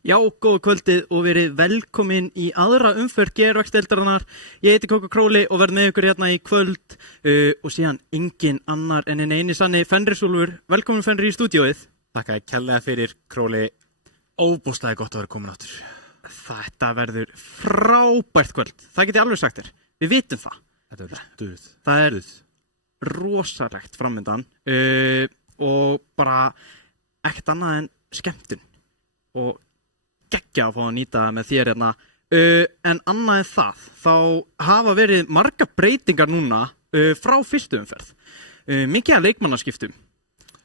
Já, góða kvöldið og verið velkomin í aðra umferð geirvægsdeildarinnar. Ég heiti Kóka Króli og verð með ykkur hérna í kvöld og síðan engin annar en eini sanni Fenrisúlfur. Velkomin Fenrir í stúdíóið. Takk að kærlega fyrir Króli. Óbúslega gott að vera komin áttur. Þetta verður frábært kvöld. Það get ég alveg sagt þér. Við vitum það. Þetta verður stuð. Það er rosalegt framöndan og bara ekkert annað en skemmtun og geggja að fá að nýta með þér hérna. En annað en það, þá hafa verið marga breytingar núna frá fyrstu umferð. Mikið að leikmannaskiptum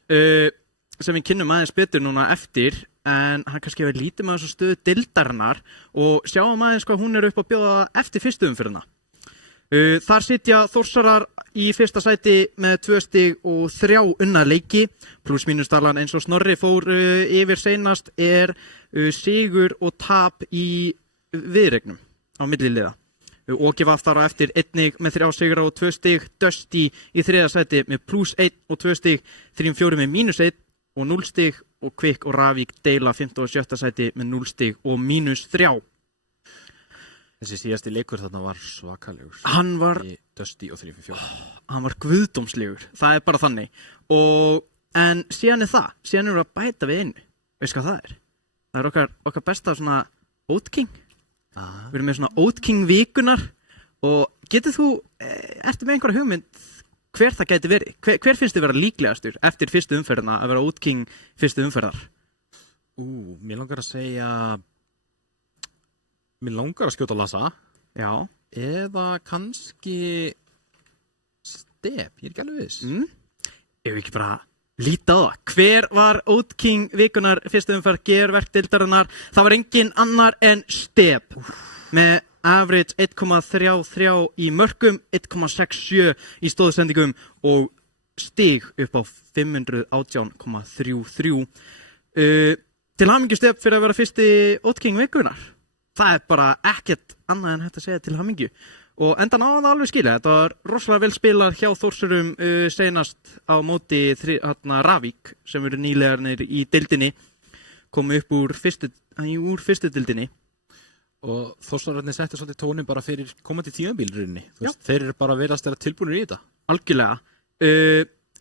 sem við kynnum aðeins betur núna eftir, en hann kannski verið lítið með þessu stöðu deildarinnar og sjáum aðeins hvað hún upp að bjóða eftir fyrstu umferðina. Þar sitja Þórsarar í fyrsta sæti með 2 stig og 3 unnað leiki. Pluss mínusdalan eins og Snorri fór yfir seinast er sigur og tap í viðregnum á milliliða. Óki var þar á eftir einnig með 3 sigra og 2 stig. Dusty í 3. sæti með pluss 1 og 2 stig. 3-4 með mínus 1 og 0 stig. Og Kvikk og Ravík deila 5. og 7. sæti með 0 stig og mínus 3. Þessi síðasti leikur þarna var svakalegur. Hann var Dusty og 3-4. Hann var guðdómslegur. Það bara þannig. En síðan það. Síðan við að bæta við einu. Veist hvað það er? Það er okkar besta svona Oat King. Við erum með svona Oat King vikunar. Og getið þú, ertu með einhverja hugmynd hver það gæti verið? Hver finnst þið vera líklegastur eftir fyrstu umferðina að vera Oat King fyrstu umferðar? Mér langar að segja... Mér langar að skjóta Lassa. Já. Eða kannski Step, ég ekki alveg viss. Ef við ekki bara líta á það. Hver var Oat King vikunar fyrstu umferð geirverkdeildarinnar? Það var engin annar en Step. Með average 1,33 í mörkum, 1,67 í stóðsendingum og stig upp á 518,33. Til hamingju Step fyrir að vera fyrsti Oat King vikunar. Það bara ekkert annað en hægt að segja til hamingju. Og endan á það alveg skilja. Þetta var rosalega vel spilað hjá Þórsurum seinast á móti Ravík sem eru nýlegarnir í deildinni. Komu upp úr fyrstu deildinni. Og Þórsararnir settu svolítið tónin bara fyrir komandi tímabilrunni. Þeir eru bara vel að stela tilbúinir í þetta. Algjörlega.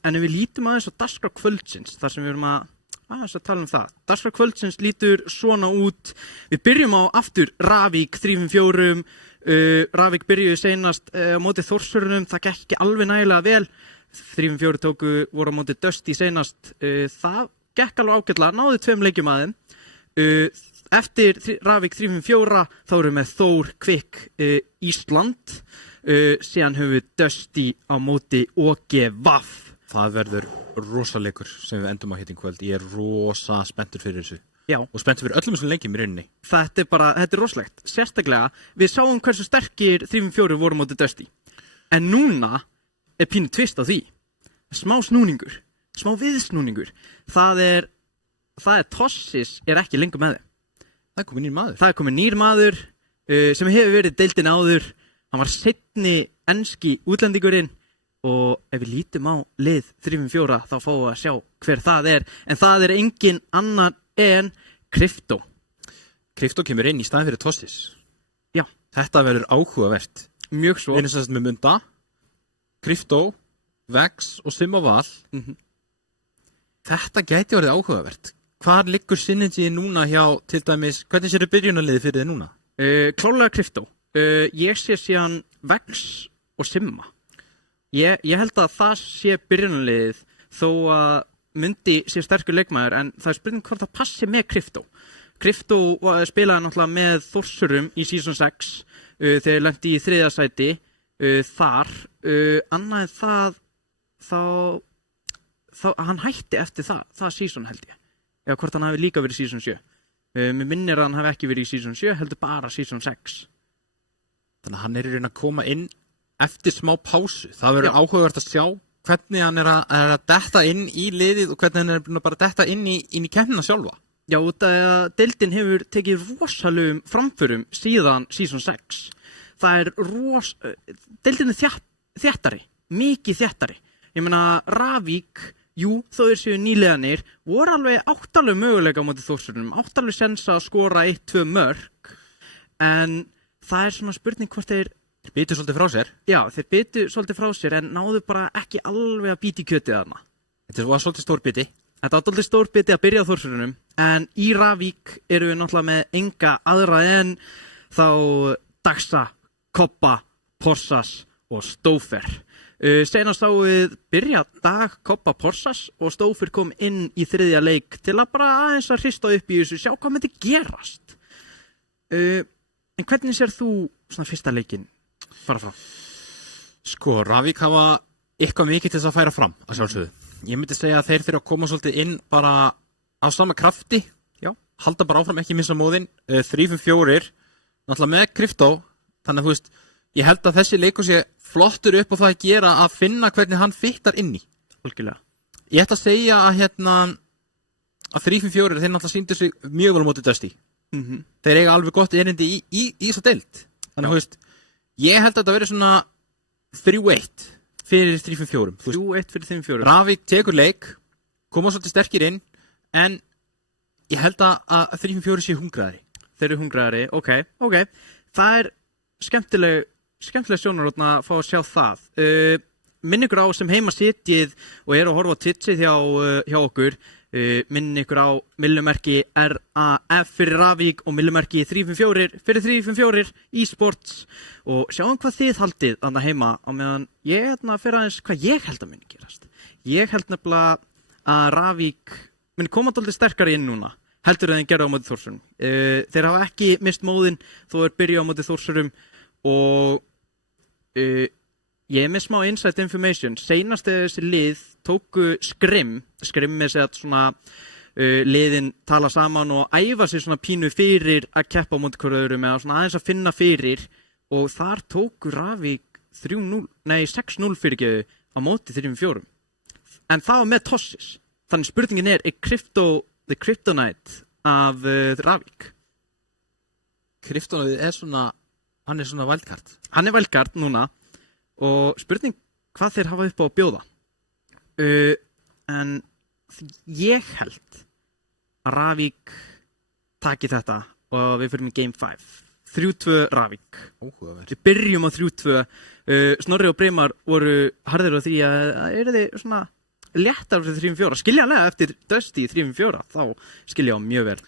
En ef við lítum aðeins á dagskrá kvöldsins, þar sem við erum að tala um það. Dagskrá kvöldsins lítur svona út. Við byrjum á aftur Ravík 3-4. Ravík byrjuði seinast á móti Þórsurunum. Það gekk ekki alveg nægilega vel. 3-4 voru á móti Dusty seinast. Það gekk alveg ágætlega. Náði 2 leikjum að þeim. Eftir Ravík 3-4 þá erum við með Þór, Kvikk, Ísland. Síðan höfum við Dusty á móti OGVAF. Það verður rosalegur sem við endum á hitting kvöld. Ég er rosa spenntur fyrir þessu. Já. Og spenntur fyrir öllum þessum leikjum í rauninni. Þetta er rosalegt. Sérstaklega, við sáum hversu sterkir 3-4 voru móti Dusty. En núna er pínu tvist á því. Smá snúningur. Smá viðsnúningur. Það er Tossis er ekki lengur með þeim. Það er komið nýr maður. Það er komið nýr maður sem hefur verið deildin áður. Hann var seinni enski útlendingurinn. Og ef við lítum á lið 3-4 þá fáum við að sjá hver það er. En það er engin annar en Krypto. Krypto kemur inn í staðinn fyrir Tossis. Já. Þetta verður áhugavert. Mjög svo. Við erum sérst með Munda, Krypto, Vex og Simmaval. Þetta gæti orðið áhugavert. Hvar liggur synergy núna hjá til dæmis, hvernig séu byrjunarliði fyrir þið núna? Klárlega Krypto. Ég sé síðan Vex og Simma. Ég held að það sé byrjunarliðið þó að Mundi sé sterkur leikmaður, en það er spurning hvort það passi með Krypto. Krypto spilaði náttúrulega með Þórsurum í season 6 þegar lenti í 3. sæti þar. Annað en það þá hann hætti eftir það season held ég. Eða hvort hann hafi líka verið season 7. Mér minnir að hann hafi ekki verið í season 7, heldur bara season 6. Þannig að hann er í raun að koma inn eftir smá pásu. Það verður áhugavert að sjá hvernig hann er að detta inn í liðið og hvernig hann er bara að detta inn í keppnina sjálfa. Já, deildin hefur tekið rosalegum framförum síðan season 6. Það er deildin er þéttari, mikið þéttari. Ég meina, Ravík jú, þó þeir séu nýliðanir, voru alveg áttalegu möguleika á móti Þórsurum, áttalegu sens að skora 1-2 mörk, en það er svona spurning hvort þeir Bitu svolítið frá sér. Já, þeir bitu svolítið frá sér en náðu bara ekki alveg að bíti kjötið þarna. Þetta var svolítið stór biti. Þetta var svolítið stór biti að byrja á Þórsurunum en í Ravík eru við náttúrulega með enga aðra en þá Daxa, Koppa, Porsas og Stófer. Senast þá við byrja Dag, Koppa, Porsas og Stófer kom inn í þriðja leik til að bara aðeins að hrista upp í þessu, sjá hvað myndi gerast. En hvernig sér þú svona fyrsta leikinn? Fara frá. Sko, Ravík hafa eitthvað mikið til þess að færa fram að sjálfsögðu. Ég myndi segja að þeir þurfa að koma svolítið inn bara á sama krafti. Já. Halda bara áfram, ekki missa móðin. 3-5-4, náttúrulega með Krypto. Þannig að þú veist, ég held að þessi leikur sé flottur upp á það að gera að finna hvernig hann fittar inn í. Algjörlega. Ég ætla að segja að að 3-5-4, þeir náttúrulega sýndu sig mjög vel á móti Dusty. Þeir eiga alveg gott erindi í svo deild. Þannig að þú veist, ég held að þetta verið svona 3-1 fyrir 3-5-4. 3-1 fyrir 3-4. Ravík tekur leik, koma svolítið sterkir inn, en ég held að 3-5-4 sé hungraðri. Þeir eru hungraðri, ok. Það er skemmtileg sjónarhorn að fá að sjá það. Minn ykkur á sem heima sitjið og eru að horfa á titsið hjá okkur. Minn ykkur á millumerki RAF fyrir Ravík og millumerki 354 fyrir 354 e-sports og sjáum hvað þið haldið þarna heima á meðan ég fyrir aðeins hvað ég held að muni gerast. Ég held nefnilega að Ravík muni koma dálítið sterkari inn núna heldur en þeir gerðu á móti Þórsurum. Þeir hafa ekki mist móðin þó þeir byrja á móti Þórsurum og ég er með smá inside information. Seinast þegar þessi lið tóku Skrim er sett svona liðin tala saman og æfa sér svona pínu fyrir að keppa á móti hverju öðrum eða svona aðeins að finna fyrir og þar tóku Ravík 6-0 fyrirgeðu á móti 3-4. En það var með tossis. Þannig spurningin er Krypto the Kryptonite af Ravík? Kryptonite hann er svona wildcard. Hann er wildcard núna. Og spurning hvað þeir hafa upp á að bjóða. En ég held að Ravík taki þetta og við fyrir með Game 5. 3-2 Ravík. Við byrjum á 3-2. Snorri og Breimar voru harðir á því að eru þið svona léttar fyrir 3-4. Skiljanlega eftir Dusty 3-4, þá skilja á mjög vel.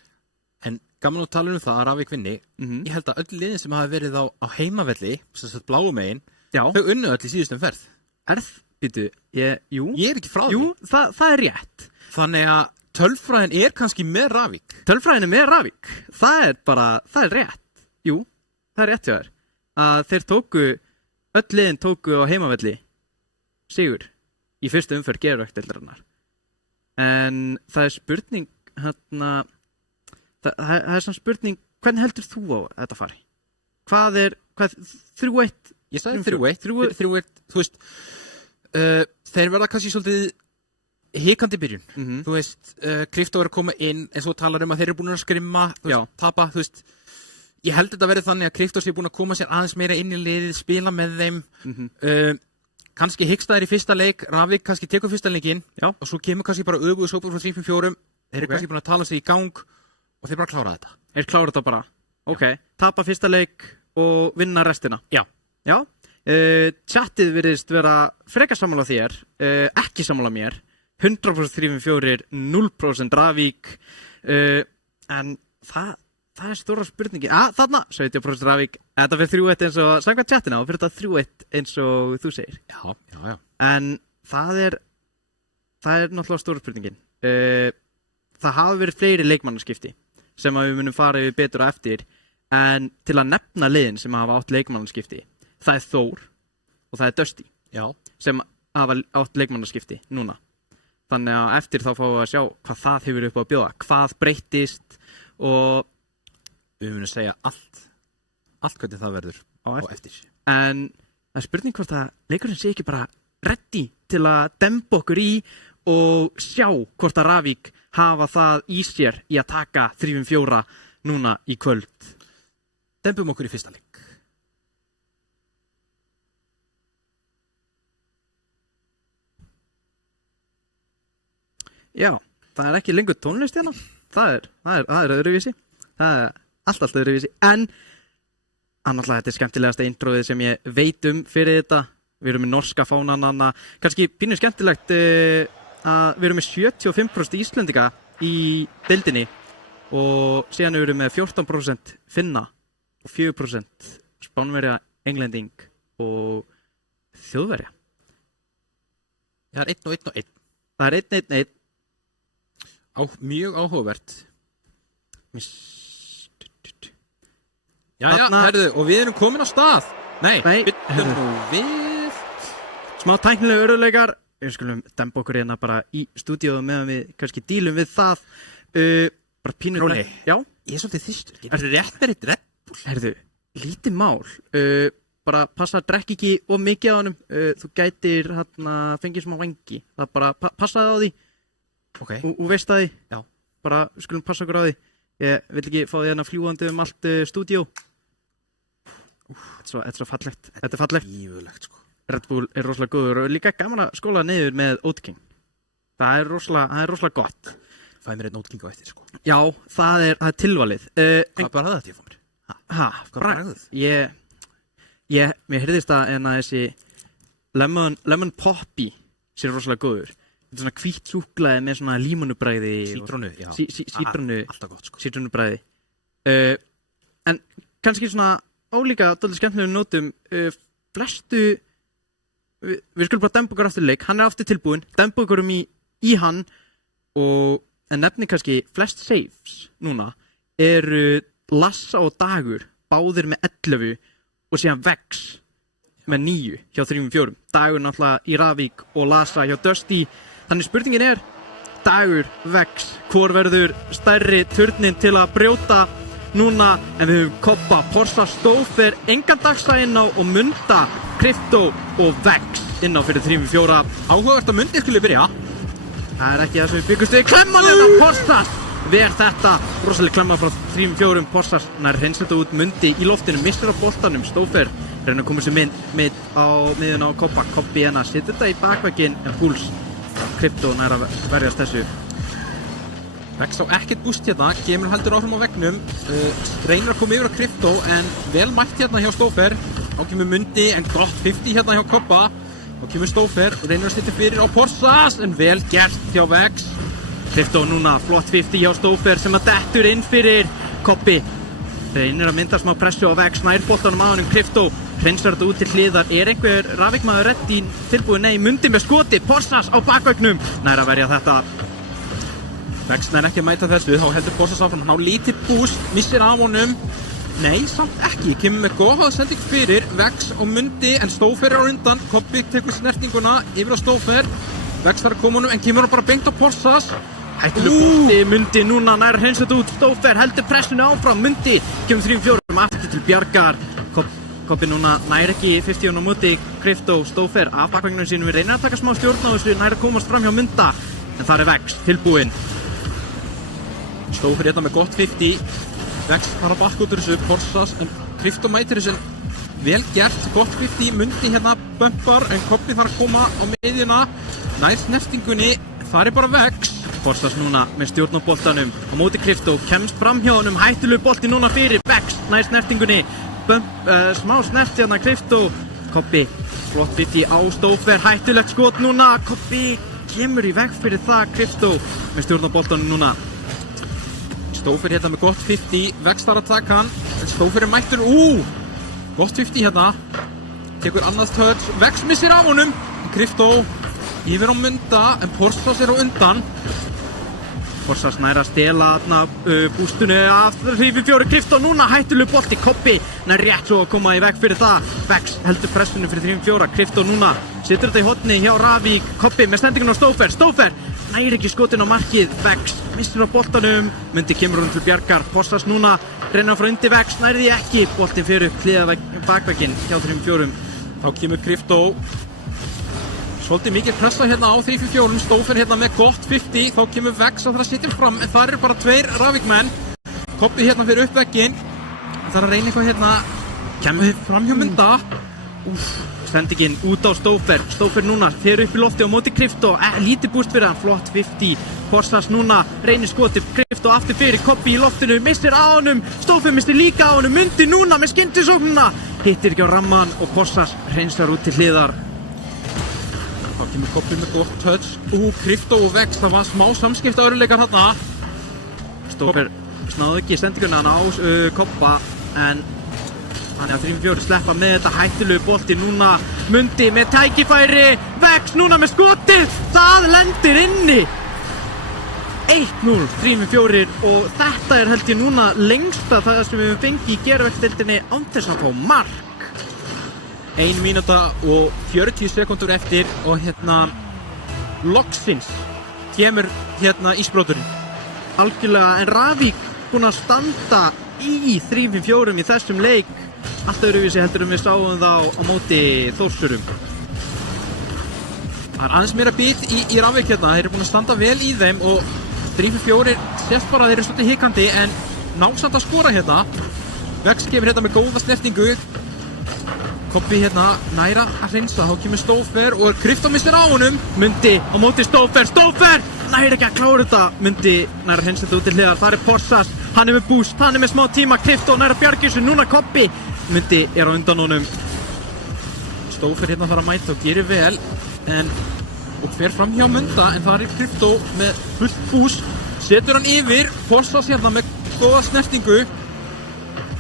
En gaman að tala það að Ravík vinni. Ég held að öll liðin sem hafa verið á heimavelli, sem sagt bláu megin, þau unnu öll í síðustum ferð. Jú. Ég er ekki frá því. Jú, það er rétt. Þannig að tölfræðin er kannski með Ravík. Tölfræðin er með Ravík. Það er rétt. Jú, það er rétt hjá þér. Að þeir öll liðin tóku á heimavelli sigur í fyrstu umferð geðvöktildarinnar. En það er spurning, það er svona spurning, hvernig heldur þú á þetta fari? Hvað 3-1? Ég sagði 3-1, þú veist, þeir verða kannski svolítið hikandi byrjun. Þú veist, Krypto er að koma inn, en svo talar að þeir eru búin að skrimma, tapa, þú veist. Ég held þetta verið þannig að Krypto sé búin að koma sér aðeins meira inn í liðið, spila með þeim. Kannski hyggsta þeir í fyrsta leik, Ravík kannski tekur fyrsta leikinn, og svo kemur kannski bara öfugur sópur frá 3-4. Þeir eru kannski búin að tala sig í gang og þeir bara klára þetta. Þeir klára þetta bara. Tapa fyrsta leik og vinna restina. Já. Chatið virðist vera frekar sammála þér, ekki sammála mér. 100% 3-4, 0% Ravík, en það er stóra spurningi. Þarna, 70% Ravík, þetta fyrir 3-1 eins og samkvæmt chattina og fyrir þetta 3-1 eins og þú segir. Já. En það er náttúrulega stóra spurningin. Það hafa verið fleiri leikmannaskipti sem við munum fara yfir betur á eftir, en til að nefna liðin sem hafa átt leikmannaskipti, það er Þór og það er Dusty sem hafa átt leikmannaskipti núna. Þannig að eftir þá fáum við að sjá hvað það hefur upp á að bjóða, hvað breyttist og við munum segja allt hvernig það verður á eftir. En það er spurning hvort að leikurinn sé ekki bara ready til að demba okkur í og sjá hvort að Ravík hafa það í sér í að taka 3-4 núna í kvöld. Dembum okkur í fyrsta leik. Já, það er ekki lengur tónlist hérna. Það er öðruvísi. Það er allt öðruvísi. En annarlega þetta er skemmtilegasta introið sem ég veit fyrir þetta. Við erum með norska fánanana. Kannski pínu skemmtilegt að við erum með 75% Íslendinga í deildinni og síðan erum við með 14% Finna og 4% Spánverja, Englending og Þjóðverja. Það er 1 og 1. Það er 1-1-1. Mjög áhugavert. Jæja, herðu, og við erum komin á stað. Nei, byttum nú við. Smá tæknilega örðuleikar. Við skulum demba okkur hérna bara í stúdíóðu meðan við kannski dílum við það. Bara pínur... Róli, já? Ég er svolítið þyrstur. Er það rétt með eitt Red Bull? Herðu, lítið mál. Bara passa að drekka ekki of mikið á honum. Þú gætir fengið smá vangi. Það bara passaði á því. Ok. Og veist það því. Já. Bara skulum passa okkur á því. Ég vil ekki fá því fljúandi allt stúdíó. Þetta er svo fallegt. Þetta er fallegt. Ífulegt, sko. Red Bull er rosalega góður og líka gaman að skóla niður með Oat King. Það er rosalega gott. Fæði mér einn Oat King á eftir, sko. Já, það er tilvalið. Hvað bara það til að fá mér? Hvað bragðið? Mér heyrðist að þessi lemon poppy sé rosalega góður. Þetta er svona hvítt súkkulaði með svona límonubræði. Sítrónu, já. Sítrónu. Alltaf gott, sko. Sítrónubræði. En kannski svona ólíka dálítið skemmtilegum nótum við skulum bara demba okkur aftur leik. Hann er aftur tilbúinn. Demba okkur í hann og en nefnir kannski flest saves núna eru Lassa og Dagur báðir með 11 og síðan Vex með 9 hjá 3-4. Dagur náttúrulega í Ravík og Lassa hjá Dusty. Þannig spurningin er Dagur, Vex, hvor verður stærri turnin til að brjóta núna, en við höfum Koppa, Porsa, Stófer, engan dagsa inn á og Munda, Krypto og Vex inn á fyrir 3-4. Áhugavert að Mundi skulle byrja. Það er ekki það sem við byggumst við. Klemman þetta Porsas! Ver þetta. Rosalega klemma frá 3-4. Porsas nær hreinslega út Mundi í loftinu. Mistur á boltanum. Stófer reyna að koma sér mið á miðuna á Koppa. Koppi hérna. Sitt þetta í bakvækinn. En Púls. Krypto nær að verjast þessu. Vex á ekkert búst hérna. Kemur heldur áfram á veggnum. Reynir að koma yfir á Krypto en vel mætt hérna hjá Stófer. Þá kemur Mundi en gott 50 hérna hjá Koppa. Og kemur Stófer og reynir að setja fyrir á Porsas en vel gert hjá Vex. Krypto núna, flott 50 hjá Stófer sem að dettur inn fyrir Koppi. Reynir að mynda smá pressu á Vex, nær boltanum á hann Krypto. Hreinsar þetta út til hliðar. Er einhver Ravíkmaður reddi tilbúið? Nei, Mundi með skoti. Porsas á bakvögnum. Nær að verja þetta. Vex nær ekki að mæta þessu, þá heldur Porsas áfram. Hann á lítið búst, missir af honum. Nei, samt ekki. Kemur með góða sending fyrir Vex á Mundi en Stófer er á undan. Koppi tekur snertinguna yfir á Stófer. Vex þarf að koma honum en kemur hann bara beint á Porsas. Hættileg bolti, Mundi núna nær hreinsað út. Stófer heldur pressunni áfram. Mundi kemur 3-4 aftur til bjargar. Koppi núna nær ekki 50 á móti. Krypto, Stófer af bakvagninum sínum. Við reynir að taka smá stjórn á þessu. Nær að komast fram hjá Munda. En það er Vex tilbúinn. Stófer hérna með gott 50. Vex fara bakk út úr þessu, Porsas, en Krypto mætir þessu vel gert, gott 50, Mundi hérna bumpar, en Koppi þarf að koma á miðjuna, næð snertingunni, það er bara Vex. Porsas núna með stjórn á boltanum, á móti Krypto, kemst fram hjá honum, hættuleg bolti núna fyrir, Vex, næð snertingunni, smá snert hérna Krypto, Koppi, flott 50 á Stófer, hættulegt skot núna, Koppi kemur í veg fyrir það, Krypto með stjórn á boltanum núna. Stófer hérna með gott 50, Vex þarf að taka hann, en Stófer er mættur, gott 50 hérna, tekur annað touch, Vex missir af honum, Krypto yfir á Munda, en Porsas er á undan. Porsas nær að stela þarna bústunni af 3-4, Krypto núna, hættuleg bolti, Koppi nær rétt svo að koma í veg fyrir það, Vex heldur pressunni fyrir 3-4, Krypto núna, setur þetta í hotni hjá Ravík, Koppi með stendingun á Stófer nær ekki skotin á markið, Vex missir á boltanum, Mundi kemur hún til bjargar, Porsas núna, reyna frá undir Vex, nærði ekki, boltin fyrir hliða bakveginn hjá 3-4. Þá kemur Krypto, svolítið mikið pressa hérna á 3-4, Stófer hérna með gott 50, þá kemur Vex að það að setja fram, en það eru bara 2 Ravíkmenn, Koppi hérna fyrir upp vegginn, það er að reyna eitthvað hérna, kemur fram hjá Munda, Sendingin út á Stófer núna, þeir upp í lofti á móti Krypto, lítið búst fyrir hann, flott 50 Porsas núna, reynir skotið, Krypto aftur fyrir, Kobbi í loftinu, missir á honum, Stófer missir líka á honum, Mundi núna með skyndisóknina, hittir ekki á ramman og Porsas hreinsar út til hliðar. Þá kemur Kobbi með gott touch, Krypto og Vex, það var smá samskipta öruleikar þarna. Stófer snáði ekki sendinguna á Kobba, en hann er á 3-4 sleppa með þetta hættulegu bolti núna, Mundi með tækifæri, Vex núna með skotið, það lendir inni. 1-0, 3-4 og þetta er held ég núna lengsta það sem við fengið í gerðverkdeildinni án þess að fá mark. 1 mínúta og 40 sekúndur eftir og loksins kemur ísbroturinn. Algjörlega, en Ravík búinn að standa í 3-4 í þessum leik. Allt öðruvísi heldur við sáum þá á móti Þórsurum. Það er aðeins meira bit í Ravík þeir eru búin að standa vel í þeim og 3-4 sést bara að þeir eru svolítið hikandi en ná samt að skora Vex kemur með góða snertingu. Kobbi næra að hreinsa, þá kemur Stófer og Krypto missir á honum. Mundi á móti Stófer næri ekki að klára þetta. Mundi næra að hreinsa þetta út til hliðar, það er Porsas, hann er með boost, hann er með smá tíma, Krypto næra að bjarga þessu, núna Kobbi. Mundi er á undan honum. Stófer þarf að mæta og gerir vel og fer fram hjá Munda en það er Krypto með fullt boost, setur hann yfir, Porsas með góða snertingu.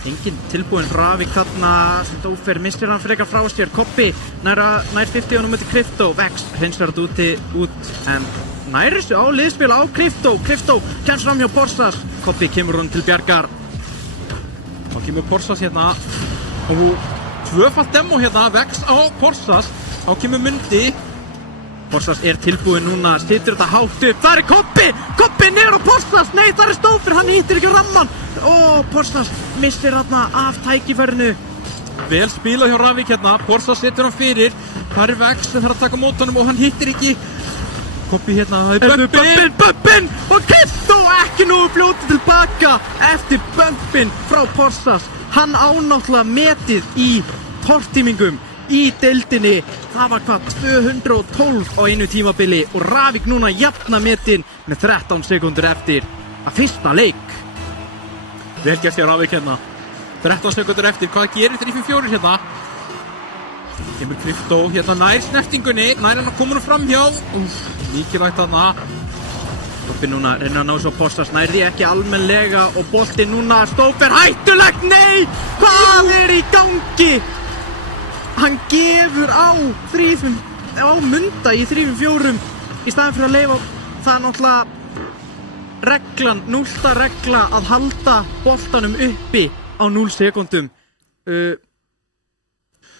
Engin tilbúin Ravík þarna, Stófer missir hann frekar frá sér, Kobbi nær 50 honum út í Krypto, Vex hreinsar þetta út en nær þessu á liðspil á Krypto kemst fram hjá Porsas, Kobbi kemur hún til bjargar. Þá kemur Porsas og tvöfalt demo Vex á Porsas, þá kemur Mundi. Porsas er tilbúin núna, situr þetta hátt upp, það er Kobbi niður á Porsas, nei það er Stófer, hann hittir ekki ramman. Porsas missir þarna af tækifærinu. Vel spilað hjá Ravík Porsas setur hann fyrir, það er Vex sem þarf að taka mót honum og hann hittir ekki. Kobbi það er bumpin og Krypto ekki nú fljótið tilbaka eftir bumpin frá Porsas. Hann ánáttúrulega metið í tortímingum í deildinni, það var 212 á einu tímabili og Ravík núna jafna metin með 13 sekúndur eftir að fyrsta leik. Vel gert hjá Ravík 13 sekúndur eftir, hvað gerir 3-4 Kemur Krypto nær snertingunni, nær hann komur fram hjá, mikilvægt Kobbi núna reynir að ná svo Porsas, nærði ekki almennilega og bolti núna Stófer hættulegt, nei, hvað er í gangi? Hann gefur á Munda í 3-4 í staðin fyrir að leyfa, það er náttúrulega reglan, 0. regla að halda boltanum uppi á 0 sekúndum.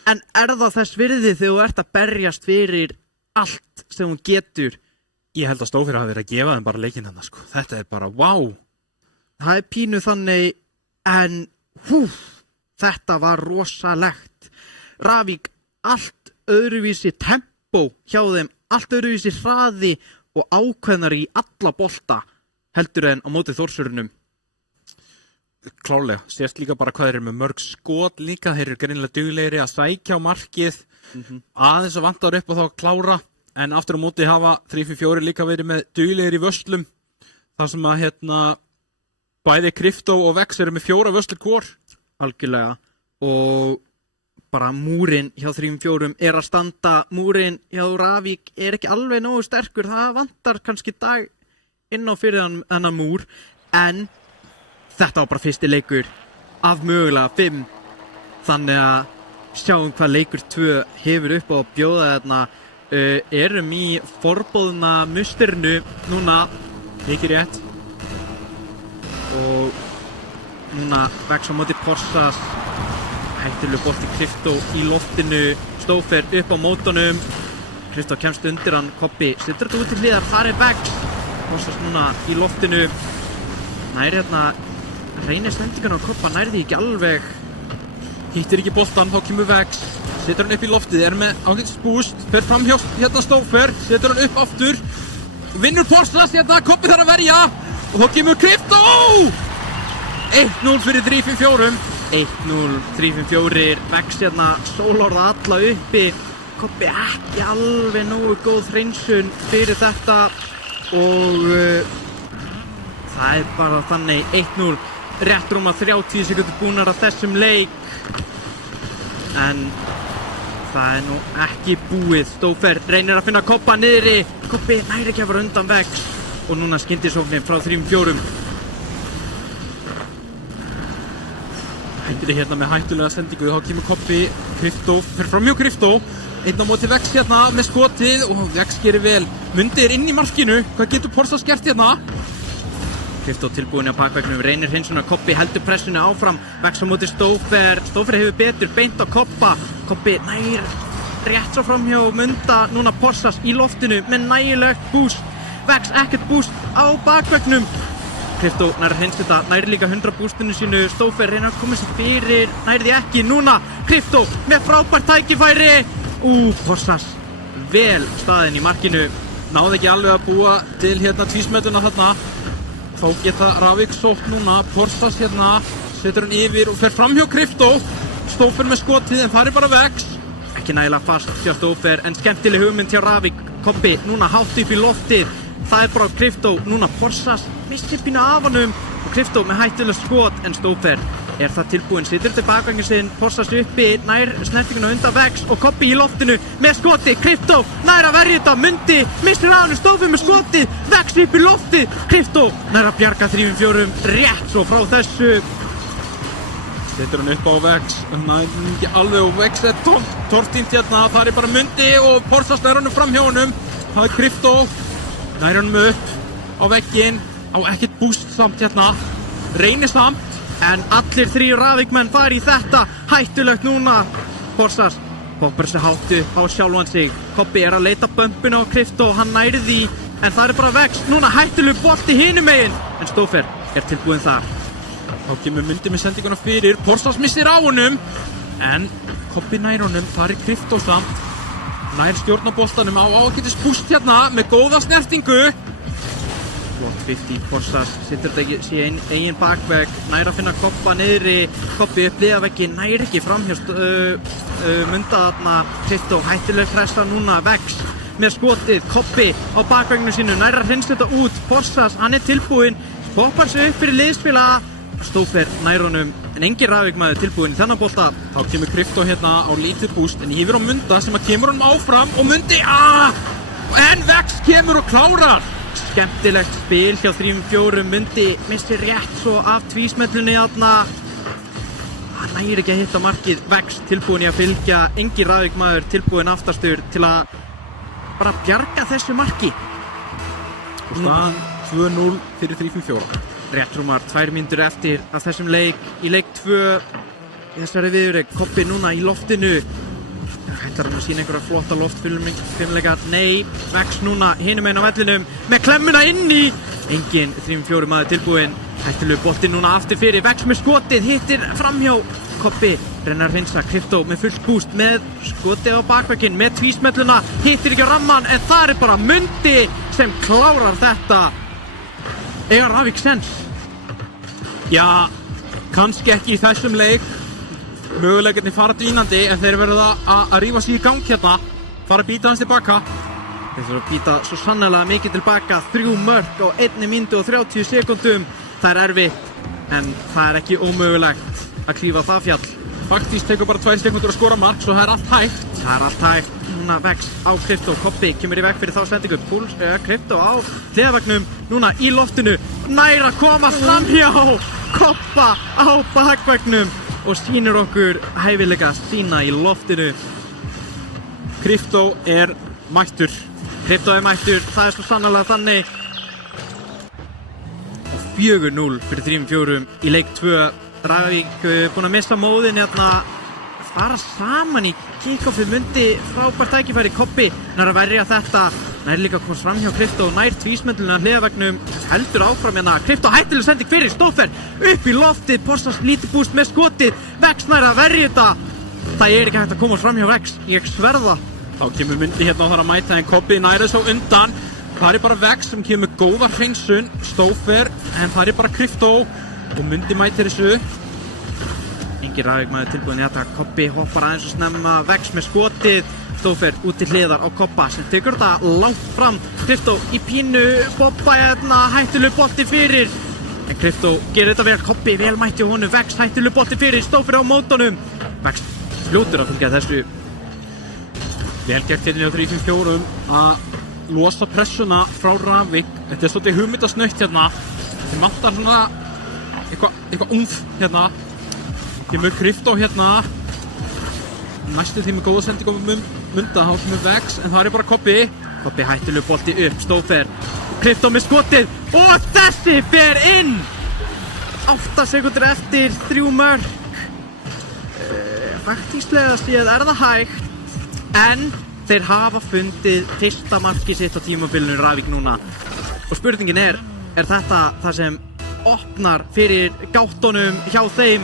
En er það þess virði þegar þú ert að berjast fyrir allt sem hún getur? Ég held að Stófer hafi verið að gefa þeim bara leikinn Þetta er bara, wow. Það er pínu þannig, en þetta var rosalegt. Ravík, allt öðruvísi tempó hjá þeim, allt öðruvísi hraði og ákveðnari í alla bolta heldur en á móti Þórsurunum. Klálega, sést líka bara hvað þeir eru með mörg skot líka, þeir eru greinilega duglegri að sækja á markið, aðeins að vantar upp og þá að klára, en aftur á móti hafa 3-4 líka verið með duglegri vöslum, þar sem að bæði Krypto og Vex eru með 4 vöslur hvor. Algjörlega, og bara múrin hjá 3-4 er að standa, múrin hjá Ravík er ekki alveg nógu sterkur, það vantar kannski dag inn á fyrir þennan múr, en þetta var bara fyrsti leikur af mögulega 5, þannig að sjáum hvað leikur 2 hefur upp á að bjóða þarna. Erum í forboðna musterinu núna, ekki rétt, og núna Vex á móti Porsas, hættulega bolti Krypto í loftinu, Stófer upp á mótunum, Krypto kemst undir hann, Kobbi setur þetta út til hliðar, þar er Vex, Porsas núna í loftinu, næri reynir sendingun á Kobba, nærði ekki alveg, hittir ekki boltan, þá kemur Vex, setur hann upp í loftið, er með ágætis boost, fer fram hjá Stófer, setur hann upp aftur, vinnur Porsas Kobbi þarf að verja, og þá kemur Krypto, 1-0 fyrir 3-4. 1-0, 3-4, Vex sólorða alla uppi, Kobbi ekki alveg nógu góð hreinsun fyrir þetta, og það bara þannig 1-0, rétt rúma 30 sekúndur búnar af þessum leik, en það nú ekki búið. Stófer reynir að finna Koppa niðri, Koppi næri ekki að fara undan Vex og núna skyndisóknin frá 3-4. Hættir hérna með hættulega sendingu, þá kemur Koppi, Kristó, fyrir fram hjá Kristó, einn á móti Vex hérna með skotið og Vex gerir vel. Mundi inn í markinu, hvað getur Porsas gert hérna? Kristó tilbúin á bakveggnum, reynir hreinsuna, Koppi heldur pressuna áfram, Vex á móti Stófer, Stófer hefur betur, beint á Koppa, Koppi nær rétt svo fram hjá Munda, núna Porsas í loftinu með nægilegt boost, Vex ekkert boost á bakveggnum. Kristó nær hreins þetta, nær líka 100 boostinu sínu, Stófer reynir að koma sér fyrir, nær því ekki, núna Kristó með frábært tækifæri. Porsas vel staðinn í markinu, náði ekki alveg að búa til hérna tvísmelluna þarna, þá geta Ravik sótt núna, Porsas hérna, setur hann yfir og fer fram hjá Kristó, Stófer með skotið en fari bara Vex. Ekki nægilega fast hjá Stófer en skemmtileg hugmynd hjá Ravik, Koppi núna hátt upp í loftið, það bara Kristó, núna Porsas missir pínu af honum og Kristó með hættulega skot en Stófer er það tilbúinn, situr til bakvangin sinn, Porsas uppi, nær snertinguna undan Vex og Koppi í loftinu með skoti, Kristó nær að verja þetta, Mundi missir af honum, Stófer með skoti, Vex upp í loftið, Kristó nær að bjarga 3-4 rétt svo frá þessu. Setur hann upp á Vex, nær ekki alveg og Vex er tortínt hérna, það bara Mundi og Porsas nær honum fram hjá honum, það Kristó, nær honum upp á vegginn, á ekkert búst samt hérna, reynir samt, en allir 3 Ravikmenn fari í þetta, hættulegt núna. Porsas poppar sig hátt upp á sjálfan sig, Koppi er að leita bömpuna á Kristó, hann næri því, en það bara Vex, núna hættuleg bolti hinum megin, en Stófer er tilbúinn þar. Þá kemur Mundi með sendinguna fyrir, Porsas missir á honum, en Koppi nær honum, það Kristó samt, nær stjórn á boltanum á ágætis búst hérna með góða snertingu. Flott 50, Porsas situr þetta ekki síðan eigin bakvegg, nær að finna Koppa niðri, Koppi upp liðaveggi, nær ekki fram hjá Munda þarna, Kristó hættuleg pressa núna, Vex með skotið, Koppi á bakvegginu sínu, nær að hrinsa þetta út, Porsas, hann er tilbúinn, poppar sig upp fyrir liðsfélaga, Stófer nær honum, en engin Ravikmaður tilbúinn í þennan bolta. Þá kemur Kristó hérna á lítið búst, en yfir á Munda sem að kemur honum áfram og Mundi, en Vex kemur og klárar. Skemmtilegt spil hjá 3-4, Mundi missir rétt svo af tvísmellunni þarna, hann nægir ekki að hitta markið, Vex tilbúinn í að fylgja, engin Ravikmaður tilbúinn aftastur til að bara bjarga þessu marki. Og staðan 2-0 fyrir 3-4. Rétt rúmar 2 mínútur eftir af þessum leik, í leik 2 í þessari viðureign, Koppi núna í loftinu, hættar hann að sína einhverja flotta loftfimleika, nei, Vex núna hinum einn á vellinum með klemmuna inni, engin 3-4 maður tilbúinn, hættilegu bolti núna aftur fyrir, Vex með skotið, hittir framhjá, Koppi reynir að hreinsa, Kristó með fullt búst með skotið á bakvegginn, með tvísmelluna, hittir ekki á ramman, en það bara Mundi sem klárar þetta. Eiga Ravik sens? Já, kannski ekki í þessum leik, möguleikarnir fara dvínandi, en þeir verða að rífa sig í gang hérna, fara að býta hans tilbaka. Þeir þurfa að býta svo sannarlega mikið tilbaka, 3 mörk á 1 mínútu og 30 sekúndum, það erfitt, en það ekki ómögulegt að klífa það fjall. Faktist tekur bara 2 sekúndur að skora mark, svo það allt hægt. Það allt hægt, núna Vex á Kristó, Koppi kemur í veg fyrir þá sendingu, Kristó á hliðavagnum, núna í loftinu, nær að koma framhjá, Koppa á bakvagnum og sýnir okkur hæfileika sína í loftinu. Kristó er mættur. Kristó er mættur, það er svo sannarlega þannig. 4-0 fyrir 3-4 í leik 2. Ravik búinn að missa móðin hérna, fara saman í kick-offið, Mundi frábært tækifæri, Koppi nær að verja þetta, nær líka komst fram hjá Kristó, nær tvísmelluna hliðavagnum, heldur áfram hérna, Kristó hættileg sending fyrir, Stófer upp í loftið, Porsas lítið búst með skotið, Vex nær að verja þetta, það er ekki hægt að koma fram hjá Vex, ég sverða. Þá kemur Mundi hérna og þarf að mæta, en Koppi nærið svo undan, það bara Vex sem kemur góða hreinsun, Stófer, en það bara Kristó og Mundi mætir þessu. Engin Ravikmaður tilbúinn í þetta, Koppi hoppar aðeins og snemma, Vex með skotið, Stófer út til hliðar á Koppa sem tekur þetta langt fram. Kristó í pínu, Bobba hérna, hættuleg bolti fyrir. En Kristó gerir þetta vel, Koppi vel mætti honum, Vex hættuleg bolti fyrir, Stófer á mótunum. Vex fljótur að fylgja þessu. Vel gert hérna á 3-4 að losa pressuna frá Ravik. Þetta svolítið hugmyndasnautt hérna. Þeim vantar svona eitthvað umf hérna. Kemur Kristó hérna. Næstu því með góða sendingum Munda á sem Vex, en það bara Koppi. Koppi hættuleg bolti upp, Stófer. Kristó með skotið og þessi fer inn. 8 sekúndur eftir 3 mörk. Faktíslega séð það hægt, en þeir hafa fundið fyrsta markið sitt á tímabilinu Ravik núna. Og spurningin er þetta það sem opnar fyrir gáttunum hjá þeim?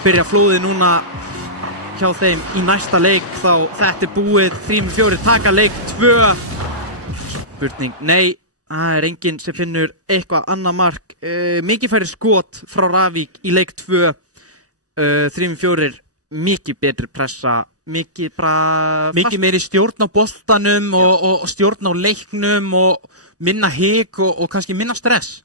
Byrja flóðið núna hjá þeim í næsta leik, þá þetta búið 3-4, taka leik 2. Spurning, nei, það enginn sem finnur eitthvað annað mark. Mikið færri skot frá Ravik í leik 2. 3-4, mikið betri pressa, mikið meiri stjórn á boltanum og stjórn á leiknum og minna hik og kannski minna stress.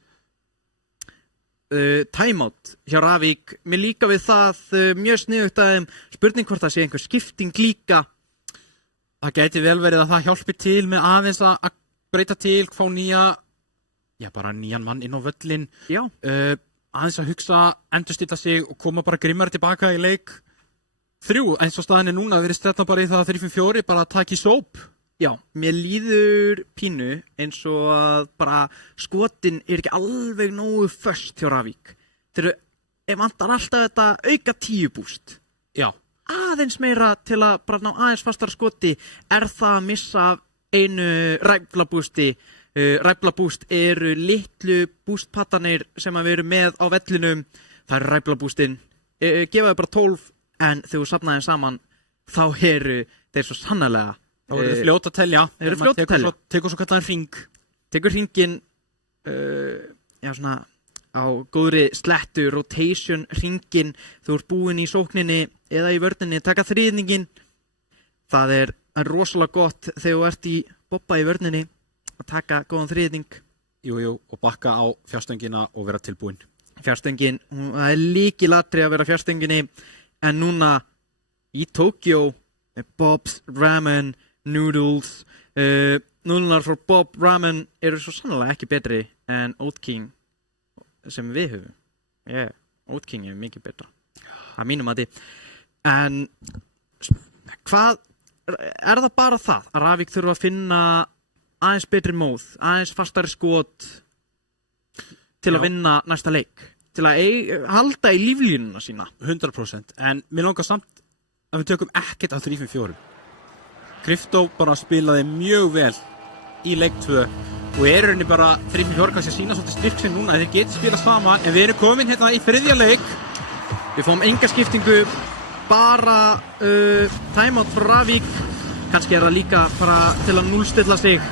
Timeout hjá Ravik, mér líka við það, mjög sniðugt að þeim. Spurning hvort það sé einhver skipting líka. Það gæti vel verið að það hjálpi til með aðeins að breyta til, fá nýjan mann inn á völlin. Já. Aðeins að hugsa, endurstilla sig og koma bara grimmari tilbaka í leik 3, eins og staðan núna verið stretna bara í það 3-4, bara að taka í sóp. Já, mér líður pínu eins og að bara skotin ekki alveg nógu föst hjá Ravik. Þeir vantar alltaf þetta auka 10 búst. Já. Aðeins meira til að bara ná aðeins fastara skoti. Er það að missa af einu ræflabústi? Ræflabúst eru litlu bústpattanir sem við erum með á vellinum. Það eru ræflabústin. Gefa þau bara 12, en þegar þú safna þeim saman, þá eru þeir svo sannarlega. Þá eru þið fljót að telja. Þeir eru fljót að telja. Tekur svo kallaðan hring. Tekur hringin, svona á góðri slettu, rotation hringin. Þú ert búinn í sókninni eða í vörninni, taka þriðningin. Það er rosalega gott þegar þú ert í Bobba í vörninni að taka góðan þriðning. Jú, og bakka á fjárstöngina og vera tilbúinn. Fjárstöngin, það er lykilatriði að vera fjárstöngini, en núna í Tókjó, Bob's Ramen Noodles, núðlunar frá Bob Ramen eru svo sannlega ekki betri en Oat King sem við höfum. Oat King er mikið betra að mínum mati. En hvað það bara það að Ravik þurfa að finna aðeins betri móð, aðeins fastari skot til að vinna næsta leik, til að halda í líflínuna sína? 100%, en mér langar samt að við tökum ekkert af 3-4. Kristó bara spilaði mjög vel í leik 2 og rauninni bara 3-4 kannski að sína svolítið styrk sem núna, þeir geti spilað saman, en við erum komin hérna í 3. leik. Við fáum enga skiptingu, bara timeout frá Ravik. Kannski það líka bara til að núllstilla sig.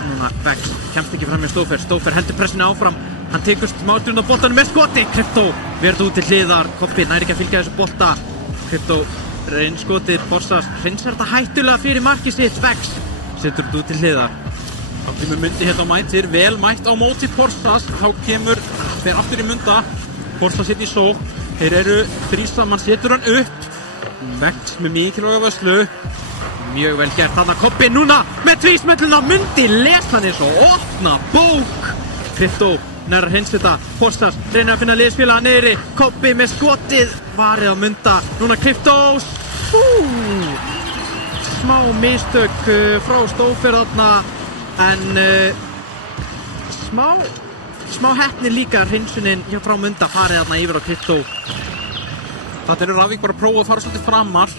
Núna Vex kemst ekki fram með Stófer. Stófer heldur pressinu áfram. Hann tekur smáturinn á boltanum með skoti. Kristó verður út til hliðar. Koppi næri ekki að fylgja þessu bolta. Kristó reynskotið, Porsas hreinsar þetta hættulega fyrir markið sitt. Vex setur þetta út til hliðar. Þá kemur Mundi hérna og mætir, vel mætt á móti Porsas. Þá fer aftur í Munda. Porsas sitt í sók. Þeir eru 3 saman, setur hann upp. Vex með mikilvæga vörslu. Mjög vel gert, þarna Koppi núna með tvísmelluna. Mundi les hann eins og opna bók. Kristó nær að hreins þetta. Porsas reynir að finna liðsfélaga niðri. Koppi með skotið, varið á Munda. Núna Kristó. Smá mistök frá Stófer þarna, en smá heppni líka hreinsunin hjá frá Munda, farið þarna yfir á Kristó. Þetta eru Ravik bara að prófa að fara svolítið framar.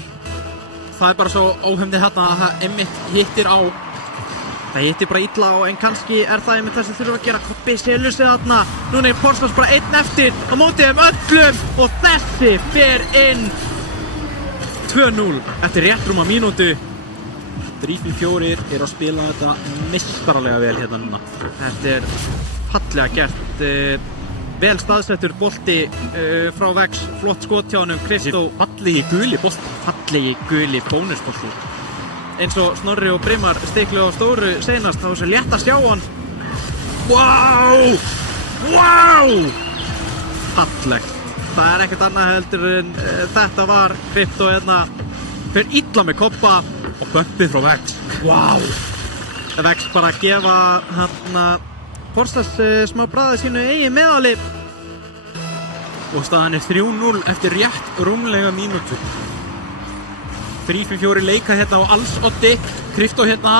Það er bara svo óhefndið hérna að það einmitt hittir á. Það hittir bara illa á, en kannski er það einmitt það sem þurfa að gera. Koppi selur sig þarna. Núna er Porsas bara einn eftir á móti þeim öllum og þessi fer inn. 2-0 eftir rétt rúma mínútu. 3-4 eru að spila þetta meistaralega vel hérna núna. Þetta er fallega gert. Vel staðsettur bolti frá Vex. Flott skot hjá honum. Kristó. Fallegi guli bolti. Fallegi guli bónusbolti. eins og Snorri og Brimar stiklu á stóru seinast, þá er svo létt að sjá hann. Vá! Fallegt. Það er ekkert annað heldur en þetta var Krypto hérna. Fyrir illa með koppa Og bumpið frá Vex. Vex bara að gefa hérna Forstas smá bræði sínu eigin meðali. Og staðan er 3-0 eftir rétt rúmlega mínútu. 3-4 leika hérna á alls oddi. Krypto hérna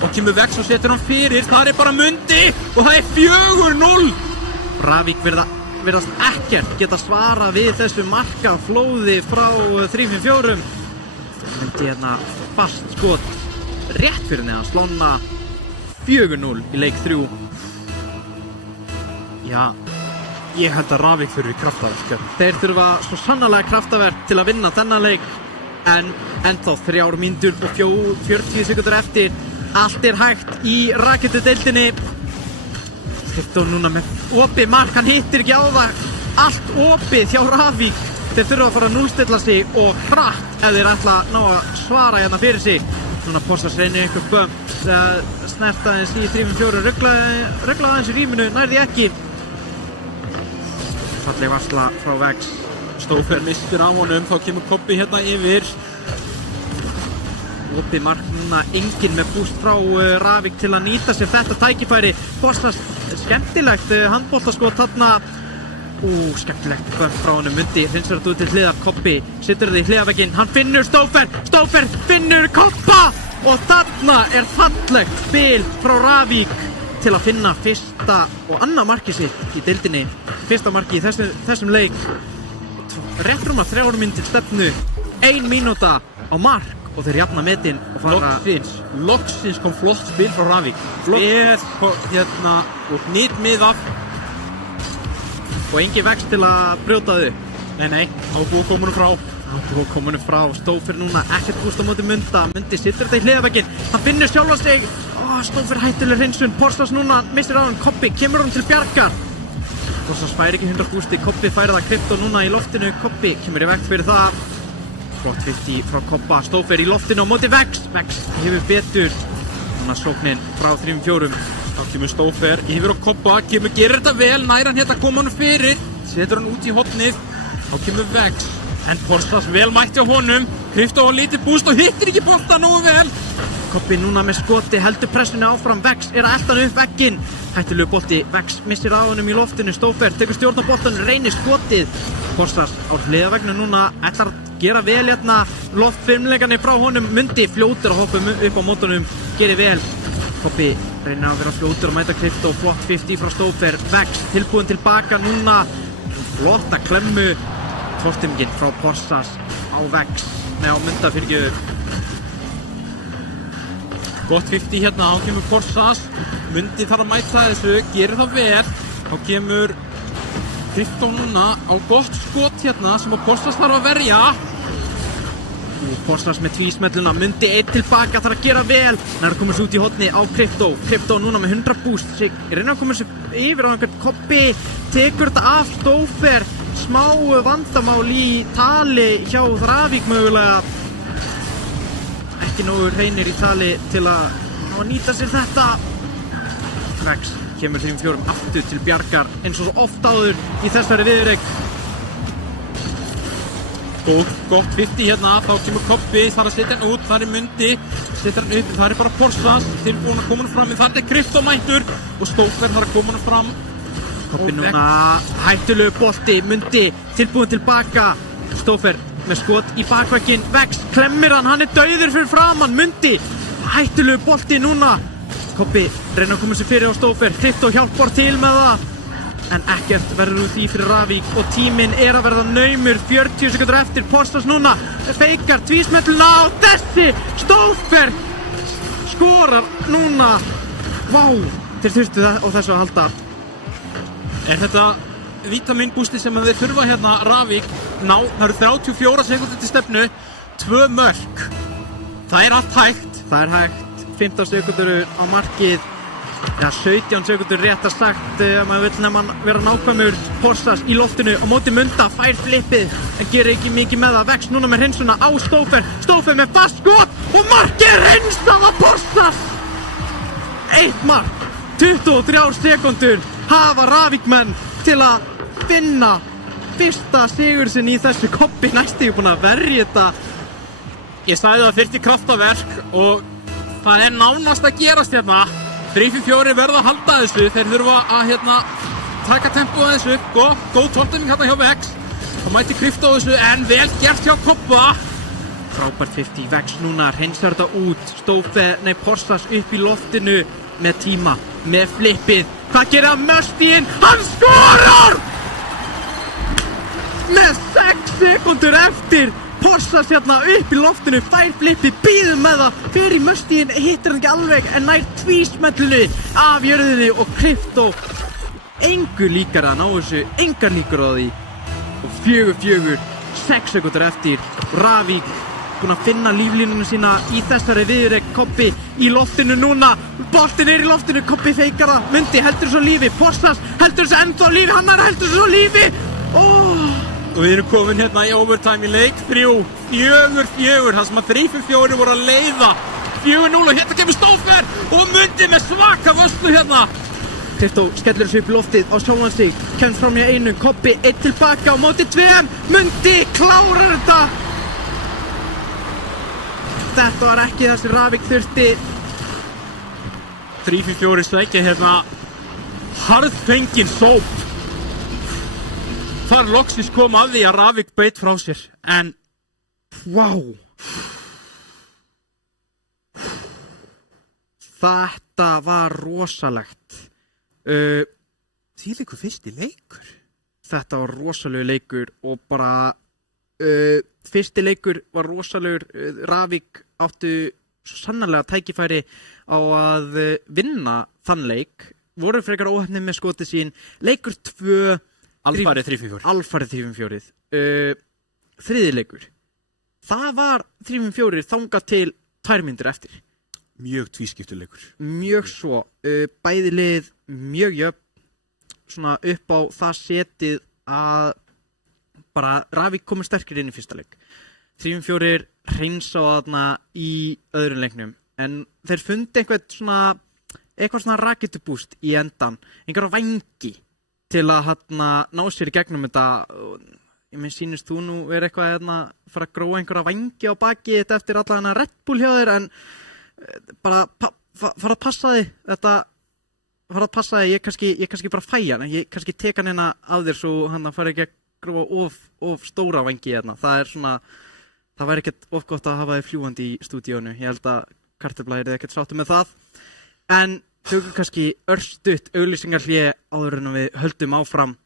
og kemur Vex og setur hann fyrir. Það er bara Mundi og það er 4-0. Ravík virðast ekkert geta svara við þessu markaflóði frá 3-4. Mundi hérna fast skot rétt fyrir neðan slóna. 4-0 í leik 3. Já, ég held að Ravík þurfi kraftaverk. Þeir þurfa svo sannarlega kraftaverk til að vinna þennan leik. En ennþá 3 mínútur og 40 sekundur eftir. Allt er hægt í rakettudeildinni. Krypto núna með opið mark, hann hittir ekki á það. Allt opið hjá Ravík. Þeir þurfa að fara að núllstilla sig og hratt ef þeir ætla að ná að svara hérna fyrir sig. Núna Porsas reynir einhver bump, snerta aðeins í 3-4, rugglaði aðeins í rýminu, nærði ekki. Falleg varsla frá Vex. Stófer mistur á honum, þá kemur Koppi hérna yfir. Opið mark núna, enginn með búst frá Ravík til að nýta sér þetta tækifæri. Porsas skemmtilegt handboltaskot þarna. Skemmtilegt bump frá honum. Mundi hrinsverð út til hliðar. Koppi situr þið í hliðarvegginn. Hann finnur Stófer finnur Koppa og þarna er fallegt spil frá Ravík til að finna fyrsta og annað markið sitt í deildinni. Fyrsta markið í þessum leik. Rétt rúmar 3 mínútur stefnu. 1 mínúta á mark og þeir jafna metin og fara. Loksins kom flott spil frá Ravík. Flott hérna og nýtmiðað. Og engin Vex til að brjóta þau. Nei, ábúið komunum frá. Ábúið komunum frá. Stófer núna ekkert búst á móti Munda. Mundi situr þetta í hliðarvegginn. Hann finnur sjálfa sig. Stófer hættuleg hreinsun. Porsas núna missir á hann. Koppi kemur hann til bjargar. Porsas fær ekki 100 bústi. Koppi fær það Krypto núna í loftinu. Koppi kemur í veg fyrir það. Flott 50 frá Koppa. Stófer í loftinu á móti Vex. Vex hefur betur. Núna sóknin frá 3-4. Þá kemur Stófer yfir á Koppa, gerir þetta vel, nær hann hérna koma hann fyrir, setur hann út í hotnið, þá kemur Vex, en Porsas vel mætti á honum, Krypto á lítið búst og hittir ekki bolta nógu vel. Koppi núna með skoti, heldur pressunni áfram, Vex er að elta hann upp vegginn, hættulegu bolti, Vex missir á honum í loftinu, Stófer tekur stjórn á boltanum, reynir skotið, Porsas á hliðavegnu núna, ætlar að gera vel hérna, loftfimleikarnir frá honum, Mundi fljótur að hoppa upp á mótunum, gerir vel. Koppi reynir að vera fljótur og mæta Krypto, flott 50 frá Stófer, Vex tilbúin tilbaka núna, flotta klemmu, tortimginn frá Porsas á Vex, á Munda fyrirgjöður. Gott 50 hérna, þá kemur Porsas, Mundi þarf að mæta þessu, gerir það vel, þá kemur Krypto núna á gott skot hérna sem Porsas þarf að verja. Porsas með tvísmelluna, Mundi einn tilbaka, þarf að gera vel. Nær að komast út í hotni á Krypto. Krypto núna með 100 boost. Reynir að komast yfir á einhvern. Koppi tekur þetta af Stófer. Smá vandamál í tali hjá Ravík mögulega. Ekki nógu hreinir í tali til að nýta sér þetta. Vex kemur 3-4 aftur til bjargar eins og svo oft áður í þessari viðureik. Og gott 50 hérna, þá kemur Koppi, þarf að setja hann út, þar er Mundi, setja hann upp, þar er bara Porsas, tilbúin að koma hann fram, þar er Krypto mættur og Stófer þarf að koma hann fram. Koppi núna, hættulegu bolti, Mundi, tilbúin tilbaka, Stófer með skot í bakvegginn, Vex klemmir hann er dauður fyrir framann, Mundi, hættulegu bolti núna, Koppi reyna að koma sér fyrir á Stófer, Krypto hjálpar til með það. En ekkert verður út í fyrir Ravík og tíminn er að verða naumur 40 sekundur eftir. Porsas núna feikar tvísmelluna og þessi Stófer skorar núna. Vá, þeir þurftu á þessu að halda. Er þetta vítamínbústi sem þeir þurfa hérna Ravík? Það eru 34 sekundur til stefnu, 2 mörk. Það er allt hægt. Það er hægt, 15 sekundur á markið. ja, 17 sekundur rétt að sagt maður vill nefna vera nákvæmur. Porsas í loftinu á móti Munda, fær flippið en gerir ekki mikið með það. Vex núna með hreinsuna á Stoffer með fast skot og markið hreinsað á Porsas. 1 mark, 23 sekundur hafa Ravíkmenn til að finna fyrsta sigur sinn í þessu koppi. Næstu búin að verja þetta. Ég sagði það þyrfti kraftaverk og það nánast að gerast hérna. 3-4 verða að halda þessu, þeir þurfa að taka tempóið þessu upp og góð tóltefning hérna hjá Vex. Það mæti Krypto þessu en vel gert hjá Koppa. Frábært 50 Vex núna, hreinsar þetta út. Porsas upp í loftinu með tíma, með flippið. Hvað gerir Mustin? Hann skorar! Með 6 sekundur eftir. Porsas hérna upp í loftinu, fær flippið, býður með það. Fyrir Mustin, hittir hann ekki alveg en nær tvísmellinu af jörðinni og Krypto. Engu líkar að ná þessu, engar líkur á því. Og 4-4, 6 sekundur eftir. Ravík búinn að finna líflínuna sína í þessari viðureign. Koppi í loftinu núna, boltinn í loftinu, Koppi feikar það. Mundi heldur svo lífi, Porsas heldur þessu ennþá lífi, hann heldur svo lífi. Og við erum komin hérna í overtime í leik 3-4, það sem að 3-4 voru að leiða 4-0 og hérna kemur Stoffer og Mundi með svaka vöslu hérna. Krypto skellir þessu upp í loftið á sjálfan sig, kemst fram í einu, Koppi 1 tilbaka á móti 2, Mundi klárar þetta. Þetta var ekki þessi Ravík þurfti. 3-4 sækja hérna harðfengin sóp. Þar loksins kom að því að Ravík beit frá sér, en wow. Þetta var rosalegt. Þvílíkur fyrsti leikur. Þetta var rosalegu leikur og bara fyrsti leikur var rosalegur. Ravík áttu svo sannarlega tækifæri á að vinna þann leik. Voru frekar óheppnir með skotið sín. Leikur 2 Alfarið 3-4. Alfarið 3-4. Þriði leikur. Það var 3-4 þangað til 2 mínútur eftir. Mjög tvískiptuleikur. Mjög svo. Bæði lið mjög jöfn. Svona upp á það setið að bara Ravík komur sterkir inn í fyrsta leik. 3-4 hreinsa á þarna í öðrum leiknum. En þeir fundi eitthvað svona raketubúst í endan. Einhverja vængi til að ná sér í gegnum þetta. Ég minn sýnist þú nú eitthvað fara að gróa einhverja vængi á baki þetta eftir alla hana Red Bull hjá þér, en bara fara að passa þig. Þetta fara að passa þig, ég kannski bara fæ hann, ég kannski tek hann hérna af þér svo hann fara ekki að gróa of stóra vængi hérna. Það væri ekkert of gott að hafa þig fljúandi í stúdíónu. Ég held að Kartöfla ekkert sáttu með það. En tökum kannski örstutt auglýsingarhlé áður en við höldum áfram.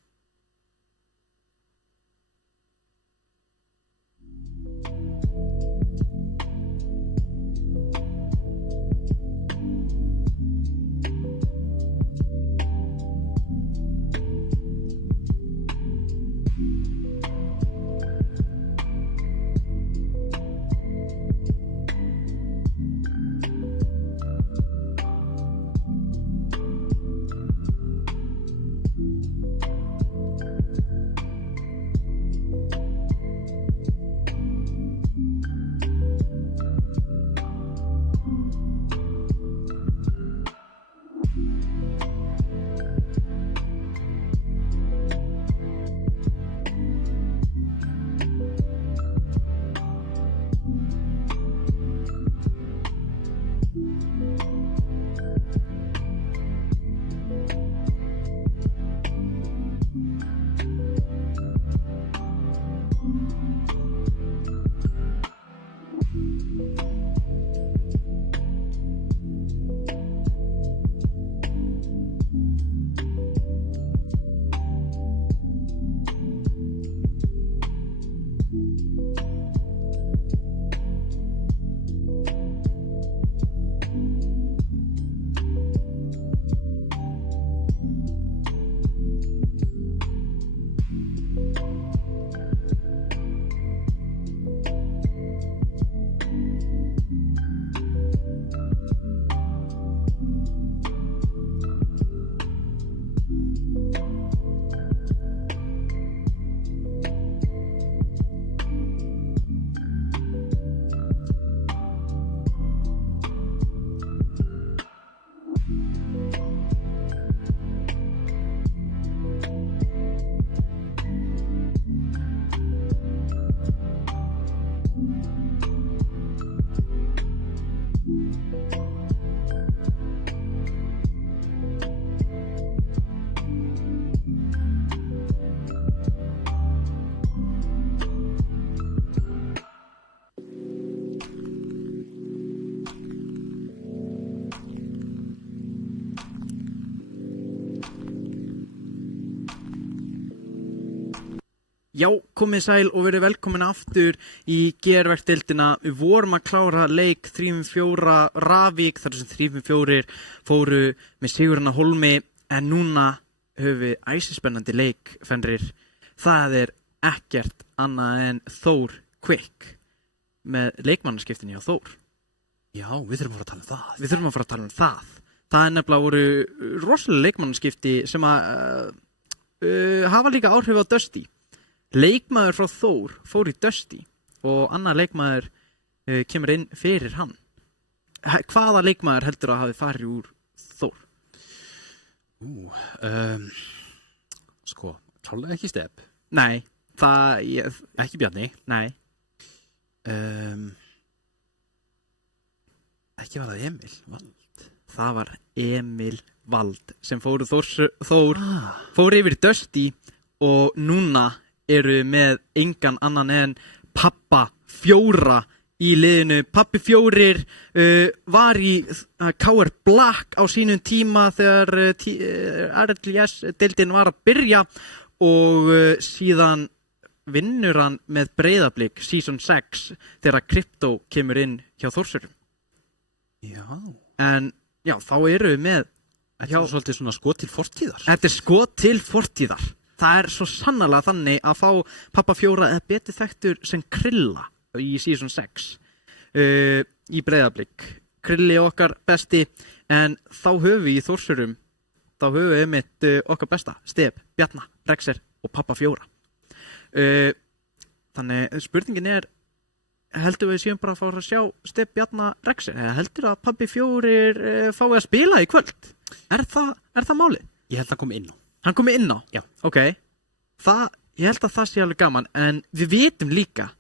Já, komið sæl og verið velkomin aftur í GR-verkdeildina. Við vorum að klára leik 3-4 Ravík, þar sem 3-4 fóru með Sigurðarna Hólmi, en núna höfum við æsispennandi leik, Fenrir. Það ekkert annað en Þór Quick með leikmannaskiptinni á Þór. Já, við þurfum að fara að tala um það. Við þurfum að fara að tala um það. Það nefnilega voru rosalega leikmannaskipti sem að hafa líka áhrif á Dusty. Leikmaður frá Þór fór í Dusty og annar leikmaður kemur inn fyrir hann. Hvaða leikmaður heldur að hafi farið úr Þór? Sko, klálega ekki Step. Nei, ekki Bjarni. Nei. Ekki var það Emil Vald. Það var Emil Vald sem fór yfir í Dusty og núna eru með engan annan en Pappa 4 í liðinu. Pappi 4 var í KR Black á sínum tíma þegar RLS-deildin var að byrja og síðan vinnur hann með Breiðablik Season 6 þegar Crypto kemur inn hjá Þórsurum. Já. En já, þá eru við með Þetta svolítið svona skot til fortíðar. Þetta skot til fortíðar. Það svo sannarlega þannig að fá Pappa 4 eða betur þekktur sem Krilla í Season 6 í Breiðablik. Krilli okkar besti, en þá höfum við í Þórsurum, þá höfum við einmitt okkar besta, Stef, Bjarna, Rexer og Pappa 4. Þannig spurningin heldur við séum bara að fara að sjá Stef, Bjarna, Rexer, eða heldur að Pappi 4 fái að spila í kvöld? Er það málið? Ég held að komi inn á. Hann komi inn á? Já. Ok. Ég held að það sé alveg gaman, en við vitum líka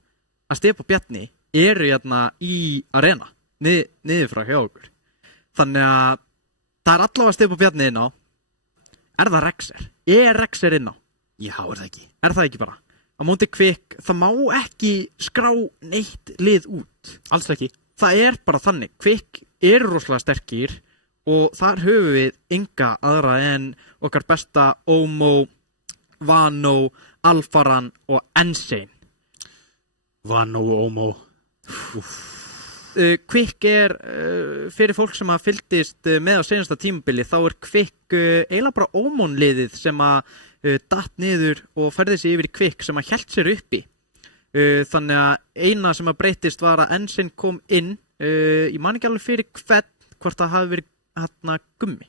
að Stef og Bjarni eru hérna í arena, niður frá hjá okkur. Þannig að það allavega Stef og Bjarni inn á. Er það Rexer? Rexer inn á? Já, það ekki. Er það ekki bara? Á móti Quick, það má ekki skrá neitt lið út. Alls ekki. Það bara þannig. Quick eru rosalega sterkir og þar höfum við enga aðra en okkar besta Omo, Vano, Alfaran og Insane. Vano og Omo. Quick fyrir fólk sem að fylgdist með á seinasta tímabili, þá Quick eiginlega bara Omon-liðið sem að datt niður og færði sig yfir í Quick sem að hélt sér uppi. Þannig að eina sem að breytist var að Insane kom inn, ég man ekki alveg fyrir hvort það hafi verið Gummi.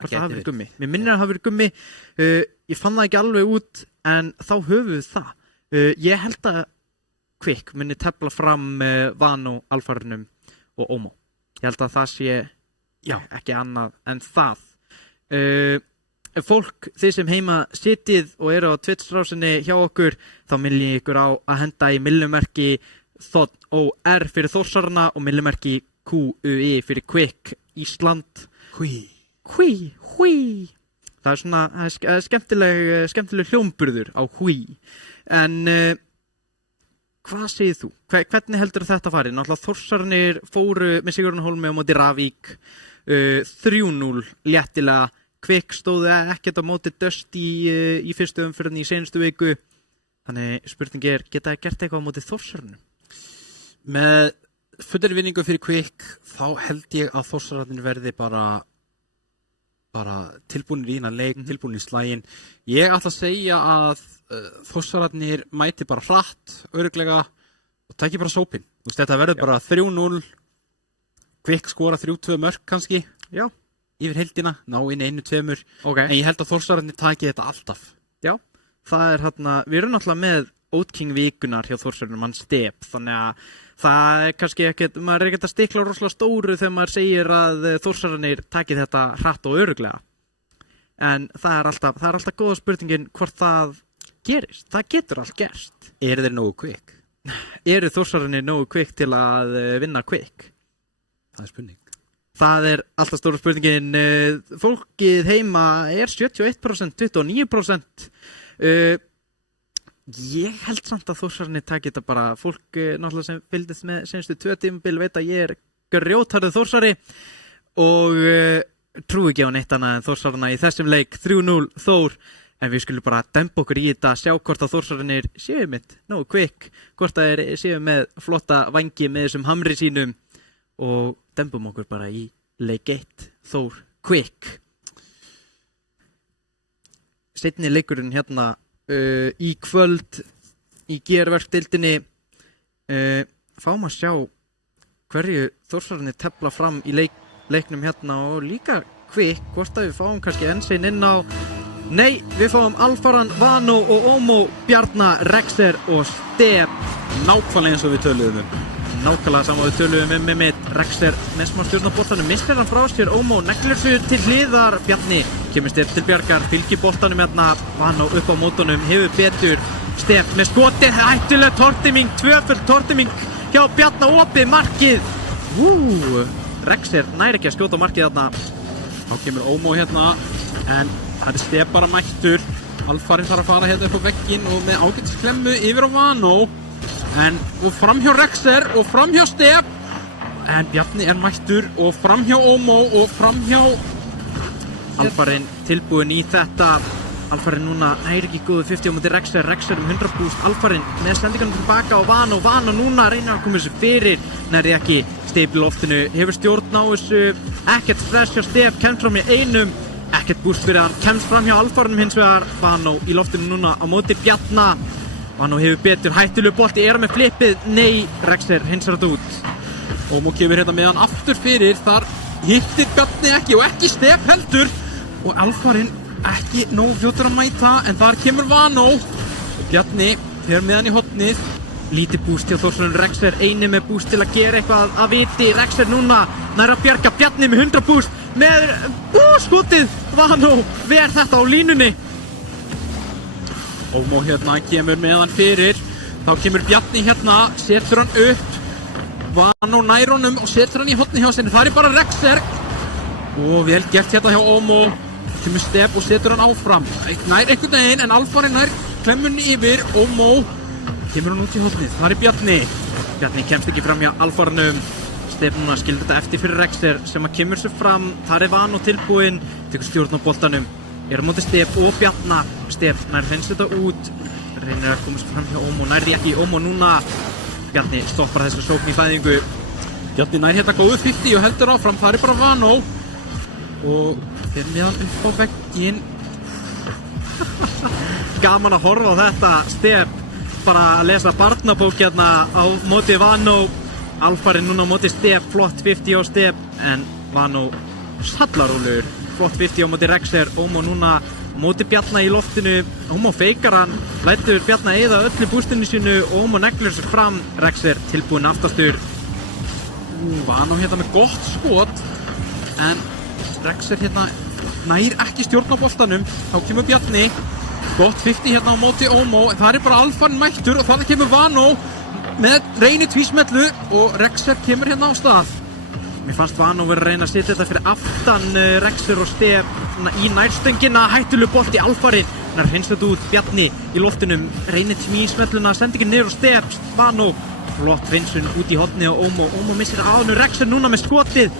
Hvort það hafi verið Gummi. Mér minnir að það hafi verið Gummi. Ég fann það ekki alveg út, en þá höfum við það. Ég held að Quick muni tefla fram Vano, Alfarinum og Omo. Ég held að það sé ekki annað en það. Fólk, þið sem heima sitið og eru á Twitch-rásinni hjá okkur, þá milli ég ykkur á að henda í millimerki THOR fyrir Þórsarna og millimerki QUI fyrir Quick Ísland. Hví. Það svona skemmtileg hljómburður á hví. En hvað segir þú? Hvernig heldur þetta farið? Náttúrulega Þórsarnir fóru með Sigurðarna Hólmi á móti Ravík 3-0 léttilega. Quick stóðu ekkert á móti Dusty í fyrstu umferðinni í seinustu viku. Þannig spurning geta það gert eitthvað á móti Þórsarnum? Með fullri vinningu fyrir Quick þá held ég að Þórsararnir verði bara tilbúinir í hérna leik, tilbúinir í slægin. Ég ætla að segja að Þórsararnir mæti bara hratt, örugglega og taki bara sópinn. Þetta verður bara 3-0, Quick skora 3-2 mörk kannski. Já. Yfir heildina, ná inn 1-2. Okay. En ég held að Þórsararnir taki þetta alltaf. Já, það við erum náttúrulega með Oatking vikunar hjá Þórsararnum, hann Step, þannig að það kannski ekkert, maður ekkert að stikla rosalega stóru þegar maður segir að Þórsararnir taki þetta hratt og örugglega. En það alltaf góða spurningin hvort það gerist. Það getur allt gerst. Eru þeir nógu Quick? Eru Þórsararnir nógu Quick til að vinna Quick? Það spurning. Það alltaf stóra spurningin. Fólkið heima 71%, 29%. Ég held samt að Þórsararnir taki þetta bara. Fólk náttúrulega sem fylgdist með senustu 2 tímabil veit að ég grjótharður Þórsari og trúi ekki á neitt annað en Þórsararna í þessum leik. 3-0 Þór. En við skulum bara dempa okkur í þetta, sjá hvort að Þórsararnir séu mitt nógu quick, hvort að þeir séu með flotta vangi með þessum hamri sínum og dempum okkur bara í leik 1, Þór quick. Seinni leikurinn hérna í kvöld í GR-verkdeildinni fáum að sjá hverju Þórsararnir tefla fram í leiknum hérna og líka quick, hvort að við fáum kannski enn inn á. Nei, við fáum Alfaran, Vano og Omo, Bjarna, Rexer og Stef. Nákvæmlega eins og við töluðum Nákvæmlega saman við töluðum mitt. Rexer með smá stjórn á boltanum, missir hann frá sér, Omo neglir sig til hliðar, Bjarni kemur Stef til bjargar, fylgir boltanum hérna, Vano upp á mótunum, hefur betur, Stef með skotið, hættuleg tortiming, tvöföld tortiming hjá Bjarna, opið markið. Rexer næri ekki að skjóta markið þarna. Þá kemur Omo hérna, en það er Stef bara mættur. Alfarinn þarf að fara hérna upp á vegginn og með ágætisklemmu yfir á Vano. En framhjá Rexer og framhjá Stef. En Bjarni er mættur og framhjá Omo og framhjá... Alfarinn tilbúin í þetta. Alfarinn núna næri ekki góðu 50 á móti Rexer. Rexer 100 boost. Alfarinn með sendingarnum tilbaka á Vano. Vano núna reynir að koma þessu fyrir. Nærði ekki. Stef í loftinu. Hefur stjórn á þessu. Ekkert stress hjá Stef. Kemst fram í einum. Ekkert búst fyrir hann, kemst fram hjá Alfarinn hins vegar. Vano í loftinu núna á móti Bjarna. Vano hefur betur, hættulegu bolti, er með flippið. Nei, Rexer hins vegar þetta út. Omo kemur hérna með hann aftur fyrir. Þar hittir Bjarni ekki og ekki Stef heldur. Og Alfarinn ekki nógu fljótur að mæta, en þar kemur Vano. Og Bjarni fer með hann í hotnið. Lítið búst hjá Þórsararnir, Rexer eini með búst til að gera eitthvað að viti. Rexer núna nær að bjarga, Bjarni með 100 búst með skotið. Vano ver þetta á línunni. Omo hérna kemur með hann fyrir. Þá kemur Bjarni hérna, setur hann upp. Vano nær honum og setur hann í hotni hjá sinni. Það er bara Rexer. Og vel gert hérna hjá Omo. Kemur Stef og setur hann áfram. Nær einhvern veginn, en Alfarinn nær klemmunni yfir. Omo kemur hann út í hotnið. Það er Bjarni. Bjarni kemst ekki fram hjá Alfarnum. Stef núna skilur þetta eftir fyrir Rexer sem að kemur sér fram. Það er Vano tilbúinn, tekur stjórn á boltanum. Er á móti Stef og Bjarna. Stef nær hreins þetta út. Reynir að komast fram hjá Omo, nærri ekki. Omo núna. Bjarni stoppar þessa sókn í fæðingu. Bjarni nær hérna góðu 50 og heldur áfram. Það er bara Vano. Og fer með hann upp á vegginn. Gaman að horfa á þetta. Stef bara að lesa barnabók hérna á móti Vano. Alfarinn núna á móti Stef, flott 50 á Stef, en Vano sallarúlur, flott 50 á móti Rexer. Omo núna á móti Bjarna í loftinu. Omo feikar hann, lætur Bjarna eyða öllu bústinu sínu. Omo neglir sér fram. Rexer tilbúinn aftastur. Vano hérna með gott skot, en Rexer hérna nær ekki stjórn á boltanum. Þá kemur Bjarni, gott 50 hérna á móti Omo, en það er bara Alfarinn mættur og það kemur Vano með reyni tvísmellu og Rexer kemur hérna á stað. Mér fannst Vano verið að reyna að setja þetta fyrir aftan Rexer og Stef í nærstöngina. Hættulegu bolti Alfarinn. Nær hreins þetta út. Bjarni í loftinum. Reynir tvísmelluna. Sendingin niður og Stef. Vano. Flott hreinsun út í horni á Omo. Omo missir á hann. Rexer núna með skotið.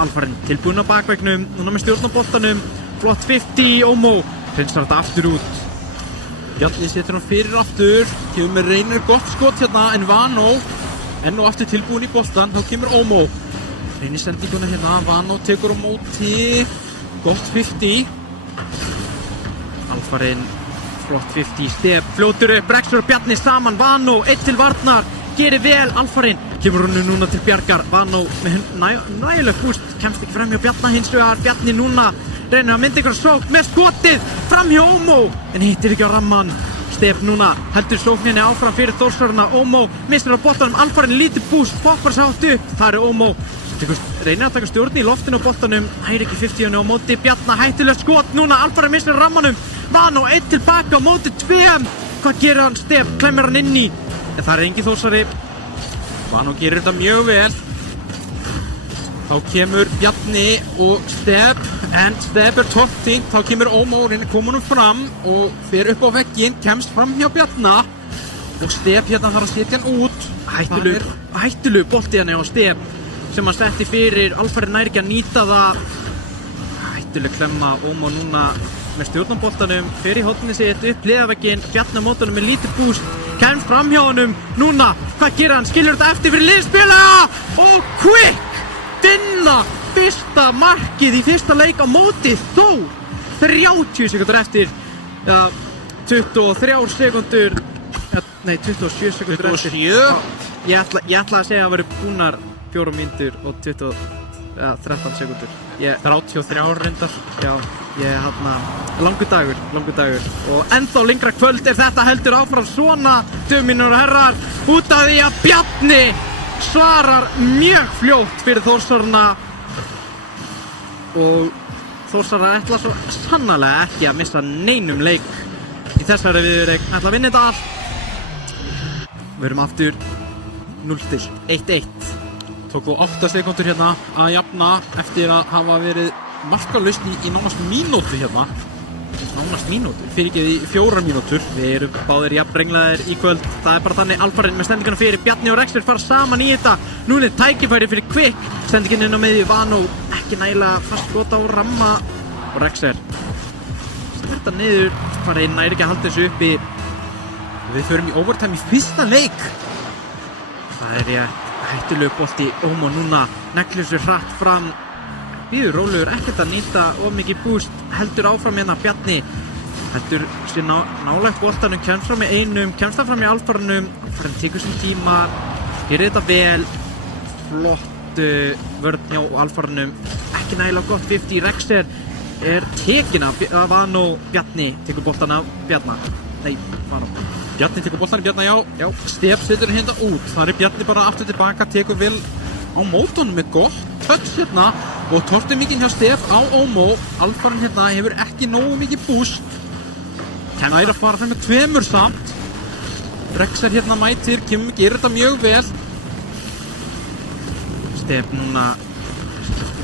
Alfarinn tilbúinn á bakveggnum. Núna með stjórn á boltanum. Flott 50. Omo hreinsar þetta aftur út. Bjarni setur hann fyrir aftur. Kemur með reynir gott skot hérna, en Vano enn og aftur tilbúinn í boltan. Þá kemur Omo. Reynir sendinguna hérna. Vano tekur á móti. Gott 50. Alfarinn. Flott 50. Stef fljótur upp. Rexer og Bjarni saman. Vano. Eitt til varnar. Gerir vel. Alfarinn. Kemur hann núna til bjargar. Vano með nægileg búst. Kemst ekki fram hjá Bjarna hins vegar. Bjarni núna reynir að mynda ykkur sókn með skotið fram hjá Omo, en hittir ekki á ramman. Stef núna heldur sókninni áfram fyrir Þórsararna. Omo missir á boltanum. Alfarinn lítið búst, poppar sér hátt upp. Það er Omo. Reynir að taka stjórn í loftinu á boltanum. Hægir ekki 50 á móti Bjarna. Hættulegt skot núna. Alfarinn missir á rammanum. Vano eitt tilbaka á móti 2. Hvað gerir hann? Stef klemmir hann inn í. En það er engin Þórsari. Vano gerir þetta mjög vel. Þá kemur Bjarni og Stef, en Stef er torting. Þá kemur Omo og reynir komunum fram og fer upp á vegginn, kemst fram hjá Bjarna. Og Stef hérna þarf að setja hann út. Hættulegu bolti hann á Stef sem hann setti fyrir. Alfarinn nær ekki að nýta það. Hættuleg klemma. Omo núna með stjórnarboltanum fyrir hóttinni sitt upp hliðarvegginn, Bjarni á mótunum með lítið búst, kemst fram hjá honum núna, hvað gerir hann, skilur þetta eftir fyrir liðsspila og Quick vinna fyrsta markið í fyrsta leik á móti Þór 30 sekundur eftir 23 sekundur nei 27 sekundur eftir ég ætla að segja að vera búnar 4 mínútur og 13 sekundur 33 reyndar. Já, langur dagur og ennþá lengra kvöld er þetta heldur áfram svona, mínir og herrar, út af því að Bjarni svarar mjög fljótt fyrir Þórsarana og Þórsara ætla svo sannarlega ekki að missa neinum leik í þessari viðureign, ætla að vinna þetta allt. Við erum aftur 0-1 1-1. Tók þú 8 sekundur hérna að jafna eftir að hafa verið markalaust í nánast mínútu hérna. Nánast mínútu? Fyrirgeði í 4 mínútur. Við erum báðir jafnbrenglaðir í kvöld. Það er bara þannig alfarinn með stendinguna fyrir. Bjarni og Rexer fara saman í þetta. Núna er tækifæri fyrir Quick. Stendingin inn á miðju Vano. Ekki nægilega fast skota á ramma. Og Rexer þetta niður. Fara inn, næri ekki að halda þessu uppi. Við förum í overtime í fyrsta leik. Það er ég hættulegu bolti. Ómo núna neglir þessu hratt fram. Bíður rólegur, ekkert að nýta of mikið búst, heldur áfram hérna Bjarni, heldur sér nálægt boltanum, kemst fram í einum, kemst það fram í alfarnum, hann tekur sem tíma, gerir þetta vel, flott vörn hjá alfarnum, ekki nægilega gott 50, Rexer er tekin af Vano, Bjarni tekur boltan af Vano. Bjarni tekur boltan af Bjarni, já. Stef setur hérna út, þar er Bjarni bara aftur tilbaka, tekur vel á mótunum með gott touch hérna og torti mikið hjá Stef á Ómo. Alfarinn hérna hefur ekki nógu mikið boost. Það er að fara frem með 2 samt. Rexer hérna mætir, gerir þetta mjög vel. Stef núna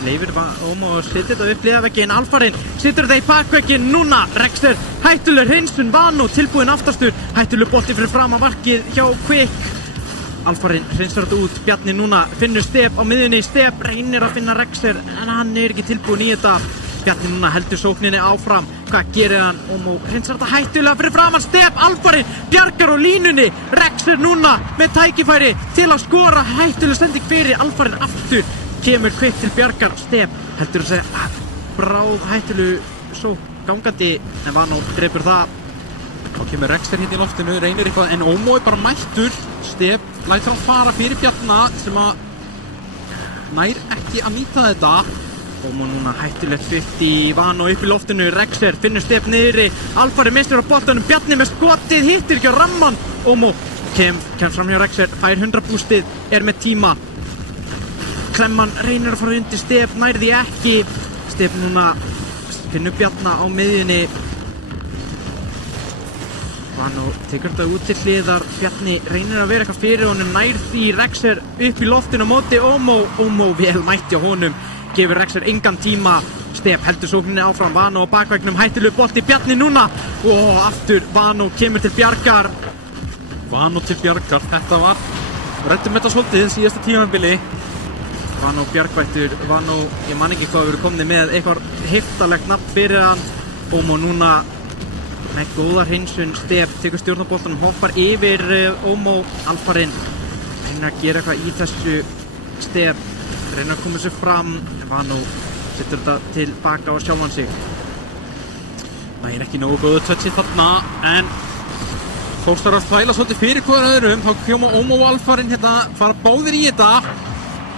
leifir Ómo og setur þetta upp liðavegginn. Alfarinn setur þetta í bakvegginn núna. Rexer hættulegur hreinsun, Vano tilbúinn aftastur. Hættulegur bolti fyrir fram að markið hjá Quick. Alfarinn hreinsar þetta út, Bjarni núna finnur Stef á miðjunni, Stef reynir að finna Rexer en hann er ekki tilbúinn í þetta. Bjarni núna heldur sókninni áfram, hvað gerir hann? Ómo hreinsar þetta hættulega fyrir framan Stef, Alfarinn bjargar á línunni, Rexer núna með tækifæri til að skora, hættulega sending fyrir, Alfarinn aftur, kemur Quick til bjargar, Stef heldur að segja bráð hættulegu sókn gangandi en Vano dreipur það. Þá kemur Rexer hérna í loftinu, reynir eitthvað en Ómo er bara mættur. Stef lætur hann fara fyrir Bjarna sem að nær ekki að nýta þetta. Ómo núna hættulegt 50, Vano upp í loftinu, Rexer finnur Stef niðri, Alfarinn mistur á boltanum, Bjarni með skotið, hittir ekki á ramman. Ómo kemst fram hjá Rexer, fær 100 bústið, er með tíma. Klemman reynir að fara undir Stef, nærði ekki. Stef núna finnur Bjarna á miðjunni. Vano tekur þetta út til hliðar, Bjarni reynir að vera eitthvað fyrir honum, nær því Rexer upp í loftinu á móti Ómo vel mætti á honum, gefur Rexer engan tíma, Stef heldur sókninni áfram, Vano á bakveggnum, hættulegu bolti, Bjarni núna og aftur Vano kemur til bjargar. Þetta var, rættum þetta svolítið síðasta tímabili. Vano bjargvættur, Vano, ég man ekki hvað við erum komnið með, eitthvað heiftalegt nafn fyrir hann. Ómo núna með góða hreinsun, Stef tekur stjórnaboltanum, hoppar yfir Ómo, Alfarinn reynir að gera eitthvað í þessu, Stef reynir að koma sér fram, Vano setur þetta tilbaka á sjálfan sig. Það er ekki nógu góðu touchi þarna en Þórsar að þvæla svolítið fyrir hver öðrum, þá kjóma Ómo og Alfarinn hérna, fara báðir í þetta.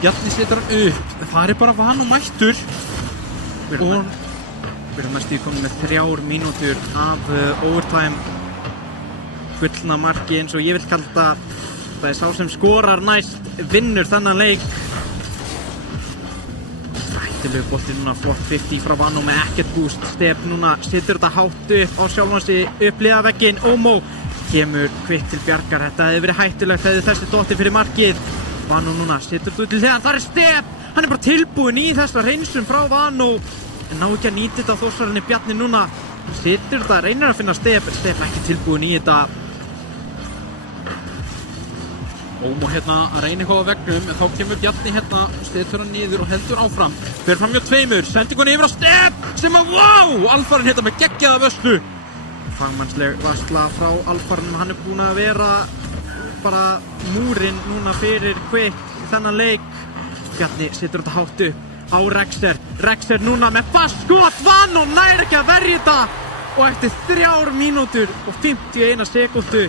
Bjarni setur hann upp, það er bara Vano mættur og Við erum næstu komin með 3 mínútur af overtime, fullna marki eins og ég vil kalla þetta. Það er sá sem skorar næst, vinnur þennan leik. Hættulegu bolti núna, flott 50 frá Vano með ekkert búst. Stef núna setur þetta hátt upp á sjálfansi, upp liðavegginn, Ómo kemur Quick til bjargar. Þetta hefði verið hættulegt, hefði þessi dotti fyrir markið. Vano núna setur þetta út til þegar, það er Stef, hann er bara tilbúinn í þessa hreinsun frá Vano. En ná ekki að nýta þetta á Þórsarinni, Bjarni núna setur þetta, reynir að finna Stef ekki tilbúinn í þetta. Ómó hérna að reyna eitthvað á veggnum, en þá kemur Bjarni hérna og stetur hann niður og heldur áfram. Fer fram hjá tveimur, sendingunni yfir á Step sem að, Alfarinn hérna með geggjaða vörslu. Fagmannsleg varsla frá Alfarnum, hann búinn að vera bara múrinn núna fyrir Quick í þennan leik. Bjarni setur þetta hátt upp á Rexer. Rexer núna með fast skot, Vano nær ekki að verja þetta og eftir 3 mínútur og 51 sekúndu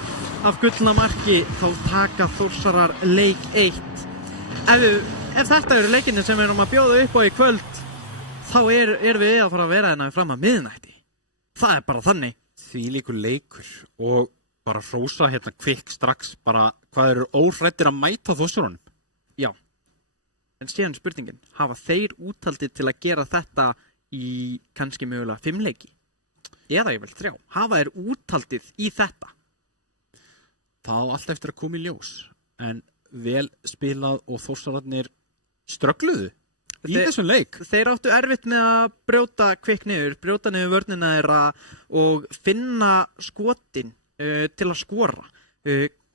af gullna marki þá taka Þórsarar leik 1. Ef þetta eru leikinni sem við erum að bjóða upp á í kvöld þá erum við að fara að vera hérna fram að miðnætti. Það er bara þannig. Þvílíkur leikur og bara hrósa hérna Quick strax bara hvað eru óhræddir að mæta Þórsarunum. Já, en síðan spurningin, hafa þeir úthaldið til að gera þetta í kannski mögulega 5 leiki? Eða ég vel 3. Hafa þeir úthaldið í þetta? Það á alltaf eftir að koma í ljós, en vel spilað og Þórsararnir ströggluðu í þessum leik. Þeir áttu erfitt með að brjóta Quick niður, brjóta niður vörnina þeirra og finna skotin til að skora.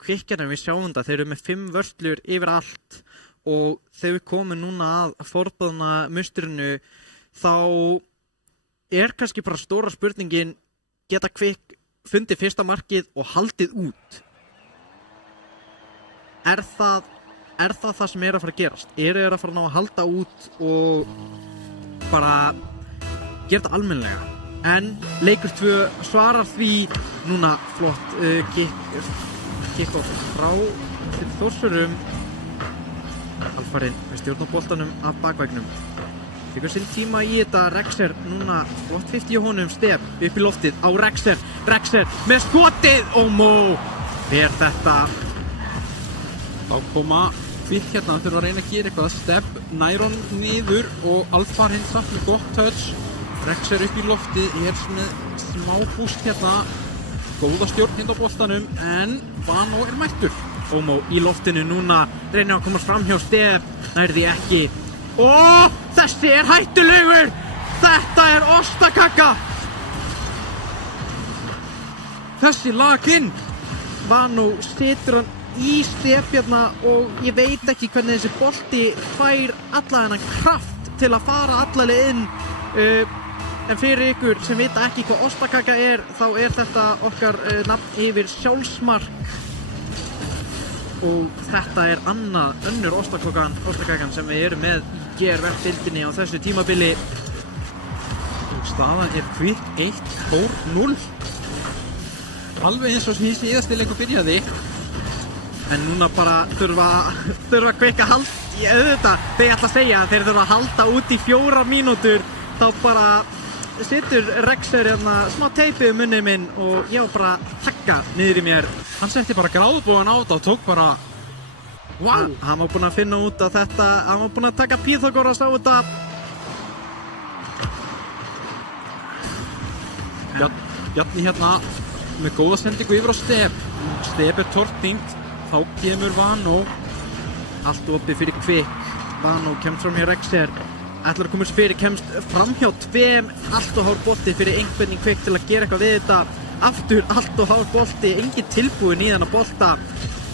Quick við sjáum þetta, þeir eru með 5 vörslur yfir allt og þegar við komum núna að forboðna mustrinu þá er kannski bara stóra spurningin, geta Quick fundið fyrsta markið og haldið út? Er það sem er að fara að gerast? Eru þeir að fara að ná að halda út og bara gera þetta almennilega? En leikur 2 svarar því núna flott kick-off frá Þórsurum. Alfarinn með stjórn á boltanum af bakvægnum. Tekur sinn tíma í þetta. Rexer núna flott 50 í honum. Step upp í loftið á Rexer. Rexer með skotið. Ómó ver þetta. Þá koma Quick hérna, þurfa að reyna að gera eitthvað. Step nær niður og Alfarinn samt með gott touch. Rexer upp í loftið, er með smá búst hérna. Góða stjórn hérna á boltanum, en Vano er mættur. Ómó í loftinu núna, reynir að komast fram hjá Stef, nær því ekki. Og þessi er hættulegur! Þetta er ostakaka! Þessi laginn! Vano setur hann í Stef hérna og ég veit ekki hvernig þessi bolti fær alla þennan kraft til að fara allaleg inn. En fyrir ykkur sem vita ekki hvað ostakaka er, þá er þetta okkar nafn yfir sjálfsmark. Og þetta er önnur ostakakan sem við erum með í GR-verkdeildinni á þessu tímabili. Staðan er Quick 1, Þór 0. Alveg eins og sem síðasti leikur byrjaði. En núna bara þurfa Quick að halda, auðvitað, þegar ég ætla að segja að þeir þurfa að halda út í 4 mínútur, þá bara situr Rexer hérna smá teipið munnið minn og ég var bara að þakka niður í mér. Hann setti bara gráðbóðan á þetta og tók bara Hann var búinn að finna út af þetta, hann var búinn að taka Pýþagóras á þetta. Bjarni hérna með góða sendingu yfir á Step. Step er tortímt, þá kemur Vano. Allt opið fyrir Quick. Vano kemst fram hjá Rexer. Ætlar að komast fyrir, kemst fram hjá 2. Allt og hár bolti fyrir einhvern í Quick til að gera eitthvað við þetta. Aftur allt og hár bolti, engin tilbúin í þennan bolta.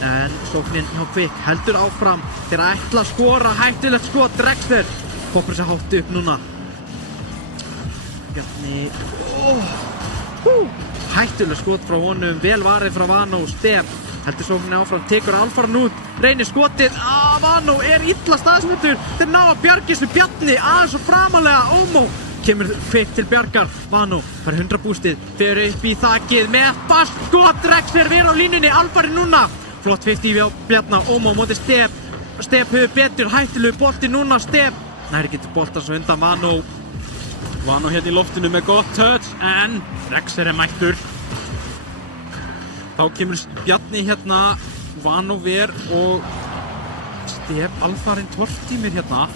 En sóknin hjá Quick heldur áfram. Þeir ætla að skora, hættulegt skot. Rexer poppar sér hátt upp núna. Bjarni, hættulegt skot frá honum, vel varið frá Vano. Stef heldur sóknin áfram, tekur Alfarinn út, reynir skotið. Vano er illa staðsettur. Þeir ná að bjarga þessu. Bjarni aðeins og framalega. Ómó kemur Quick til bjargar. Vano fær 100 bústið, fer upp í þakið með fast skot. Rexer ver á línunni. Alfarinn núna. Flott 50 við á Bjarna. Ómó móti Stef. Stef hefur betur, hættulegu bolti núna. Stef næri getur boltan svo undan Vano. Vano hérna í loftinu með gott touch, en Rexer er mættur. Þá kemur Bjarni hérna, Vano ver og Stef Alfarinn tortímir hérna.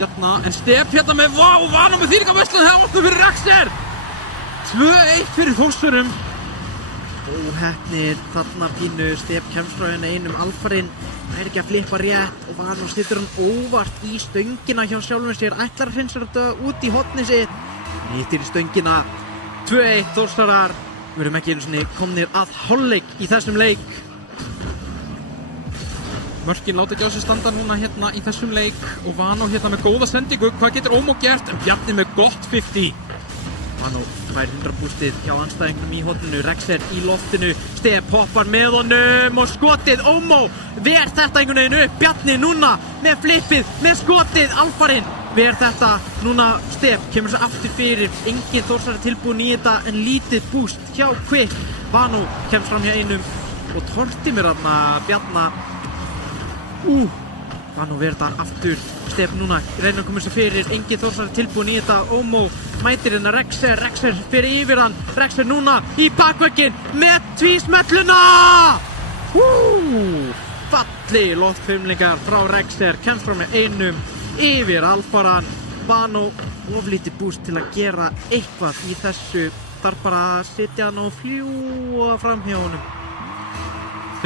Bjarna, en Stef hérna með Vano með þýringamöslan, það opnum fyrir Rexer. 2-1 fyrir Þórsurum. Óheppnir þarna pínu. Stef kemst frá henni einum. Alfarinn er ekki að flippa rétt og Vano setur hann óvart í stöngina hjá sjálfum sér. Ætlar að hreinsa þetta út í hornið sitt. Nýttir í stöngina. 2-1 Þórsarar. Við erum ekki einu sinni komnir að hálfleik í þessum leik. Mörkin láta ekki á sig standa núna hérna í þessum leik og Vano hérna með góða sendingu. Hvað getur Ómó gert? En Bjarni með gott 50. Vano fær 100 bústið hjá anstæðingnum í hotninu, Rexer í loftinu, Stef hoppar með honum og skotið, Ómó ver þetta einhvern veginn upp, Bjarni núna með flippið, með skotið, Alfarinn ver þetta, núna Stef kemur svo aftur fyrir, engin Þórsari tilbúin í þetta en lítið búst hjá Quick, Vano kemst fram hjá einum og Tortimir þarna Bjarna. Vano ver þetta aftur, Stef núna reyna að koma sér fyrir, engin Þórsari tilbúin í þetta, Ómó mætir hérna Rexer fyrir yfir hann, Rexer núna í bakvegginn með tvísmelluna! Falli loftfimlingar frá Rexer, kemst frá með einum yfir Alfaran, Vano oflítið búst til að gera eitthvað í þessu, þarf bara að sitja hann og fljúa fram hjá honum.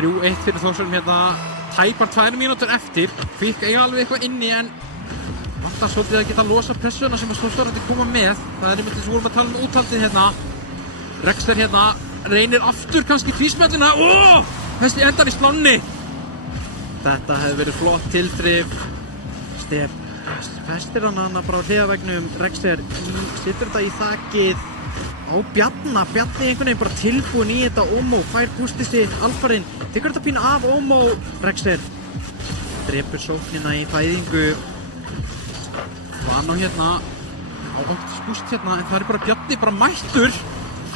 3-1 fyrir Þórsarum hérna, tæpar 2 mínútur eftir, Quick eiga alveg eitthvað inni en vantar svolítið að geta losa pressuna sem að Þórsarandi koma með. Það er einmitt eins og vorum að tala úthaldið hérna. Rexer hérna reynir aftur kannski tvísmelluna. Þessi endar í slánni. Þetta hefði verið flott tilþrif. Stef festir hann bara á hliðarveggnum. Rexer situr þetta í þakið á Bjarna. Bjarni einhvern veginn bara tilbúin í þetta. Ómó fær bústið sitt. Alfarinn tekur þetta pínu af Ómó. Rexer drepur sóknina í fæðingu. Vano hérna á spúst hérna en það er bara Bjarni bara mættur.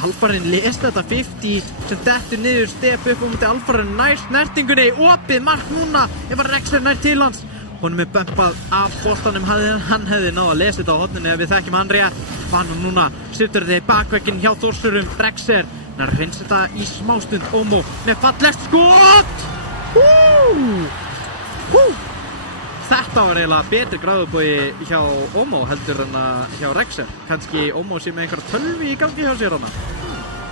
Alfarinn lest þetta 50 sem dettur niður, Stef upp á móti Alfarinn nær snertingunni, opið mark núna ef að Rexer nær til hans. Honum er bumpað af boltanum, hann hefði náð að lesa þetta á horninu ef við þekkjum hann rétt. Vano núna sittur þetta í bakvegginn hjá Þórsurum, Rexer hann reyns þetta í smástund, Ómó með fallegt skot. Þetta var eiginlega betri gráðubói hjá Ómó heldur en hjá Rexer. Kannski Ómó sé með einhverja tölvi í gangi hjá sér hana.